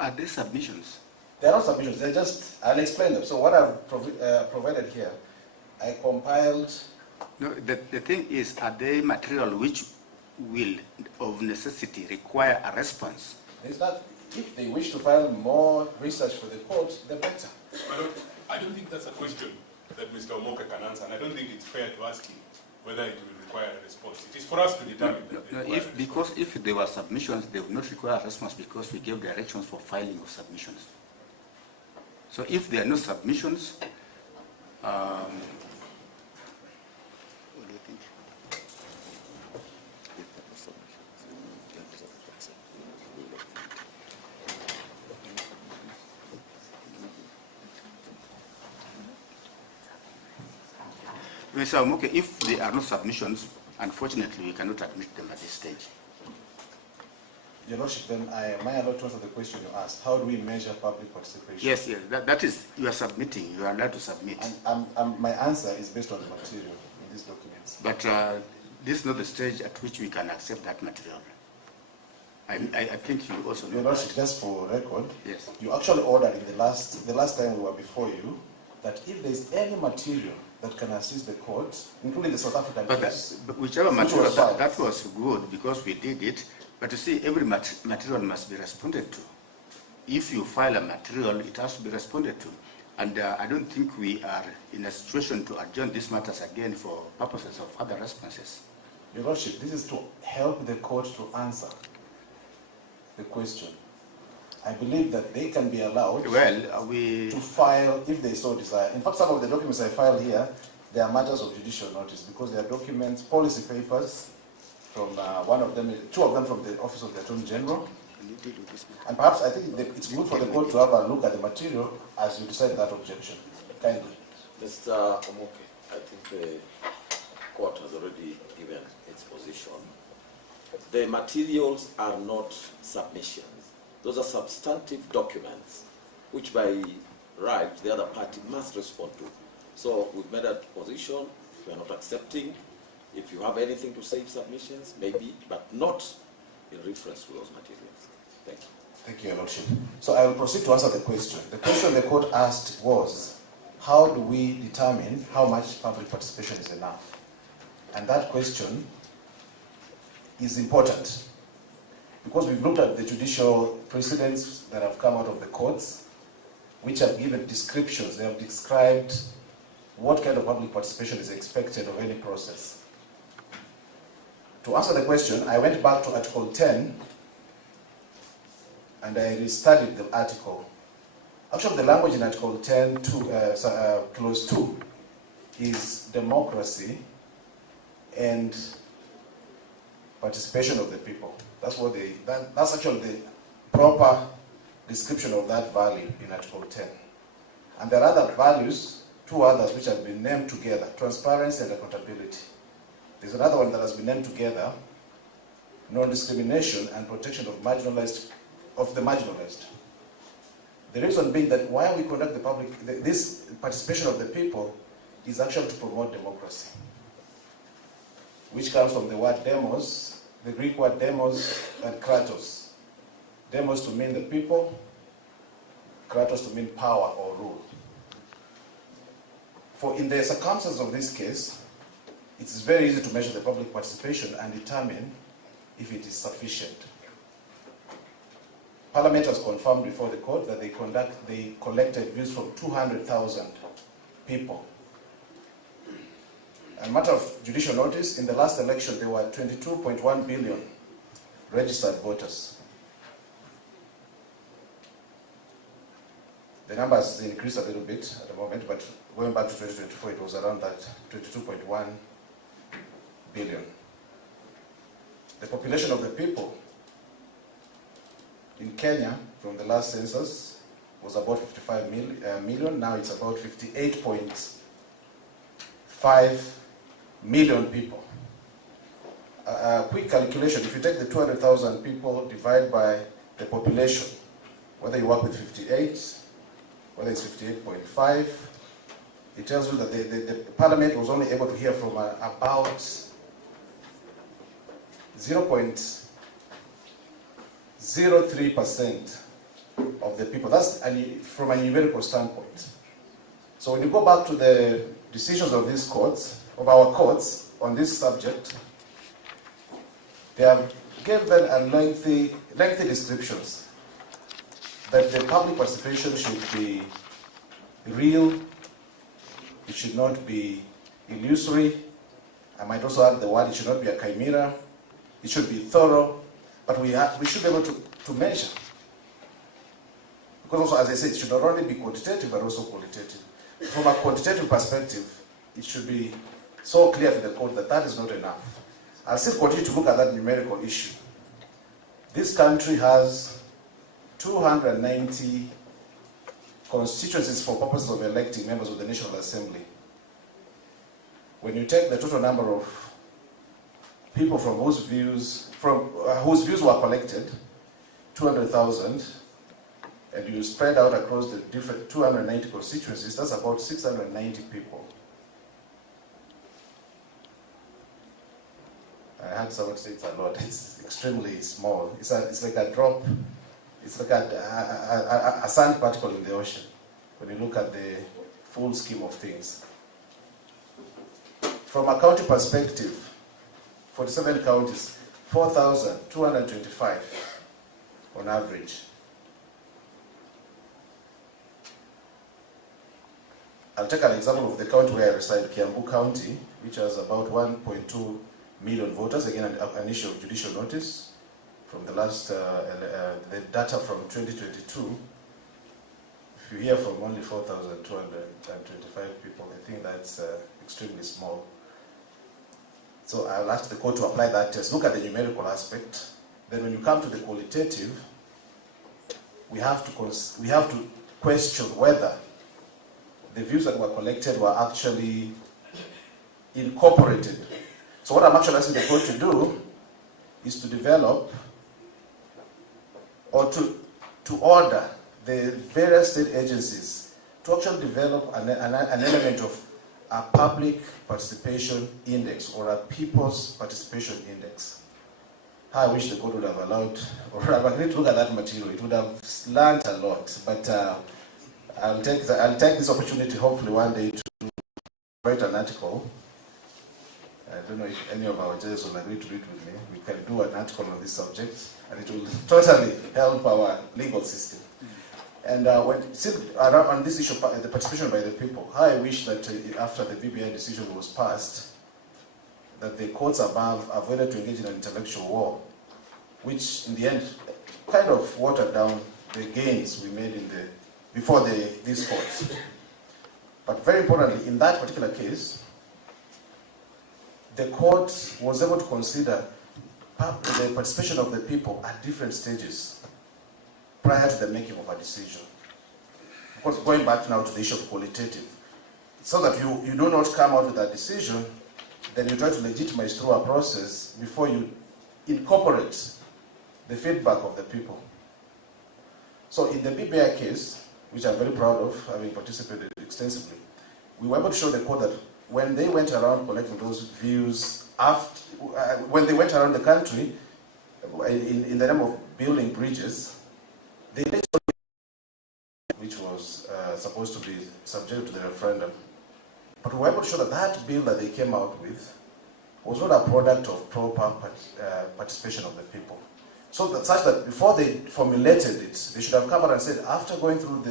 Are they submissions? They're not submissions, they're just, I'll explain them. So what I've provided here, I compiled. No, the thing is, are they material which will, of necessity, require a response? Is that if they wish to file more research for the court, the better. I don't think that's a question that Mr. Omoka can answer, and I don't think it's fair to ask him whether it will require a response. It is for us to determine that If there were submissions, they would not require a response because we gave directions for filing of submissions. So if there are no submissions, what do you think? Mr. Omoke, if there are no submissions, unfortunately, we cannot admit them at this stage. Your Lordship, then am I allowed to answer the question you asked? How do we measure public participation? Yes, that is, you are submitting, you are allowed to submit. My answer is based on the material in these documents. But this is not the stage at which we can accept that material. I think you also know. Your Lordship, just for record, yes, you actually ordered in the last time we were before you, that if there is any material that can assist the court, including the South African case. But whichever material, that was good because we did it. But you see, every material must be responded to. If you file a material, it has to be responded to. And I don't think we are in a situation to adjourn these matters again for purposes of further responses. Your Lordship, this is to help the court to answer the question. I believe that they can be allowed to file if they so desire. In fact, some of the documents I filed here, they are matters of judicial notice because they are documents, policy papers, from two of them from the Office of the Attorney General. And perhaps I think it's good for the court to have a look at the material as you decide that objection. Kindly. Mr. Omoke, I think the court has already given its position. The materials are not submissions. Those are substantive documents, which by right, the other party must respond to. So we've made a position, we are not accepting. If you have anything to say in submissions, maybe, but not in reference to those materials. Thank you. Thank you, Your Lordship. So I will proceed to answer the question. The question the court asked was, how do we determine how much public participation is enough? And that question is important because we've looked at the judicial precedents that have come out of the courts, which have given descriptions. They have described what kind of public participation is expected of any process. To answer the question, I went back to Article 10 and I restudied the article. Actually, the language in Article 10, Clause 2, is democracy and participation of the people. That's actually the proper description of that value in Article 10. And there are other values, two others which have been named together, transparency and accountability. There's another one that has been named together, non-discrimination and protection of the marginalized. The reason being that why we conduct this participation of the people is actually to promote democracy, which comes from the word demos, the Greek word demos and kratos. Demos to mean the people, kratos to mean power or rule. For in the circumstances of this case, it is very easy to measure the public participation and determine if it is sufficient. Parliament has confirmed before the court that they collected views from 200,000 people. A matter of judicial notice, in the last election there were 22.1 billion registered voters. The numbers increased a little bit at the moment, but going back to 2024 it was around that 22.1 billion. The population of the people in Kenya from the last census was about 55 million. Now it's about 58.5 million people. A quick calculation, if you take the 200,000 people divided by the population, whether you work with 58, whether it's 58.5, it tells you that the parliament was only able to hear from about 0.03% of the people. That's from a numerical standpoint. So when you go back to the decisions of these courts, of our courts on this subject, they have given a lengthy descriptions that the public participation should be real, it should not be illusory. I might also add the word, it should not be a chimera, it should be thorough, but we should be able to measure. Because also, as I said, it should not only be quantitative, but also qualitative. From a quantitative perspective, it should be so clear to the court that that is not enough. I'll still continue to look at that numerical issue. This country has 290 constituencies for purposes of electing members of the National Assembly. When you take the total number of people from whose views were collected, 200,000, and you spread out across the different 290 constituencies, that's about 690 people. I heard someone say it's a lot. It's extremely small. It's like a drop. It's like a sand particle in the ocean when you look at the full scheme of things. From a county perspective, 47 counties, 4,225 on average. I'll take an example of the county where I reside, Kiambu County, which has about 1.2 million voters. Again, an issue of judicial notice from the last, the data from 2022. If you hear from only 4,225 people, I think that's extremely small. So I'll ask the court to apply that test. Look at the numerical aspect. Then when you come to the qualitative, we have to question whether the views that were collected were actually incorporated. So what I'm actually asking the court to do is to develop or to order the various state agencies to actually develop an element of a public participation index or a people's participation index. I wish the court would have allowed, or have agreed to look at that material. It would have learned a lot, but I'll take this opportunity hopefully one day to write an article. I don't know if any of our judges will agree to do it with me. We can do an article on this subject, and it will totally help our legal system. And on this issue, the participation by the people, I wish that after the BBI decision was passed, that the courts above avoided to engage in an intellectual war, which in the end kind of watered down the gains we made before these courts. But very importantly, in that particular case, the court was able to consider the participation of the people at different stages prior to the making of a decision. Of course, going back now to the issue of qualitative, so that you do not come out with a decision, then you try to legitimize through a process before you incorporate the feedback of the people. So in the BBI case, which I'm very proud of, having participated extensively, we were able to show the court that when they went around collecting those views, when they went around the country, in the name of building bridges, they did, which was supposed to be subject to the referendum. But we were able to show that that bill that they came out with was not a product of proper participation of the people. So that such that before they formulated it, they should have come out and said, after going through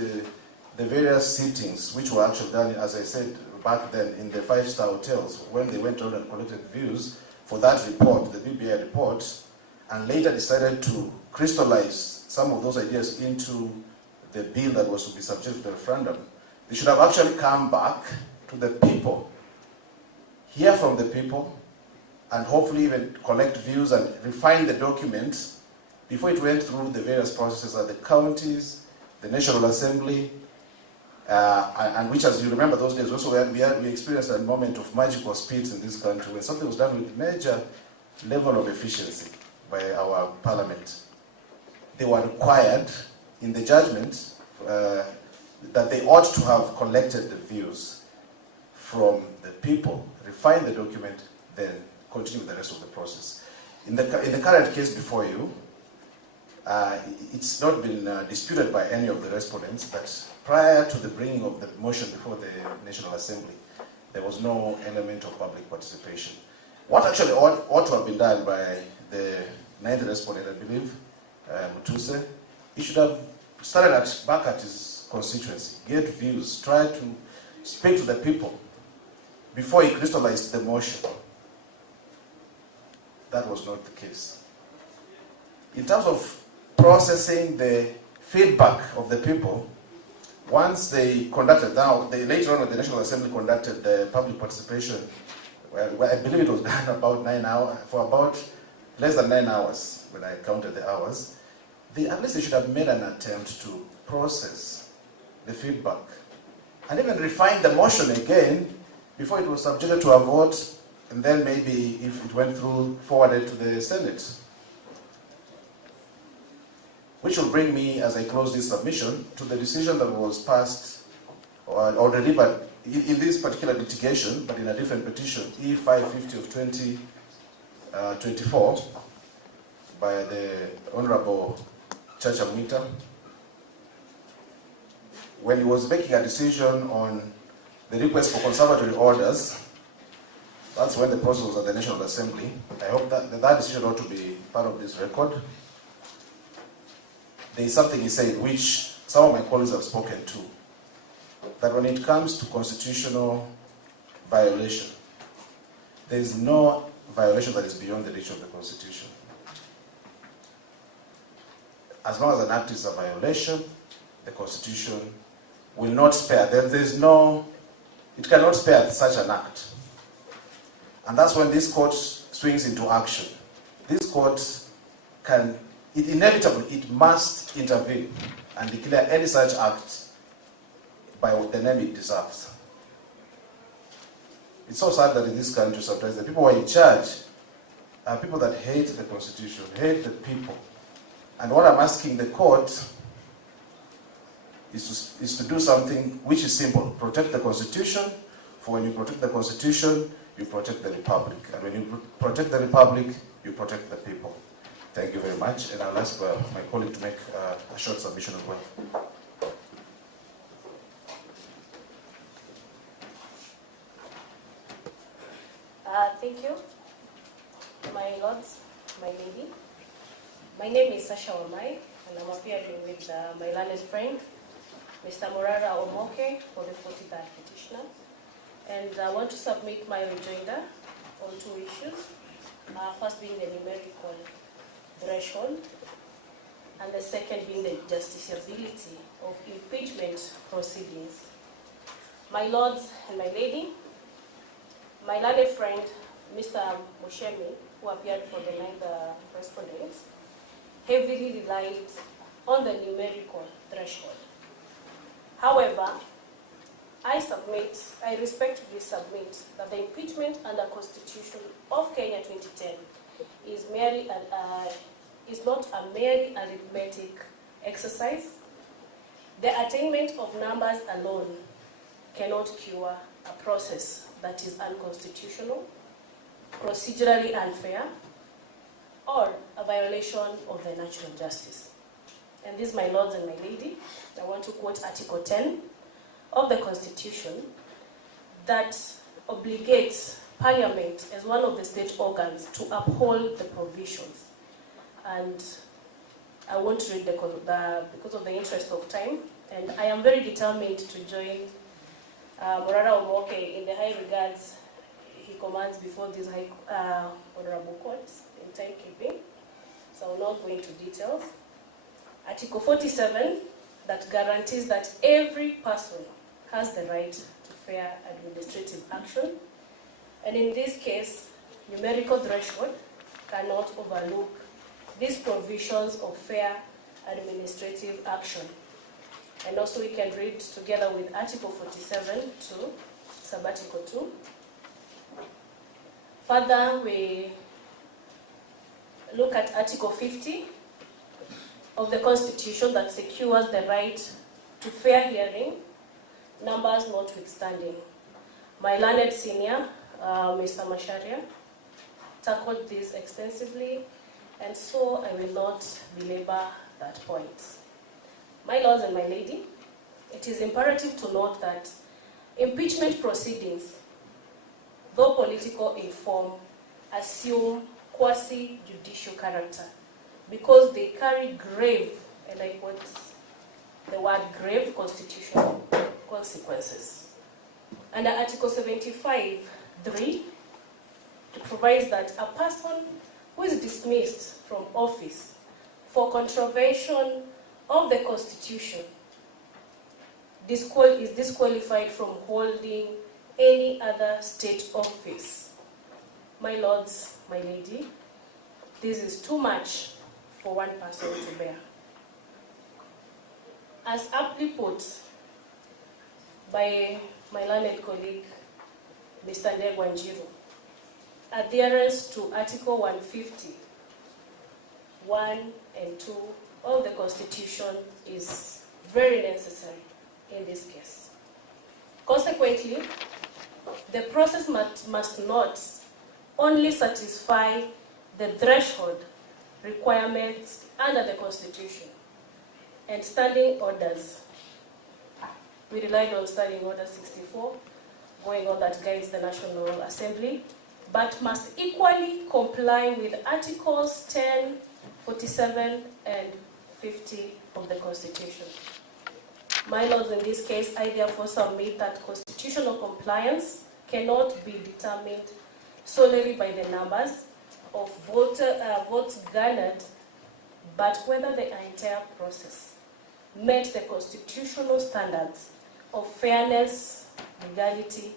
the various sittings, which were actually done, as I said back then, in the five-star hotels, when they went around and collected views for that report, the BBI report, and later decided to crystallize some of those ideas into the bill that was to be subject to the referendum, they should have actually come back to the people, hear from the people, and hopefully even collect views and refine the documents before it went through the various processes at the counties, the National Assembly, and which, as you remember those days, also we experienced a moment of magical speeds in this country when something was done with major level of efficiency by our parliament. They were required in the judgment that they ought to have collected the views from the people, refine the document, then continue with the rest of the process. In the current case before you, it's not been disputed by any of the respondents that prior to the bringing of the motion before the National Assembly, there was no element of public participation. What actually ought to have been done by the 9th respondent, I believe, Mutuse, he should have started back at his constituency, get views, try to speak to the people before he crystallized the motion. That was not the case. In terms of processing the feedback of the people, once they conducted, later on when the National Assembly conducted the public participation, well, I believe it was done about 9 hours, for about less than 9 hours, when I counted the hours, at least they should have made an attempt to process the feedback and even refine the motion again before it was subjected to a vote, and then maybe if it went through, forwarded to the Senate. Which will bring me, as I close this submission, to the decision that was passed or delivered in this particular litigation, but in a different petition, E550 of 2024, by the Honorable Chacha Mwita, when he was making a decision on the request for conservatory orders. That's when the process was at the National Assembly. I hope that decision ought to be part of this record. There is something he said, which some of my colleagues have spoken to, that when it comes to constitutional violation, there is no violation that is beyond the reach of the Constitution. As long as an act is a violation, the Constitution will not spare. It cannot spare such an act. And that's when this court swings into action. This court it must intervene and declare any such act by the name it deserves. It's so sad that in this country sometimes the people who are in charge are people that hate the Constitution, hate the people. And what I'm asking the court is to do something which is simple. Protect the Constitution, for when you protect the Constitution, you protect the Republic. And when you protect the Republic, you protect the people. Thank you very much, and I'll ask my colleague to make a short submission as well. Thank you, my lords, my lady. My name is Sasha Wamai, and I'm appearing with my learned friend, Mr. Morara Omoke, for the 43rd petitioner. And I want to submit my rejoinder on two issues. First being the numerical threshold, and the second being the justiciability of impeachment proceedings. My lords and my lady, my learned friend, Mr. Mushemi, who appeared for the 9th respondent, heavily relied on the numerical threshold. However, I respectfully submit that the impeachment under Constitution of Kenya 2010 is not a merely arithmetic exercise. The attainment of numbers alone cannot cure a process that is unconstitutional, procedurally unfair, or a violation of the natural justice. And this, my lords and my lady, I want to quote Article 10 of the Constitution that obligates Parliament as one of the state organs to uphold the provisions. And I won't read because of the interest of time, and I am very determined to join Morara Omoke in the high regards he commands before these honorable courts in timekeeping. So I'll not go into details. Article 47 that guarantees that every person has the right to fair administrative action. And in this case, numerical threshold cannot overlook these provisions of fair administrative action. And also we can read together with Article 47 to Sub-Article 2. Further, we look at Article 50 of the Constitution that secures the right to fair hearing, numbers notwithstanding. My learned senior, Mr. Masharia, tackled this extensively and so I will not belabor that point. My lords and my lady, it is imperative to note that impeachment proceedings, though political in form, assume quasi-judicial character because they carry grave, and I quote the word grave, constitutional consequences. Under Article 75(3), it provides that a person who is dismissed from office for contravention of the Constitution is disqualified from holding any other state office. My lords, my lady, this is too much for one person to bear. As aptly put by my learned colleague, Mr. Ndegwanjiru, adherence to Article 150, 1 and 2 of the Constitution is very necessary in this case. Consequently, the process must not only satisfy the threshold requirements under the Constitution and standing orders. We relied on Standing Order 64, going on that guides the National Assembly, but must equally comply with Articles 10, 47, and 50 of the Constitution. My lords, in this case, I therefore submit that constitutional compliance cannot be determined solely by the numbers of votes garnered, but whether the entire process met the constitutional standards of fairness, legality,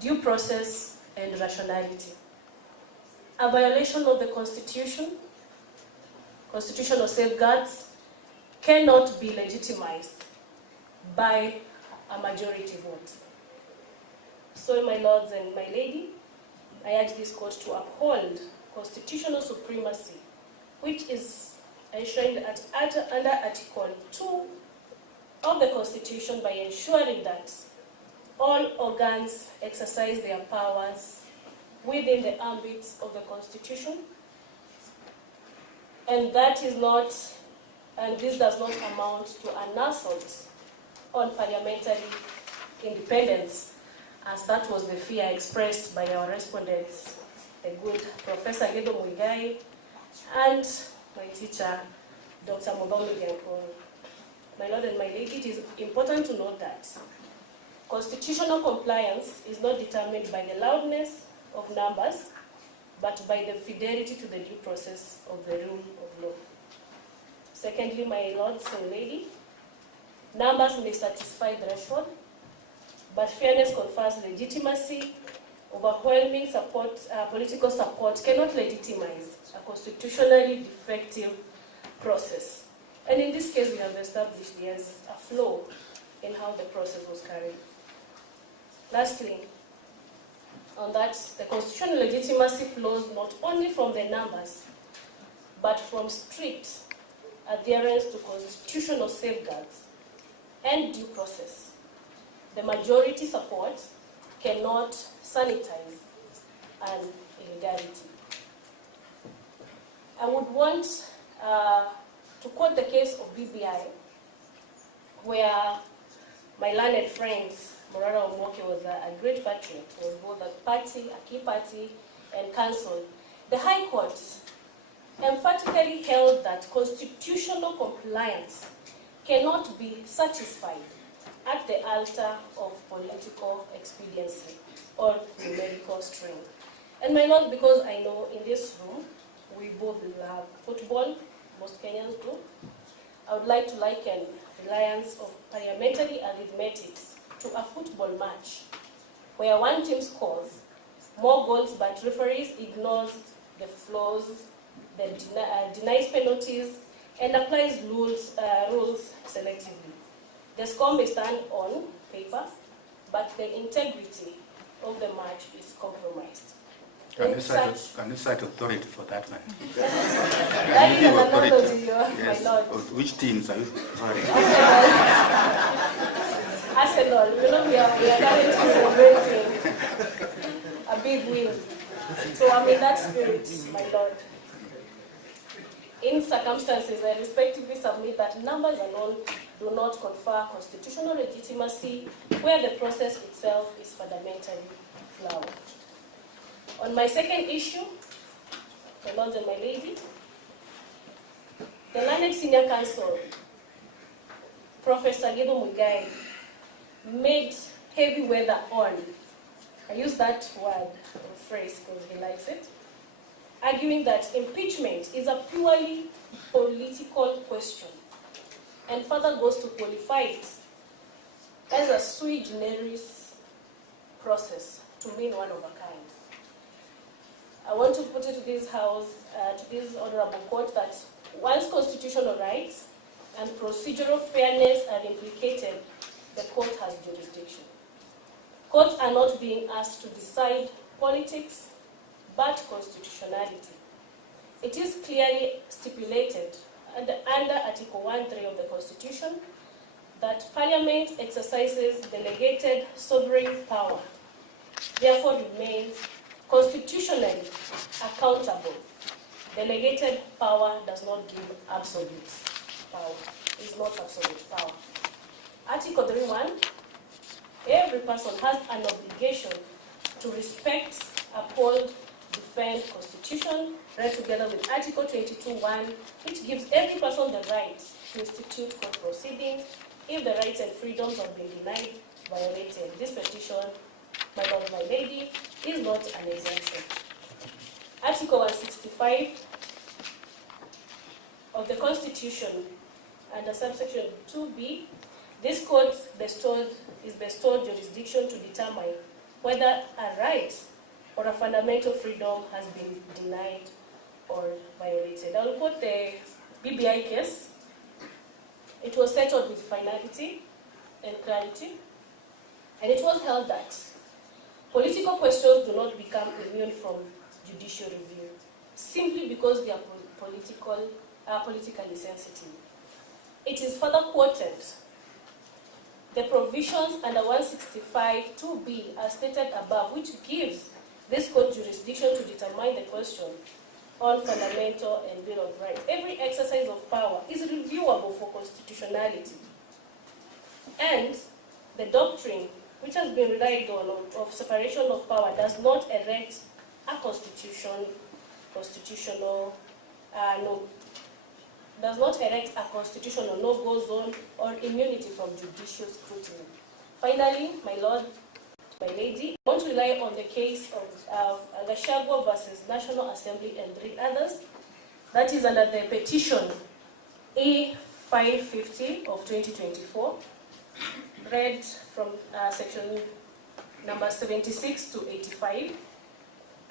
due process, and rationality. A violation of the Constitution, constitutional safeguards, cannot be legitimized by a majority vote. So, my lords and my lady, I urge this court to uphold constitutional supremacy, which is enshrined under Article 2 of the Constitution by ensuring that all organs exercise their powers within the ambit of the Constitution, and this does not amount to an assault on parliamentary independence, as that was the fear expressed by our respondents, the good Professor Gedo Muigai and my teacher, Dr. Mubamu Giankoro. My lord and my lady, it is important to note that constitutional compliance is not determined by the loudness of numbers, but by the fidelity to the due process of the rule of law. Secondly, my lords and lady, numbers may satisfy the threshold, but fairness confers legitimacy. Overwhelming political support cannot legitimize a constitutionally defective process. And in this case, we have established there's a flaw in how the process was carried. Lastly, on that, the constitutional legitimacy flows not only from the numbers, but from strict adherence to constitutional safeguards and due process. The majority support cannot sanitize an illegality. I would want to quote the case of BBI, where my learned friend, Morara Omoke, was a great patriot, was both a party, a key party, and council. The High Court emphatically held that constitutional compliance cannot be satisfied at the altar of political expediency or numerical strength. And my lord, because I know in this room we both love football, most Kenyans do, I would like to liken reliance of parliamentary arithmetics to a football match where one team scores more goals but referees ignores the flaws, denies penalties, and applies rules selectively. The score may stand on paper, but the integrity of the match is compromised. Can you cite authority for that one? That is an analogy, yes. my lord. Which teams are you referring to? Arsenal, we are currently celebrating a big win. So I'm in that spirit, my lord. In circumstances, I respectively submit that numbers alone do not confer constitutional legitimacy where the process itself is fundamentally flawed. On my second issue, my lords and my lady, the learned senior counsel, Professor Gido Mugai, made heavy weather on, I use that word or phrase because he likes it, arguing that impeachment is a purely political question, and further goes to qualify it as a sui generis process to mean one of a kind. I want to put it to this House, to this honorable court, that once constitutional rights and procedural fairness are implicated, the court has jurisdiction. Courts are not being asked to decide politics, but constitutionality. It is clearly stipulated under Article 1.3 of the Constitution that Parliament exercises delegated sovereign power, therefore remains constitutionally accountable. Delegated power does not give absolute power. It is not absolute power. Article 3.1, every person has an obligation to respect, uphold, defend Constitution, read together with Article 22.1, which gives every person the right to institute court proceedings if the rights and freedoms have been denied, violated. This petition, my lord, my lady, is not an exemption. Article 165 of the Constitution, under subsection 2b, this court is bestowed jurisdiction to determine whether a right or a fundamental freedom has been denied or violated. I'll quote the BBI case. It was settled with finality and clarity, and it was held that political questions do not become immune from judicial review simply because they are politically sensitive. It is further quoted. The provisions under 165(2)b are stated above, which gives this court jurisdiction to determine the question on fundamental and Bill of Rights. Every exercise of power is reviewable for constitutionality. And the doctrine, which has been relied on, of separation of power, does not erect a constitutional no-go zone or immunity from judicial scrutiny. Finally, my lord, my lady, I want to rely on the case of Gachagua versus National Assembly and 3 others. That is under the petition A550 of 2024, read from section number 76 to 85.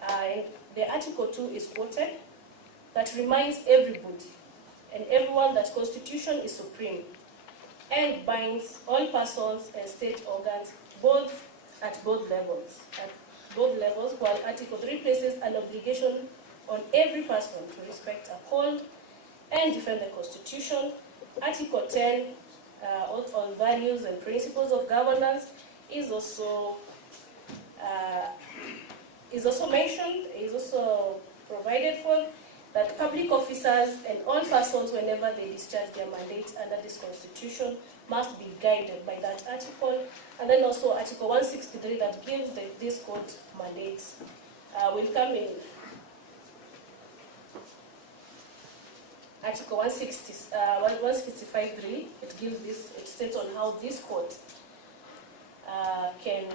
And the Article 2 is quoted that reminds everybody and everyone that Constitution is supreme and binds all persons and state organs at both levels, while Article 3 places an obligation on every person to respect, uphold, and defend the Constitution. Article 10 on values and principles of governance is also mentioned, is also provided for, that public officers and all persons, whenever they discharge their mandate under this Constitution, must be guided by that article. And then also Article 163 that gives this court mandates will come in. Article 165.3, it gives this, it states on how this court can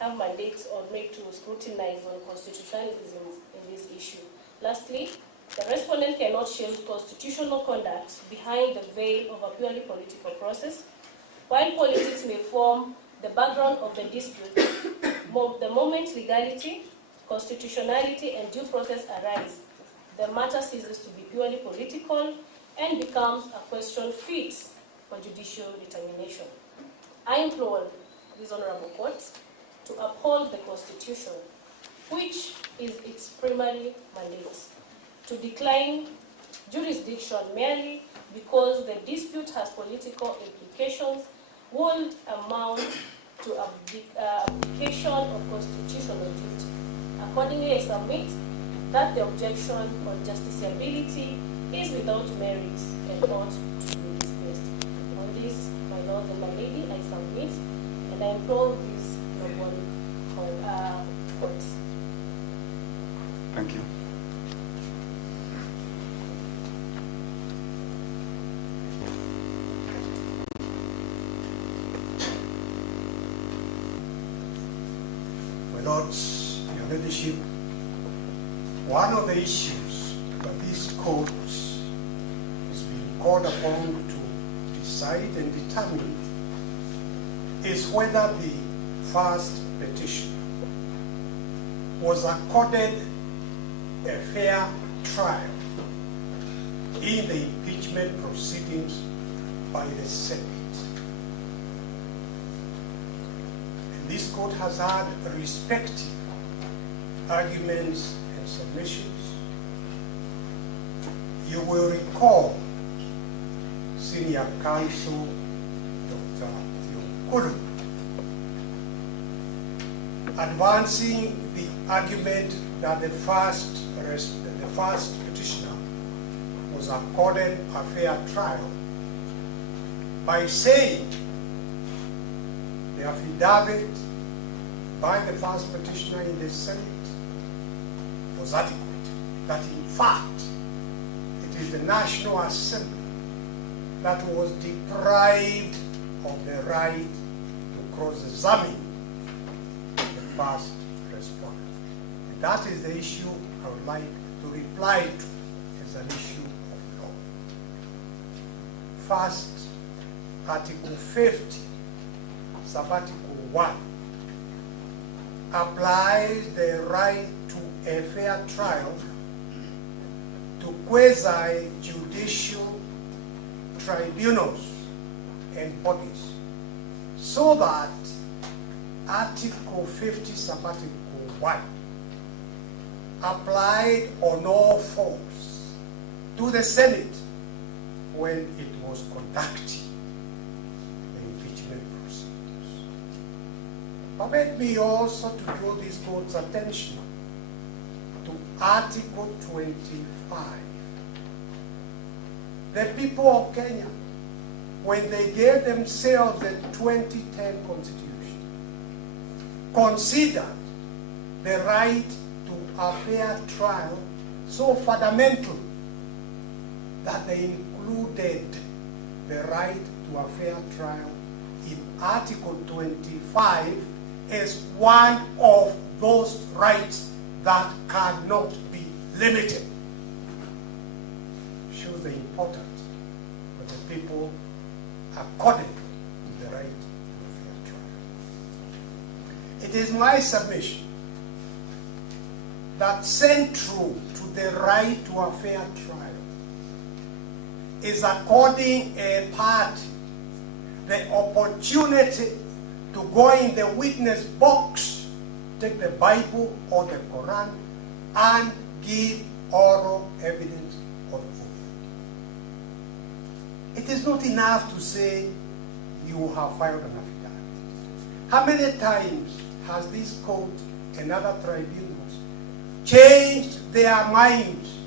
have mandates or made to scrutinize on constitutionalism in this issue. Lastly, the respondent cannot shield constitutional conduct behind the veil of a purely political process. While politics may form the background of the dispute, the moment legality, constitutionality, and due process arise, the matter ceases to be purely political and becomes a question fit for judicial determination. I implore this honorable court to uphold the Constitution, which is its primary mandate, to decline jurisdiction merely because the dispute has political implications would amount to abdication of constitutional duty. Accordingly, I submit that the objection on justiciability is without merit and ought to be dismissed. On this, my lord and my lady, I submit, and I implore these noble courts. Thank you. My lords, your ladyship, one of the issues that this court is being called upon to decide and determine is whether the first petition was accorded a fair trial in the impeachment proceedings by the Senate. And this court has had respective arguments and submissions. You will recall Senior Counsel Dr. Thiokulu advancing the argument that the first petitioner was accorded a fair trial by saying the affidavit by the first petitioner in the Senate was adequate, that in fact it is the National Assembly that was deprived of the right to cross-examine the first respondent. And that is the issue I would like to reply to as an issue of law. First, Article 50, Sub-Article 1, applies the right to a fair trial to quasi-judicial tribunals and bodies, so that Article 50, Sub-Article 1 applied on all fours to the Senate when it was conducting the impeachment proceedings. Permit me also to draw this court's attention to Article 25. The people of Kenya, when they gave themselves the 2010 Constitution, considered the right to a fair trial so fundamental that they included the right to a fair trial in Article 25 as one of those rights that cannot be limited. Shows the importance of the people according to the right to a fair trial. It is my submission that central to the right to a fair trial is according a party the opportunity to go in the witness box, take the Bible or the Quran, and give oral evidence of oath. It is not enough to say you have filed an affidavit. How many times has this court and other tribunals changed their minds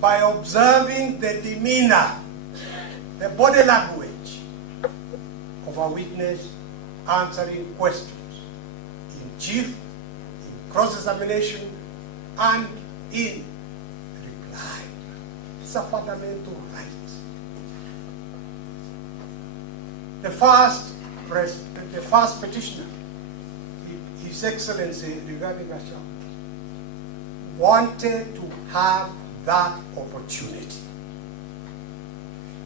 by observing the demeanor, the body language of a witness answering questions in chief, in cross-examination, and in reply? It's a fundamental right. The first petitioner, His Excellency Rigathi Gachagua, wanted to have that opportunity.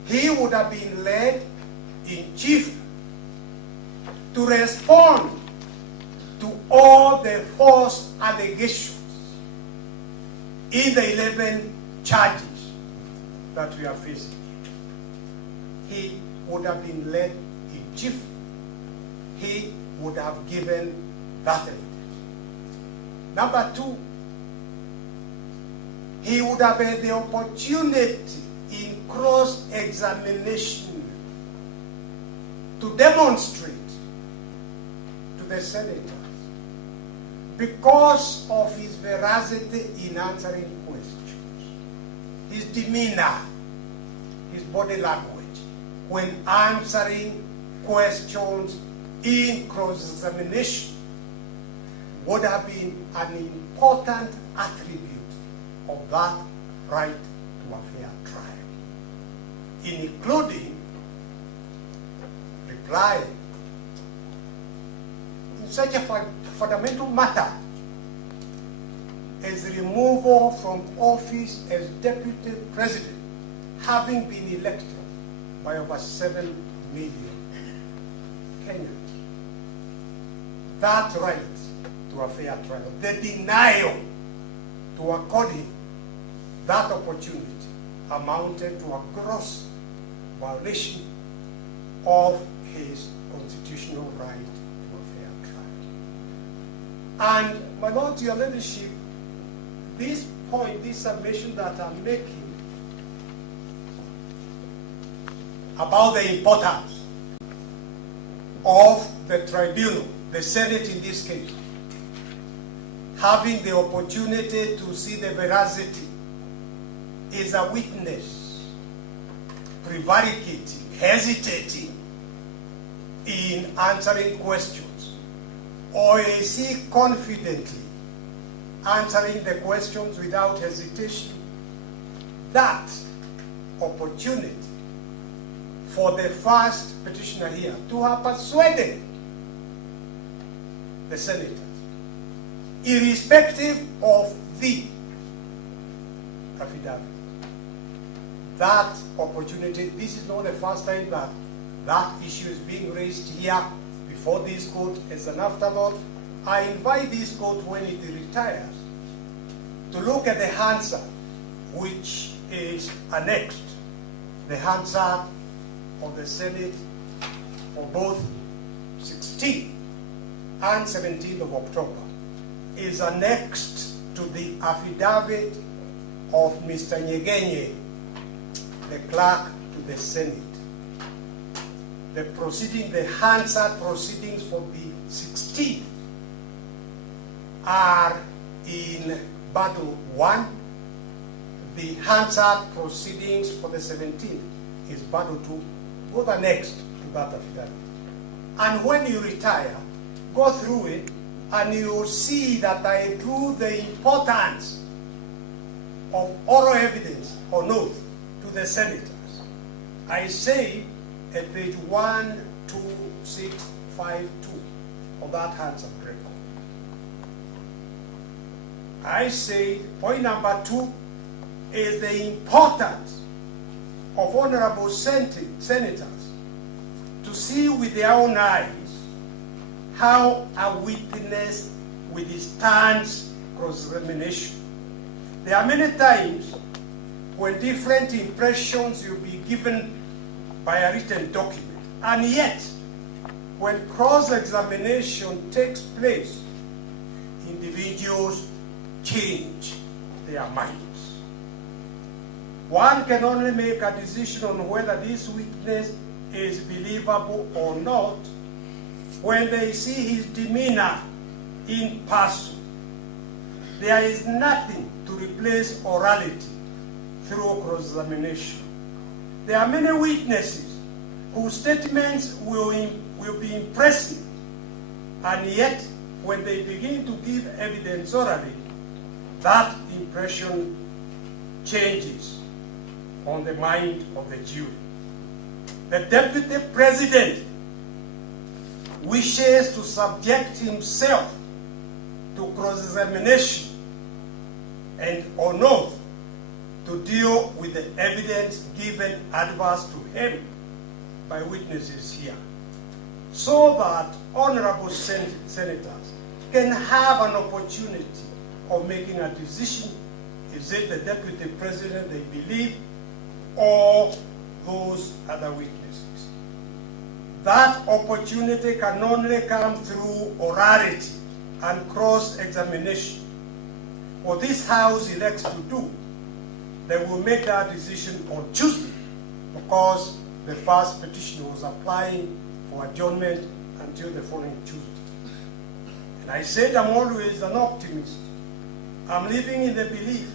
He would have been led in chief to respond to all the false allegations in the 11 charges that we are facing. He would have been led in chief. He would have given that evidence. Number two, he would have had the opportunity in cross-examination to demonstrate to the senators, because of his veracity in answering questions, his demeanor, his body language, when answering questions in cross-examination would have been an important attribute of that right to a fair trial, including replying in such a fundamental matter as removal from office as Deputy President, having been elected by over 7 million Kenyans. That right to a fair trial, the denial to accord him that opportunity amounted to a gross violation of his constitutional right to a fair trial. And my Lord, your leadership, this point, this submission that I'm making about the importance of the tribunal, the Senate in this case, having the opportunity to see the veracity, is a witness prevaricating, hesitating in answering questions, or is he confidently answering the questions without hesitation? That opportunity for the first petitioner here to have persuaded the senators, irrespective of the affidavit. That opportunity, this is not the first time that that issue is being raised here before this court as an afterthought. I invite this court, when it retires, to look at the Hansard, which is annexed, the Hansard of the Senate for both 16th and 17th of October, is annexed to the affidavit of Mr. Nyegenye, the clerk to the Senate. The proceeding, the Hansard proceedings for the 16th are in Battle 1. The Hansard proceedings for the 17th is Battle 2. Both are next to that affidavit. And when you retire, go through it, and you will see that I drew the importance of oral evidence on oath to the senators. I say at page 12652 of that Hansard record. I say point number 2 is the importance of honorable senators to see with their own eyes how a witness withstands cross-examination. There are many times when different impressions will be given by a written document, and yet when cross-examination takes place, individuals change their minds. One can only make a decision on whether this witness is believable or not when they see his demeanor in person. There is nothing to replace orality through cross-examination. There are many witnesses whose statements will be impressive, and yet when they begin to give evidence orally, that impression changes on the mind of the jury. The Deputy President wishes to subject himself to cross-examination and on oath to deal with the evidence given adverse to him by witnesses here, so that honorable senators can have an opportunity of making a decision. Is it the Deputy President they believe, or those other witnesses? That opportunity can only come through orality and cross-examination. What this House elects to do, they will make that decision on Tuesday, because the first petitioner was applying for adjournment until the following Tuesday. And I said I'm always an optimist. I'm living in the belief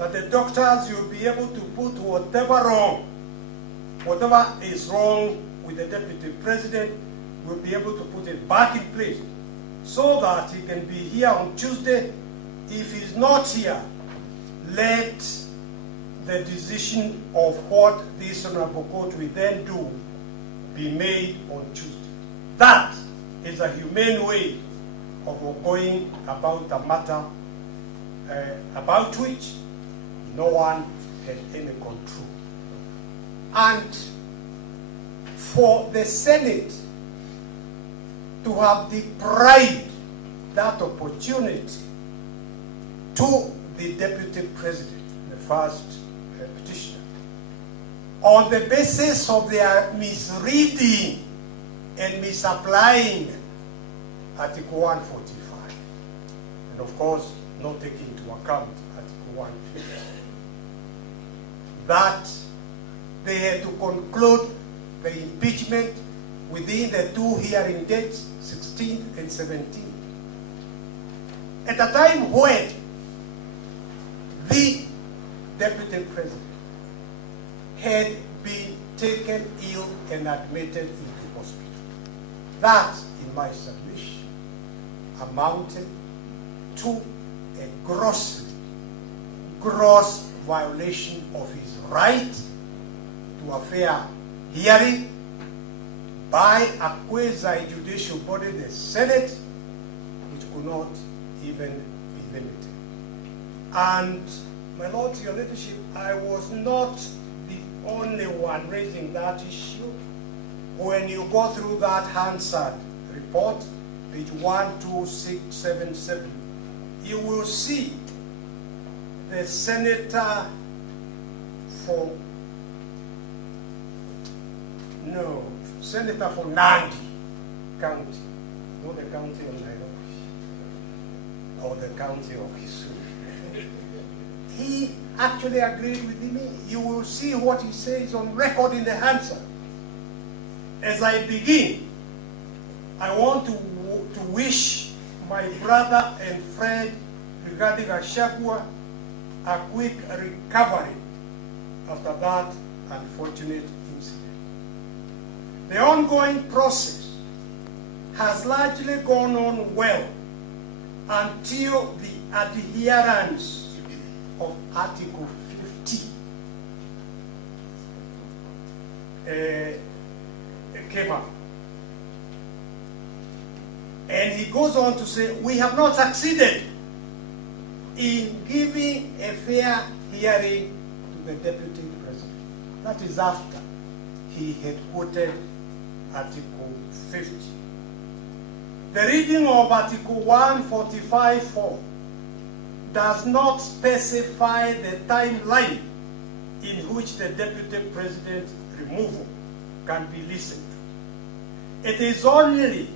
that the doctors will be able to put whatever is wrong with the Deputy President, will be able to put it back in place so that he can be here on Tuesday. If he's not here, let the decision of what this Honorable Court will then do be made on Tuesday. That is a humane way of going about a matter about which no one had any control. And for the Senate to have deprived that opportunity to the Deputy President, the first petitioner, on the basis of their misreading and misapplying Article 145, and of course not taking into account Article 150, that they had to conclude the impeachment within the two hearing dates, 16th and 17th. At a time when the Deputy President had been taken ill and admitted into hospital. That, in my submission, amounted to a gross violation of his right to a fair hearing by a quasi-judicial body, the Senate, which could not even be limited. And, my Lord, your leadership, I was not the only one raising that issue. When you go through that Hansard report, page 12677, you will see the senator for Nandi County, not the county of Nairobi, or the county of Kisumu. He actually agreed with me. You will see what he says on record in the answer. As I begin, I want to wish my brother and friend Rigathi Gachagua a quick recovery after that unfortunate incident. The ongoing process has largely gone on well until the adherence of Article 50 came up. And he goes on to say, we have not succeeded in giving a fair hearing to the Deputy President. That is after he had quoted Article 50. The reading of Article 145.4 does not specify the timeline in which the Deputy President's removal can be listened to. It is only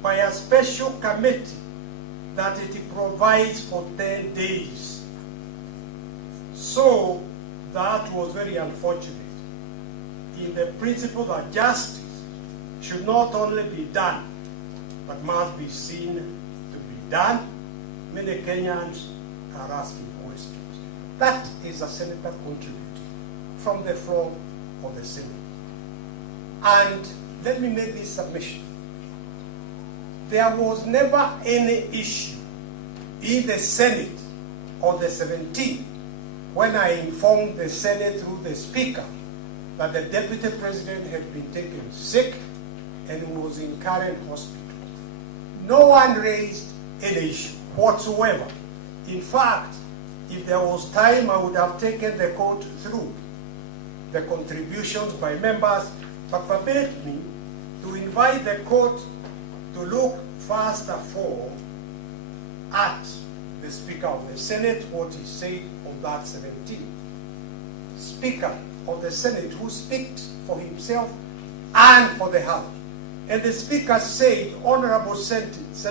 by a special committee that it provides for 10 days. So that was very unfortunate in the principle that justice should not only be done, but must be seen to be done. Many Kenyans are asking questions. That is a senator contributing from the floor of the Senate. And let me make this submission. There was never any issue in the Senate on the 17th when I informed the Senate through the Speaker that the Deputy President had been taken sick and was in current hospital. No one raised any issue whatsoever. In fact, if there was time, I would have taken the court through the contributions by members, but forbade me to invite the court to look first of all at the Speaker of the Senate, what he said on that 17th. Speaker of the Senate who speaks for himself and for the House. And the Speaker said, honorable senators,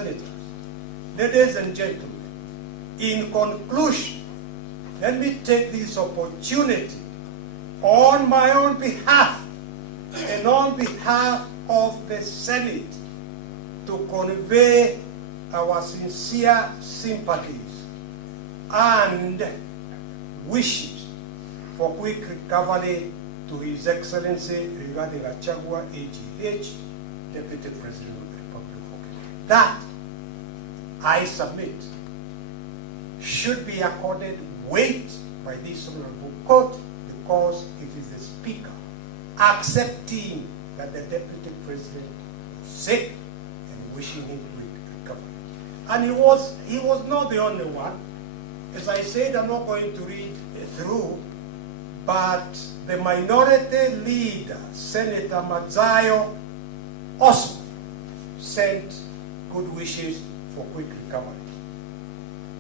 ladies and gentlemen, in conclusion, let me take this opportunity on my own behalf and on behalf of the Senate to convey our sincere sympathies and wishes for quick recovery to His Excellency Rigathi Gachagua, AGH, Deputy President of the Republic of Kenya. That, I submit, should be accorded weight by this Honorable Court because it is the Speaker accepting that the Deputy President was sick and wishing him quick recovery. And he was not the only one. As I said, I'm not going to read it through, but the minority leader, Senator Mazayo, also sent good wishes for quick recovery.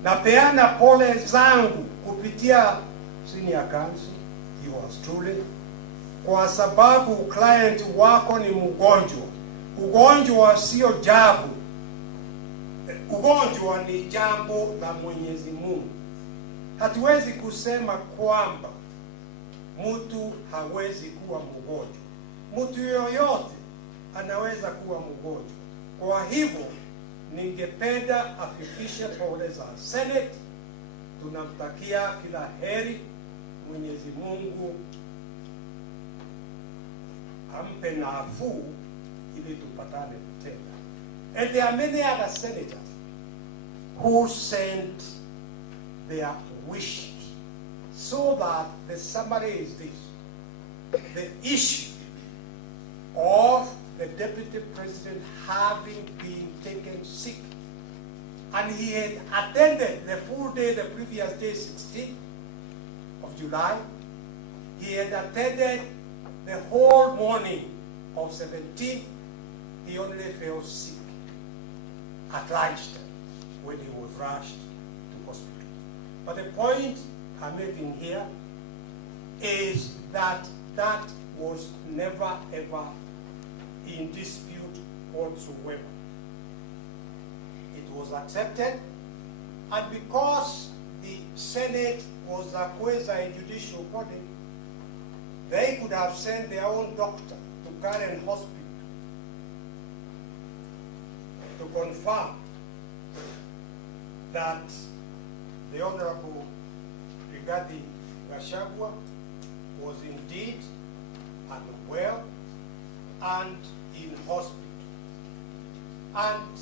Napeana pole zangu kupitia senior counsel, yours truly, kwa sababu client wako ni mgonjwa. Ugonjwa sio jabu. Ugonjwa ni jambo la Mwenyezi Mungu. Hatuwezi kusema kwamba mtu hawezi kuwa mgonjwa. Mtu yoyote anaweza kuwa mgonjwa. Kwa hivyo ningependa afikishe pole za Senate. Tunamtakia kila heri. Mwenyezi Mungu ampe nafuu ili tupatane tena. And there are many other senators who sent their wishes, so that the summary is this: the issue of the Deputy President having been taken sick, and he had attended the full day the previous day, 16th of July. He had attended the whole morning of 17th. He only fell sick at lunchtime when he was rushed to hospital. But the point I'm making here is that that was never ever in dispute whatsoever. It was accepted, and because the Senate was a quasi-judicial body, they could have sent their own doctor to Karen Hospital to confirm that the Honorable Rigathi Gachagua was indeed unwell and in hospital. And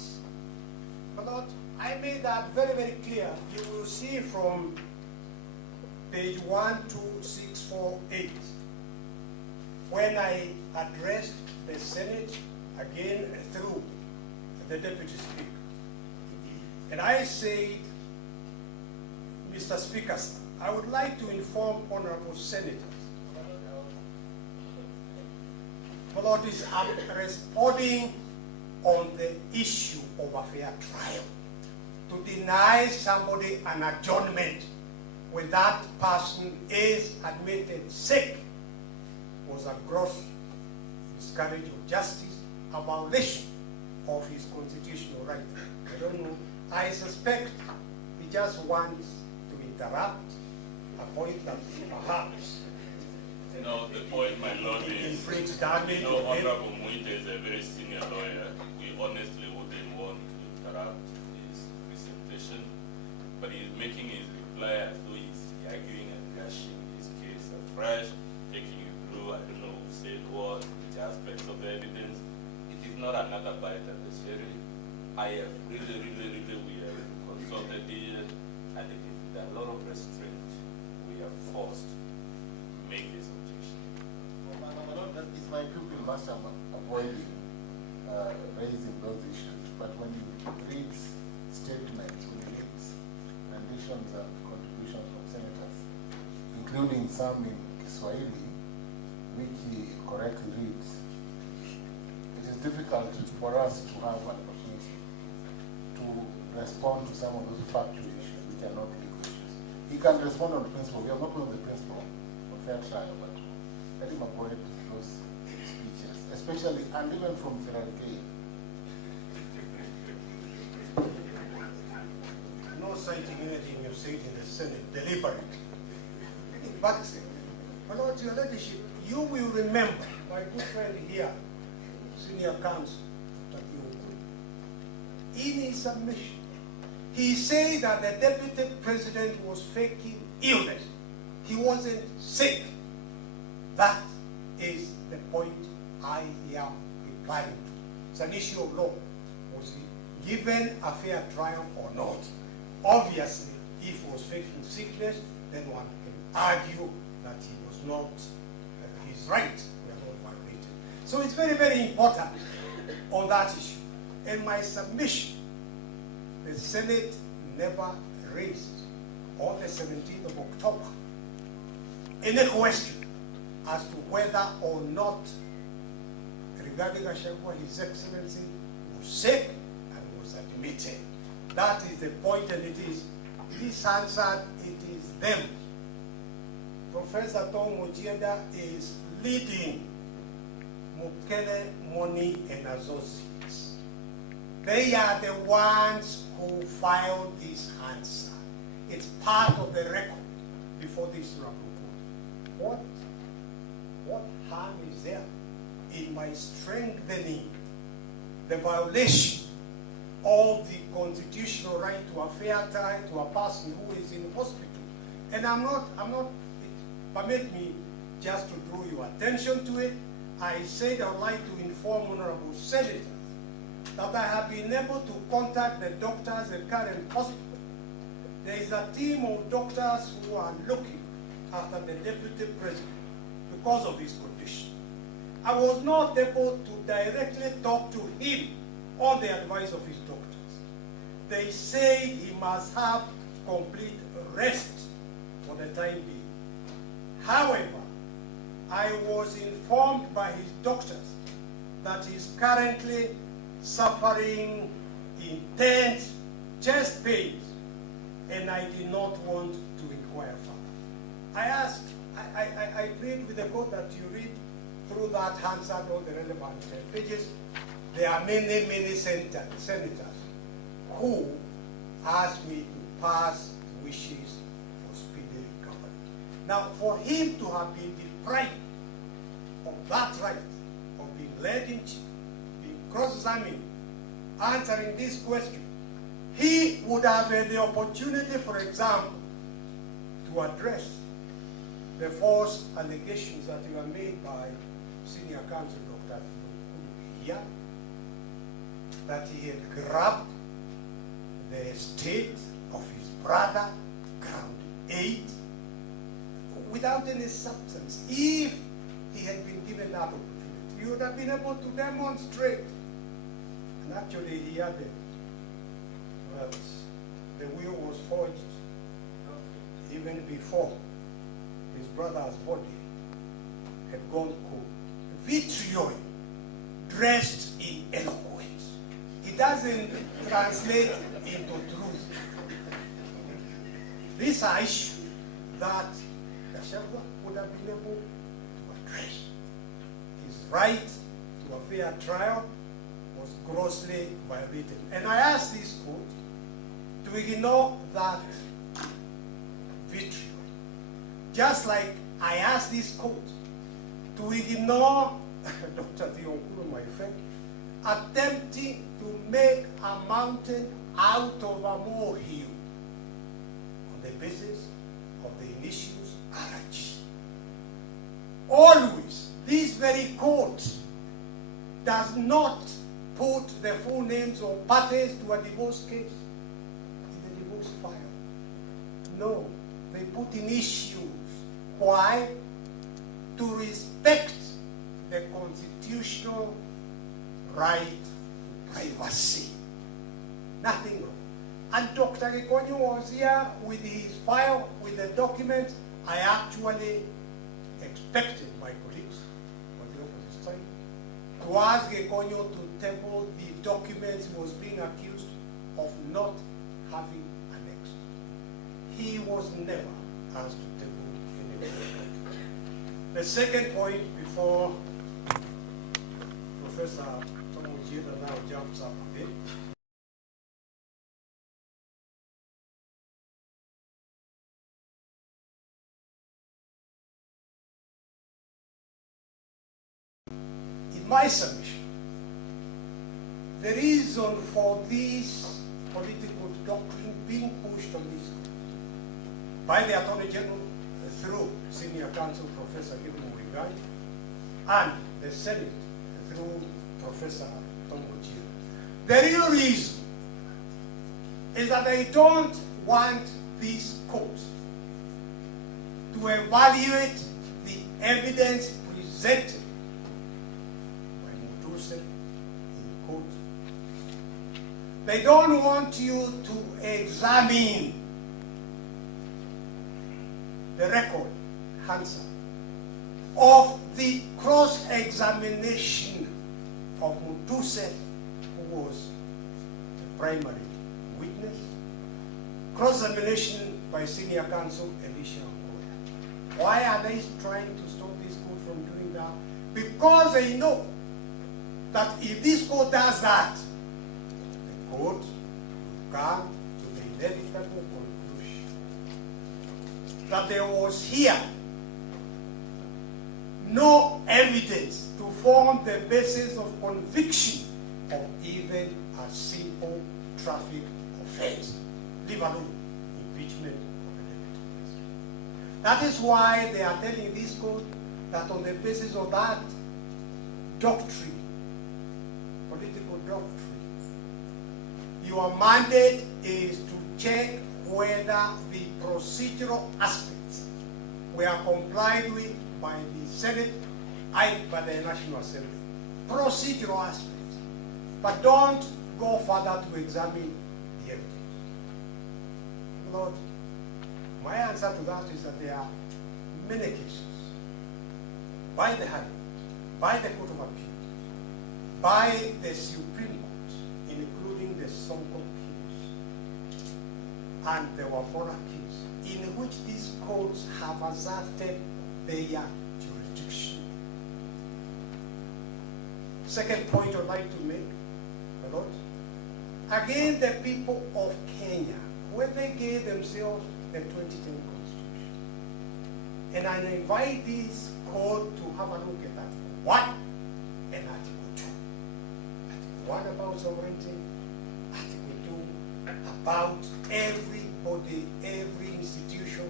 but I made that very, very clear. You will see from page 12648, when I addressed the Senate again through the Deputy Speaker. And I said, Mr. Speaker, I would like to inform honorable senators. Lord, I'm responding on the issue of a fair trial. To deny somebody an adjournment when that person is admitted sick was a gross miscarriage of justice, a violation of his constitutional right. I don't know. I suspect he just wants to interrupt a point that perhaps no, the point, my lord, is Honorable Muite is a very senior lawyer. We honestly wouldn't want to interrupt his presentation, but he's making his reply as though he's arguing and gushing his case afresh, taking you through, I don't know who said what, which aspects of the evidence. It is not another bite at the cherry. I have really, we have consulted here, and it is with a lot of restraint we are forced to make this objection. It's my pupil must have avoiding raising those issues, but when you read statements, when you read renditions and contributions from senators, including some in Kiswahili, which he correctly reads, it is difficult for us to have an opportunity to respond to some of those factual issues which are not legal issues. He can respond on principle. We are not on the principle of fair trial, but let him avoid those speeches, especially, and even from Serarke. No citing anything you said in the Senate, deliberate. But, my Lord, your ladyship, you will remember my good friend here, senior counsel, in his submission, he said that the Deputy President was faking illness. He wasn't sick. That is the point I am replying to. It's an issue of law. Was he given a fair trial or not? Obviously, if he was faking sickness, then one can argue that he was not, his rights were not violated. So it's very, very important on that issue. And my submission, the Senate never raised on the 17th of October any question as to whether or not Rigathi Gachagua, His Excellency, was sick and was admitted. That is the point, and it is this answer, it is them. Professor Tom Ojieda is leading Mukele, Moni, and Associates. They are the ones who filed this answer. It's part of the record before this report. What harm is there in my strengthening the violation of the constitutional right to a fair trial to a person who is in hospital? And I'm not, permit me just to draw your attention to it. I said I would like to inform honorable senators that I have been able to contact the doctors at current hospital. There is a team of doctors who are looking after the Deputy President because of his condition. I was not able to directly talk to him on the advice of his doctors. They say he must have complete rest for the time being. However, I was informed by his doctors that he is currently suffering intense chest pains, and I did not want to inquire further. I plead with the court that you read through that Hansard all the relevant pages. There are many, many senators who asked me to pass wishes for speedy recovery. Now, for him to have been deprived of that right, of being led in, being cross-examined, answering this question, he would have had the opportunity, for example, to address the false allegations that were made by senior counsel Dr. here, that he had grabbed the estate of his brother, ground 8, without any substance. If he had been given that opportunity, he would have been able to demonstrate. And actually, he had it. But the will was forged even before his brother's body had gone cold. Vitriol dressed in eloquence. It doesn't translate into truth. These are issues that Gachagua would have been able to address. His right to a fair trial was grossly violated. And I ask this court to ignore that vitriol. Just like I ask this court to ignore Dr. Theokuru, my friend, attempting to make a mountain out of a molehill on the basis of the initials RG. Always, this very court does not put the full names of parties to a divorce case in the divorce file. No, they put initials. Why? To respect the constitutional right to privacy. Nothing wrong. And Dr. Gikonyo was here with his file, with the document. I actually expected my colleagues on the opposite side to ask Gikonyo to table the documents he was being accused of not having annexed. He was never asked to table any document. The second point, before Professor Tom Ojieda now jumps up a bit, in my submission, the reason for this political doctrine being pushed on this court by the Attorney General through Senior Counsel Professor Gideon Muigai, and the Senate through Professor Tom Muchira. The real reason is that they don't want these courts to evaluate the evidence presented by Mutuse in court. They don't want you to examine the record, Hansa, of the cross-examination of Mutuse, who was the primary witness, cross-examination by Senior Counsel Elisha Okoya. Why are they trying to stop this court from doing that? Because they know that if this court does that, the court will come to the inevitable conclusion that there was here no evidence to form the basis of conviction of even a simple traffic offense, leave alone impeachment of the Deputy President. That is why they are telling this court that on the basis of that doctrine, political doctrine, your mandate is to check whether the procedural aspects were complied with by the Senate and by the National Assembly. Procedural aspects. But don't go further to examine the evidence. Lord, my answer to that is that there are many cases by the High Court, by the Court of Appeal, by the Supreme Court, including the Sonko case and the Wafora case, in which these courts have asserted their jurisdiction. Second point I'd like to make, my Lord, again, the people of Kenya, when they gave themselves the 2010 Constitution, and I invite this court to have a look at Article 1 and Article 2. Article 1 about sovereignty, Article 2 about everybody, every institution,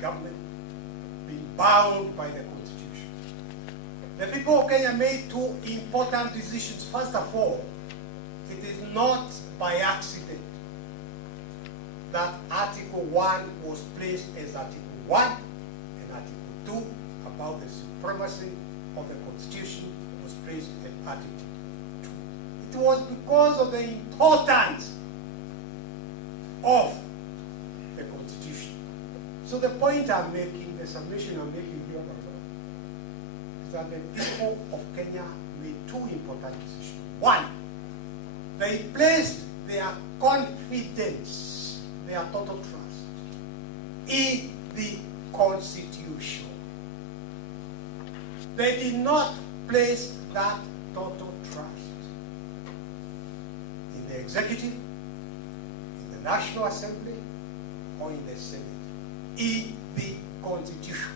government, being bound by the Constitution. The people of Kenya made two important decisions. First of all, it is not by accident that Article 1 was placed as Article 1 and Article 2 about the supremacy of the Constitution was placed as Article 2. It was because of the importance of the Constitution. So the point I'm making, the submission I'm making here, is that the people of Kenya made two important decisions. One, they placed their confidence, their total trust in the Constitution. They did not place that total trust in the executive, in the National Assembly, or in the Senate, in the Constitution.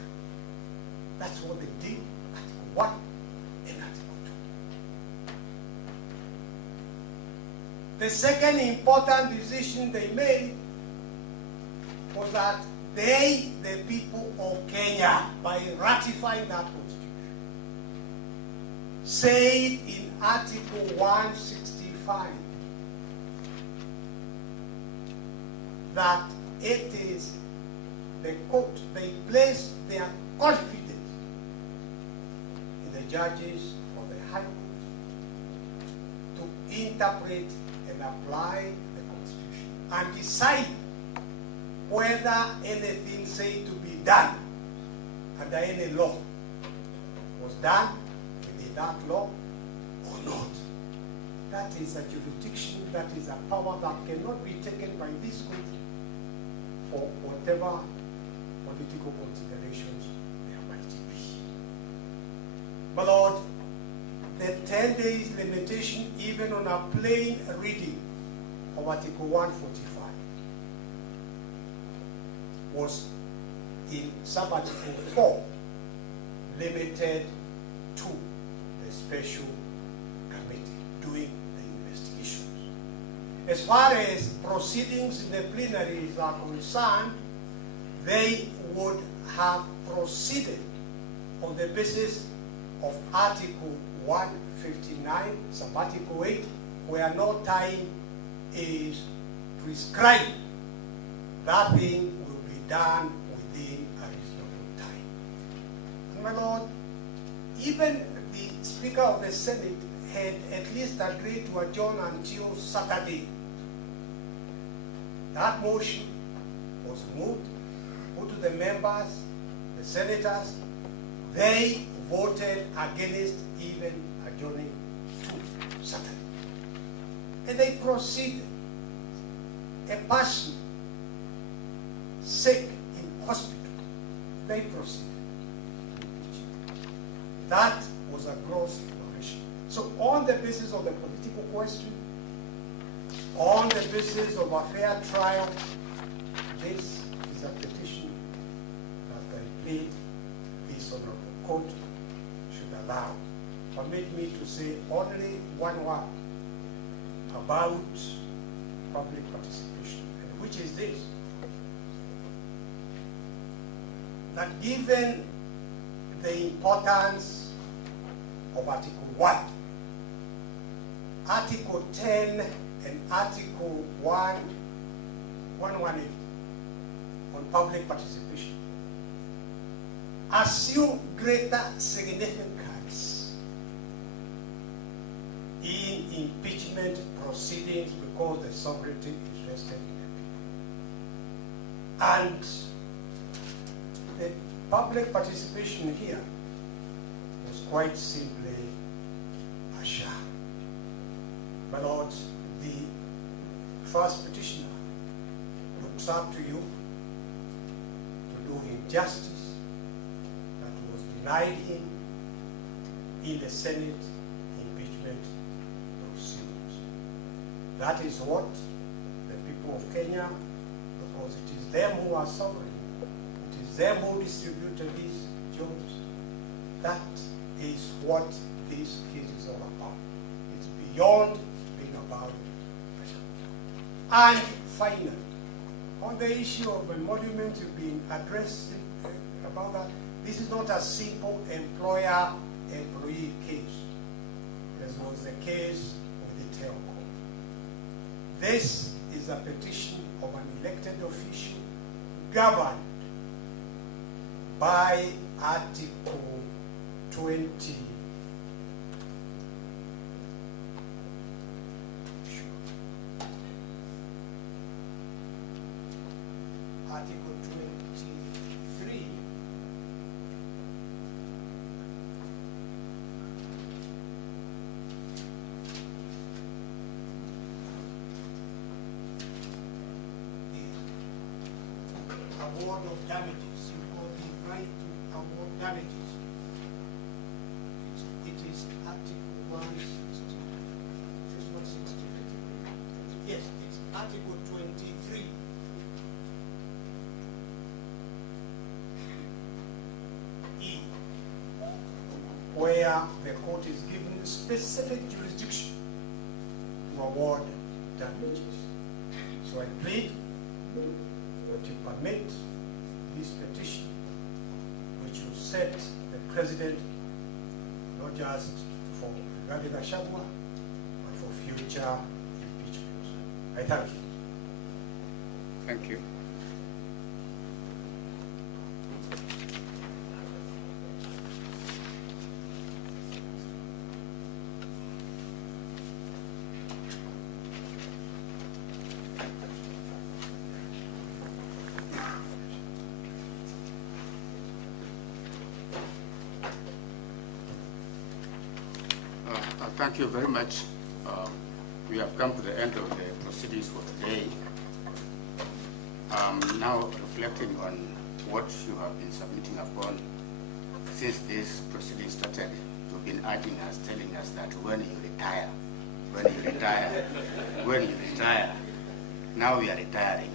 That's what they did, Article 1 and Article 2. The second important decision they made was that they, the people of Kenya, by ratifying that Constitution, said in Article 165 that it is the court, they placed their confidence in the judges of the High Court to interpret and apply the Constitution and decide whether anything said to be done under any law was done within that law or not. That is a jurisdiction, that is a power that cannot be taken by this court for whatever political considerations there might be. But Lord, the 10 days limitation, even on a plain reading of Article 145, was in sub-article 4 limited to the special committee doing the investigations. As far as proceedings in the plenaries are concerned, they would have proceeded on the basis of Article 159, sub-Article 8, where no time is prescribed. That thing will be done within a reasonable time. And my Lord, even the Speaker of the Senate had at least agreed to adjourn until Saturday. That motion was moved, put to the members, the senators. They voted against even adjourning to Saturday. And they proceeded. A person sick in hospital, they proceeded. That was a gross violation. So on the basis of the political question, on the basis of a fair trial, this is a petition that I plead this honorable court should allow. Permit me to say only one word about public participation, and which is this: that given the importance of Article 1, Article 10 and Article 118 on public participation assume greater significance in impeachment proceedings because the sovereignty is vested in the people. And the public participation here was quite simply a sham. My Lord, the first petitioner looks up to you to do him justice that was denied him in the Senate impeachment proceedings. That is what the people of Kenya, because it is them who are sovereign, it is them who distributed these jobs, that is what this case is all about. It's beyond being about. And finally, on the issue of emoluments, you've been addressed about that. This is not a simple employer-employee case, as was the case with the telco. This is a petition of an elected official governed by Article 20. Article 23 the award of damages. You got the right to award damages. It is Article 160. It's not 60. Yes, it's Article 23. Where the court is given specific jurisdiction to award damages. So I plead that you permit this petition, which will set the president not just for Rigathi Gachagua, but for future impeachment. I thank you. Thank you. Thank you very much. We have come to the end of the proceedings for today. Now reflecting on what you have been submitting upon since this proceeding started. You've been urging us, telling us that when you retire, when you retire, now we are retiring.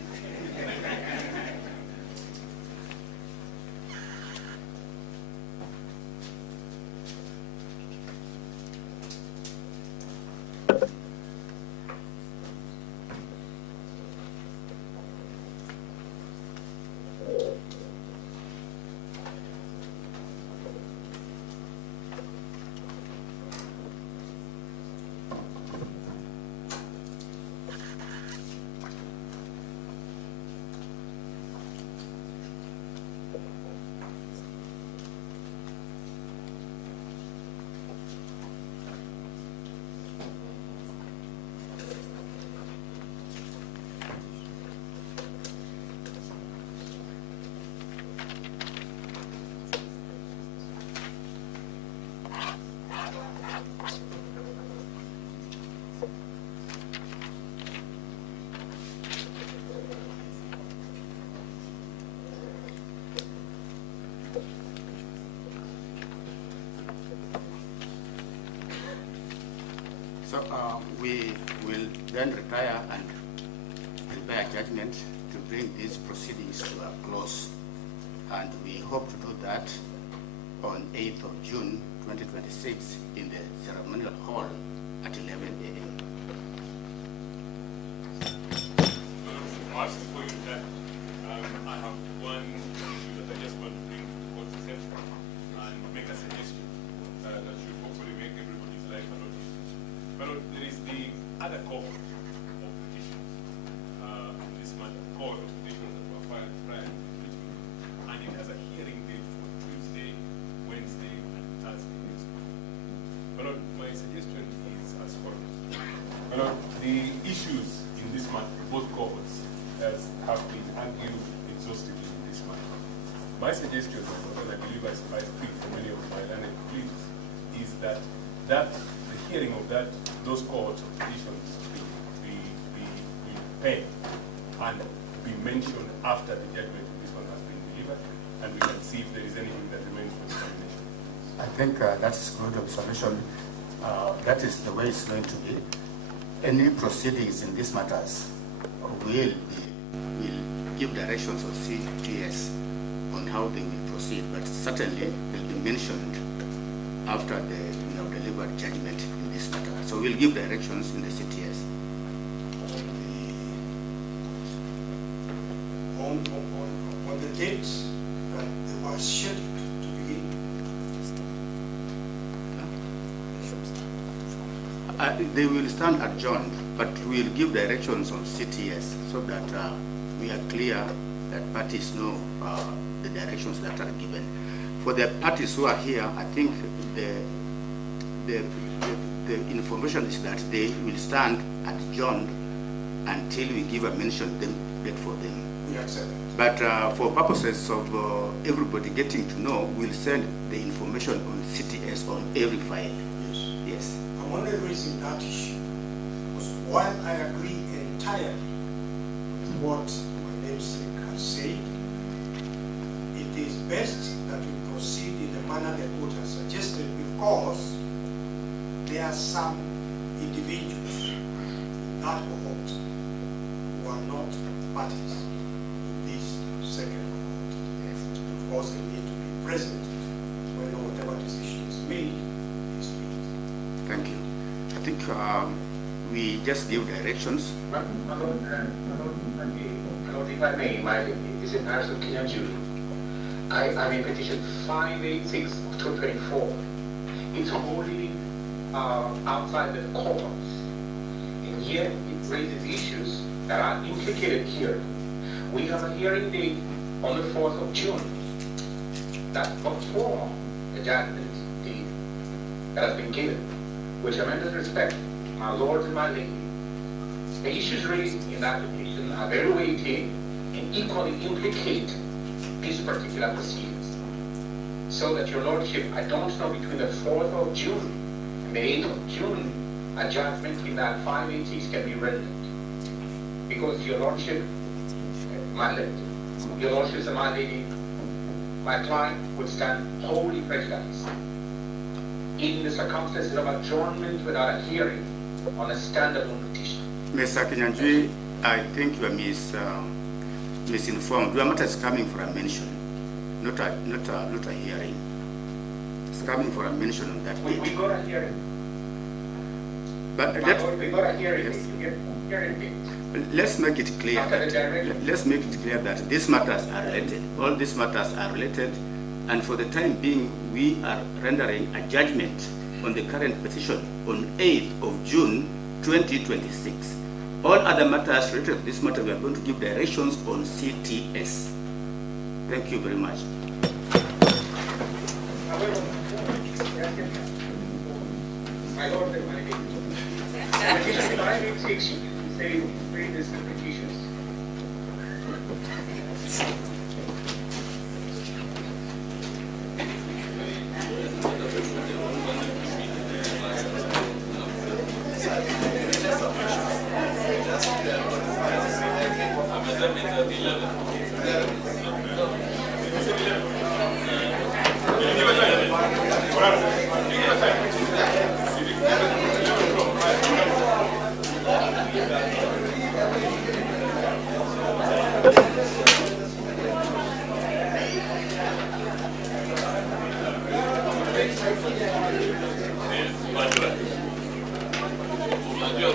So we will then retire and prepare judgment to bring these proceedings to a close. And we hope to do that on 8th of June 2026 in the ceremonial hall at 11 a.m. Perhaps before you that, I have one issue that I just want to bring to the court's attention and make a suggestion that should hopefully make everybody's life a lot easier. But there is the other cohort of petitions in this matter, cohort of petitions that were filed prior to impeachment, and it has a hearing date for Tuesday, Wednesday, and Thursday next week. But my suggestion is as follows. The issues in this matter, both cohorts, have been argued exhaustively in this matter. My suggestion, and I believe I speak for many of my learned colleagues, is that the hearing of those cohorts of petitions be paired and be mentioned after the judgment of this one has been delivered, and we can see if there is anything that remains for examination. I think that's a good observation. That is the way it's going to be. Any proceedings in these matters will give directions of CTS on how they will proceed, but certainly will be mentioned after the delivered judgment in this matter. So we'll give directions in the CTS. On the date that they were scheduled to begin. They will stand adjourned, but we'll give directions on CTS so that we are clear that parties know the directions that are given. For the parties who are here, I think the information is that they will stand adjourned until we give a mention date for them. We accept it. But for purposes of everybody getting to know, we'll send the information on CTS on every file. Yes. Yes. I'm only raising that issue because while I agree entirely with what my namesake has said, it is best that we proceed in the manner the court has suggested because there are some individuals in that cohort who are not parties in this second cohort. Of course, they need to be present when whatever decision is made is made. Thank you. I think we just give directions. If I may, is it Arthur Kinyanjuri? I'm in petition 586 to 24. It's wholly outside the courts. And yet it raises issues that are implicated here. We have a hearing date on the 4th of June. That's before the judgment date that has been given. With tremendous respect, my lords and my ladies, the issues raised in that petition are very weighty and equally implicate these particular proceedings. So that your lordship, I don't know between the 4th of June and the 8th of June, a judgment in that 586 can be rendered. Because your lordship, your lordships and my lady, my client would stand wholly prejudiced in the circumstances of adjournment without a hearing on a standalone petition. Mr. Kinyanjui, I think you are misinformed. Your matter is coming for a mention, not a hearing. It's coming for a mention on that date. We got a hearing. But we got a hearing. Yes. Hearing date. Let's make it clear. Let's make it clear that these matters are related. All these matters are related, and for the time being, we are rendering a judgment on the current petition on 8th of June 2026. All other matters related to this matter, we are going to give directions on CTS. Thank you very much. My lord and my lady, petition 586 say three distinct petitions.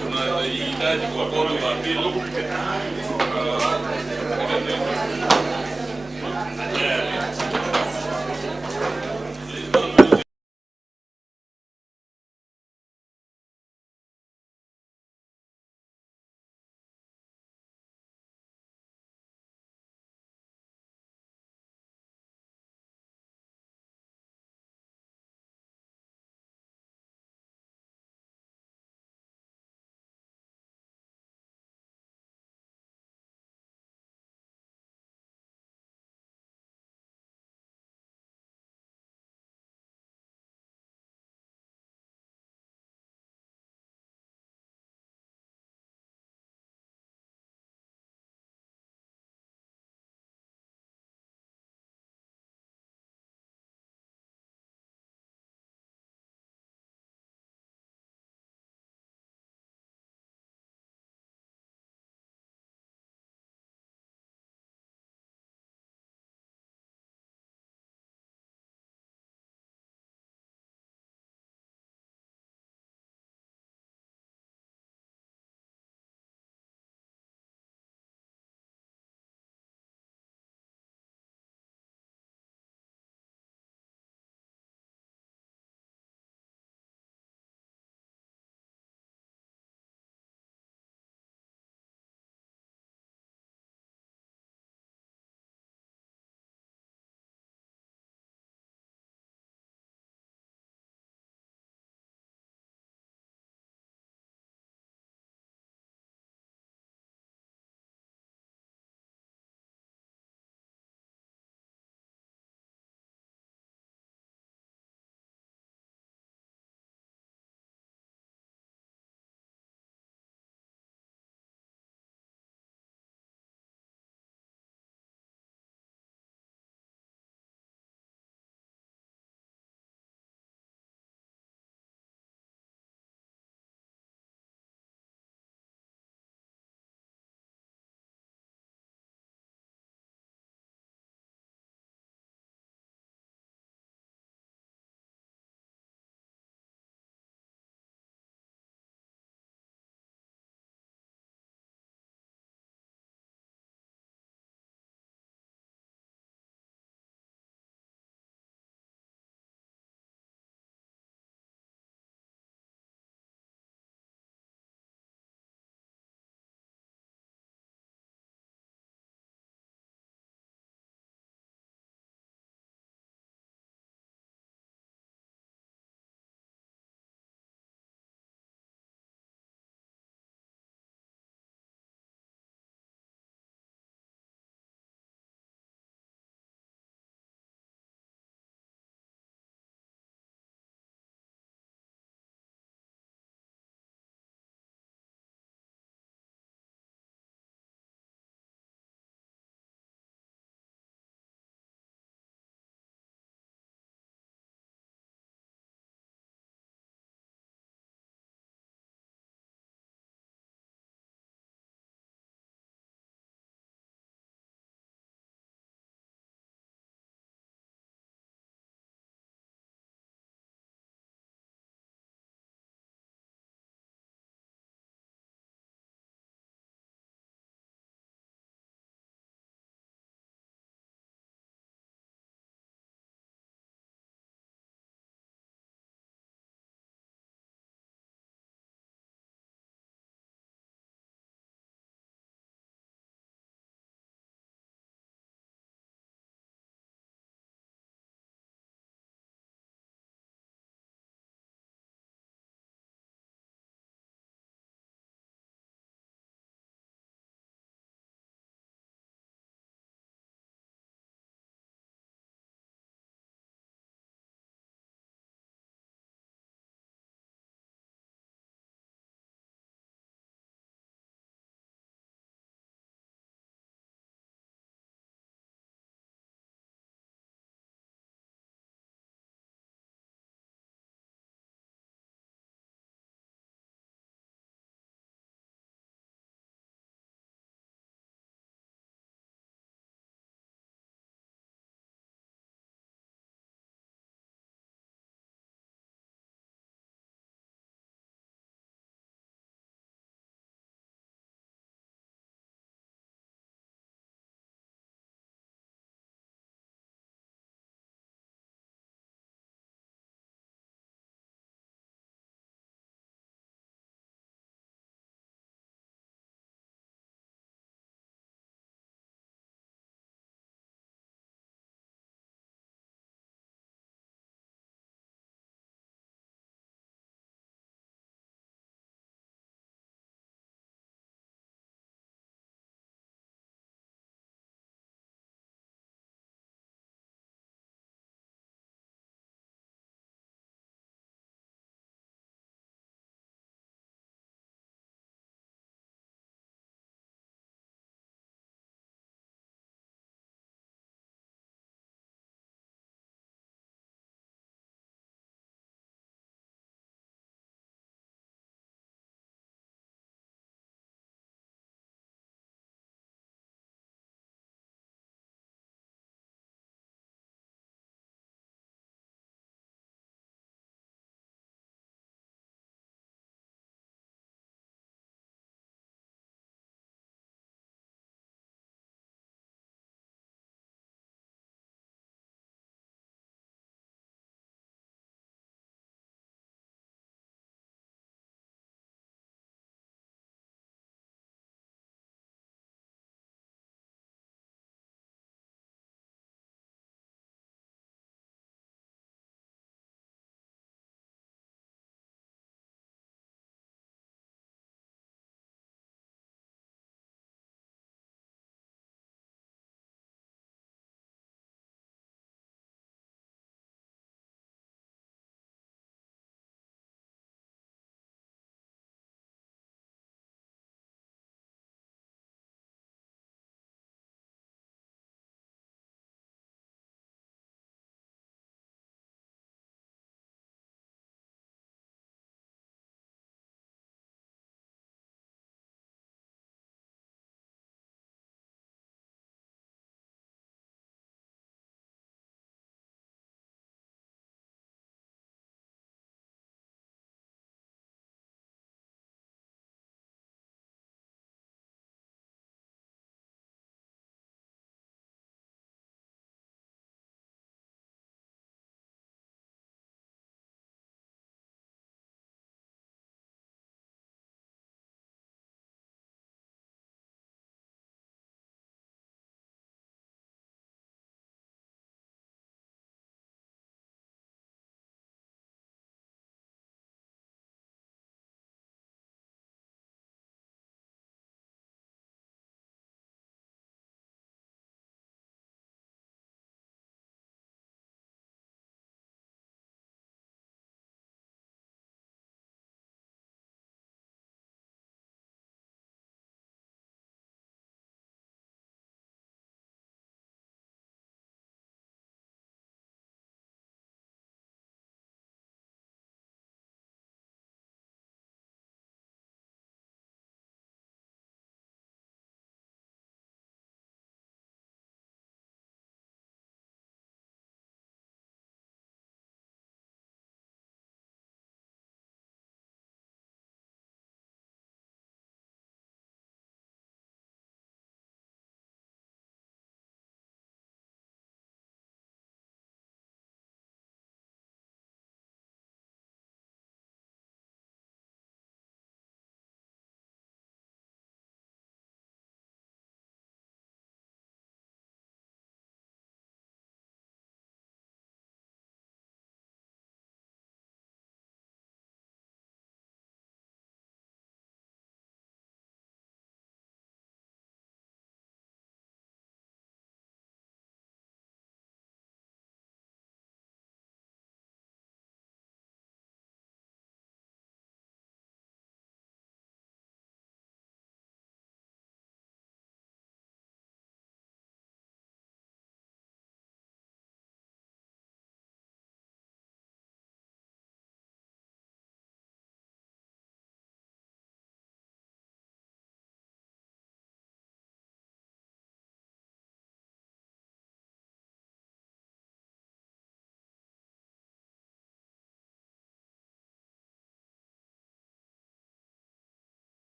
tunahitaji kwa Court of Appeal. Yeah.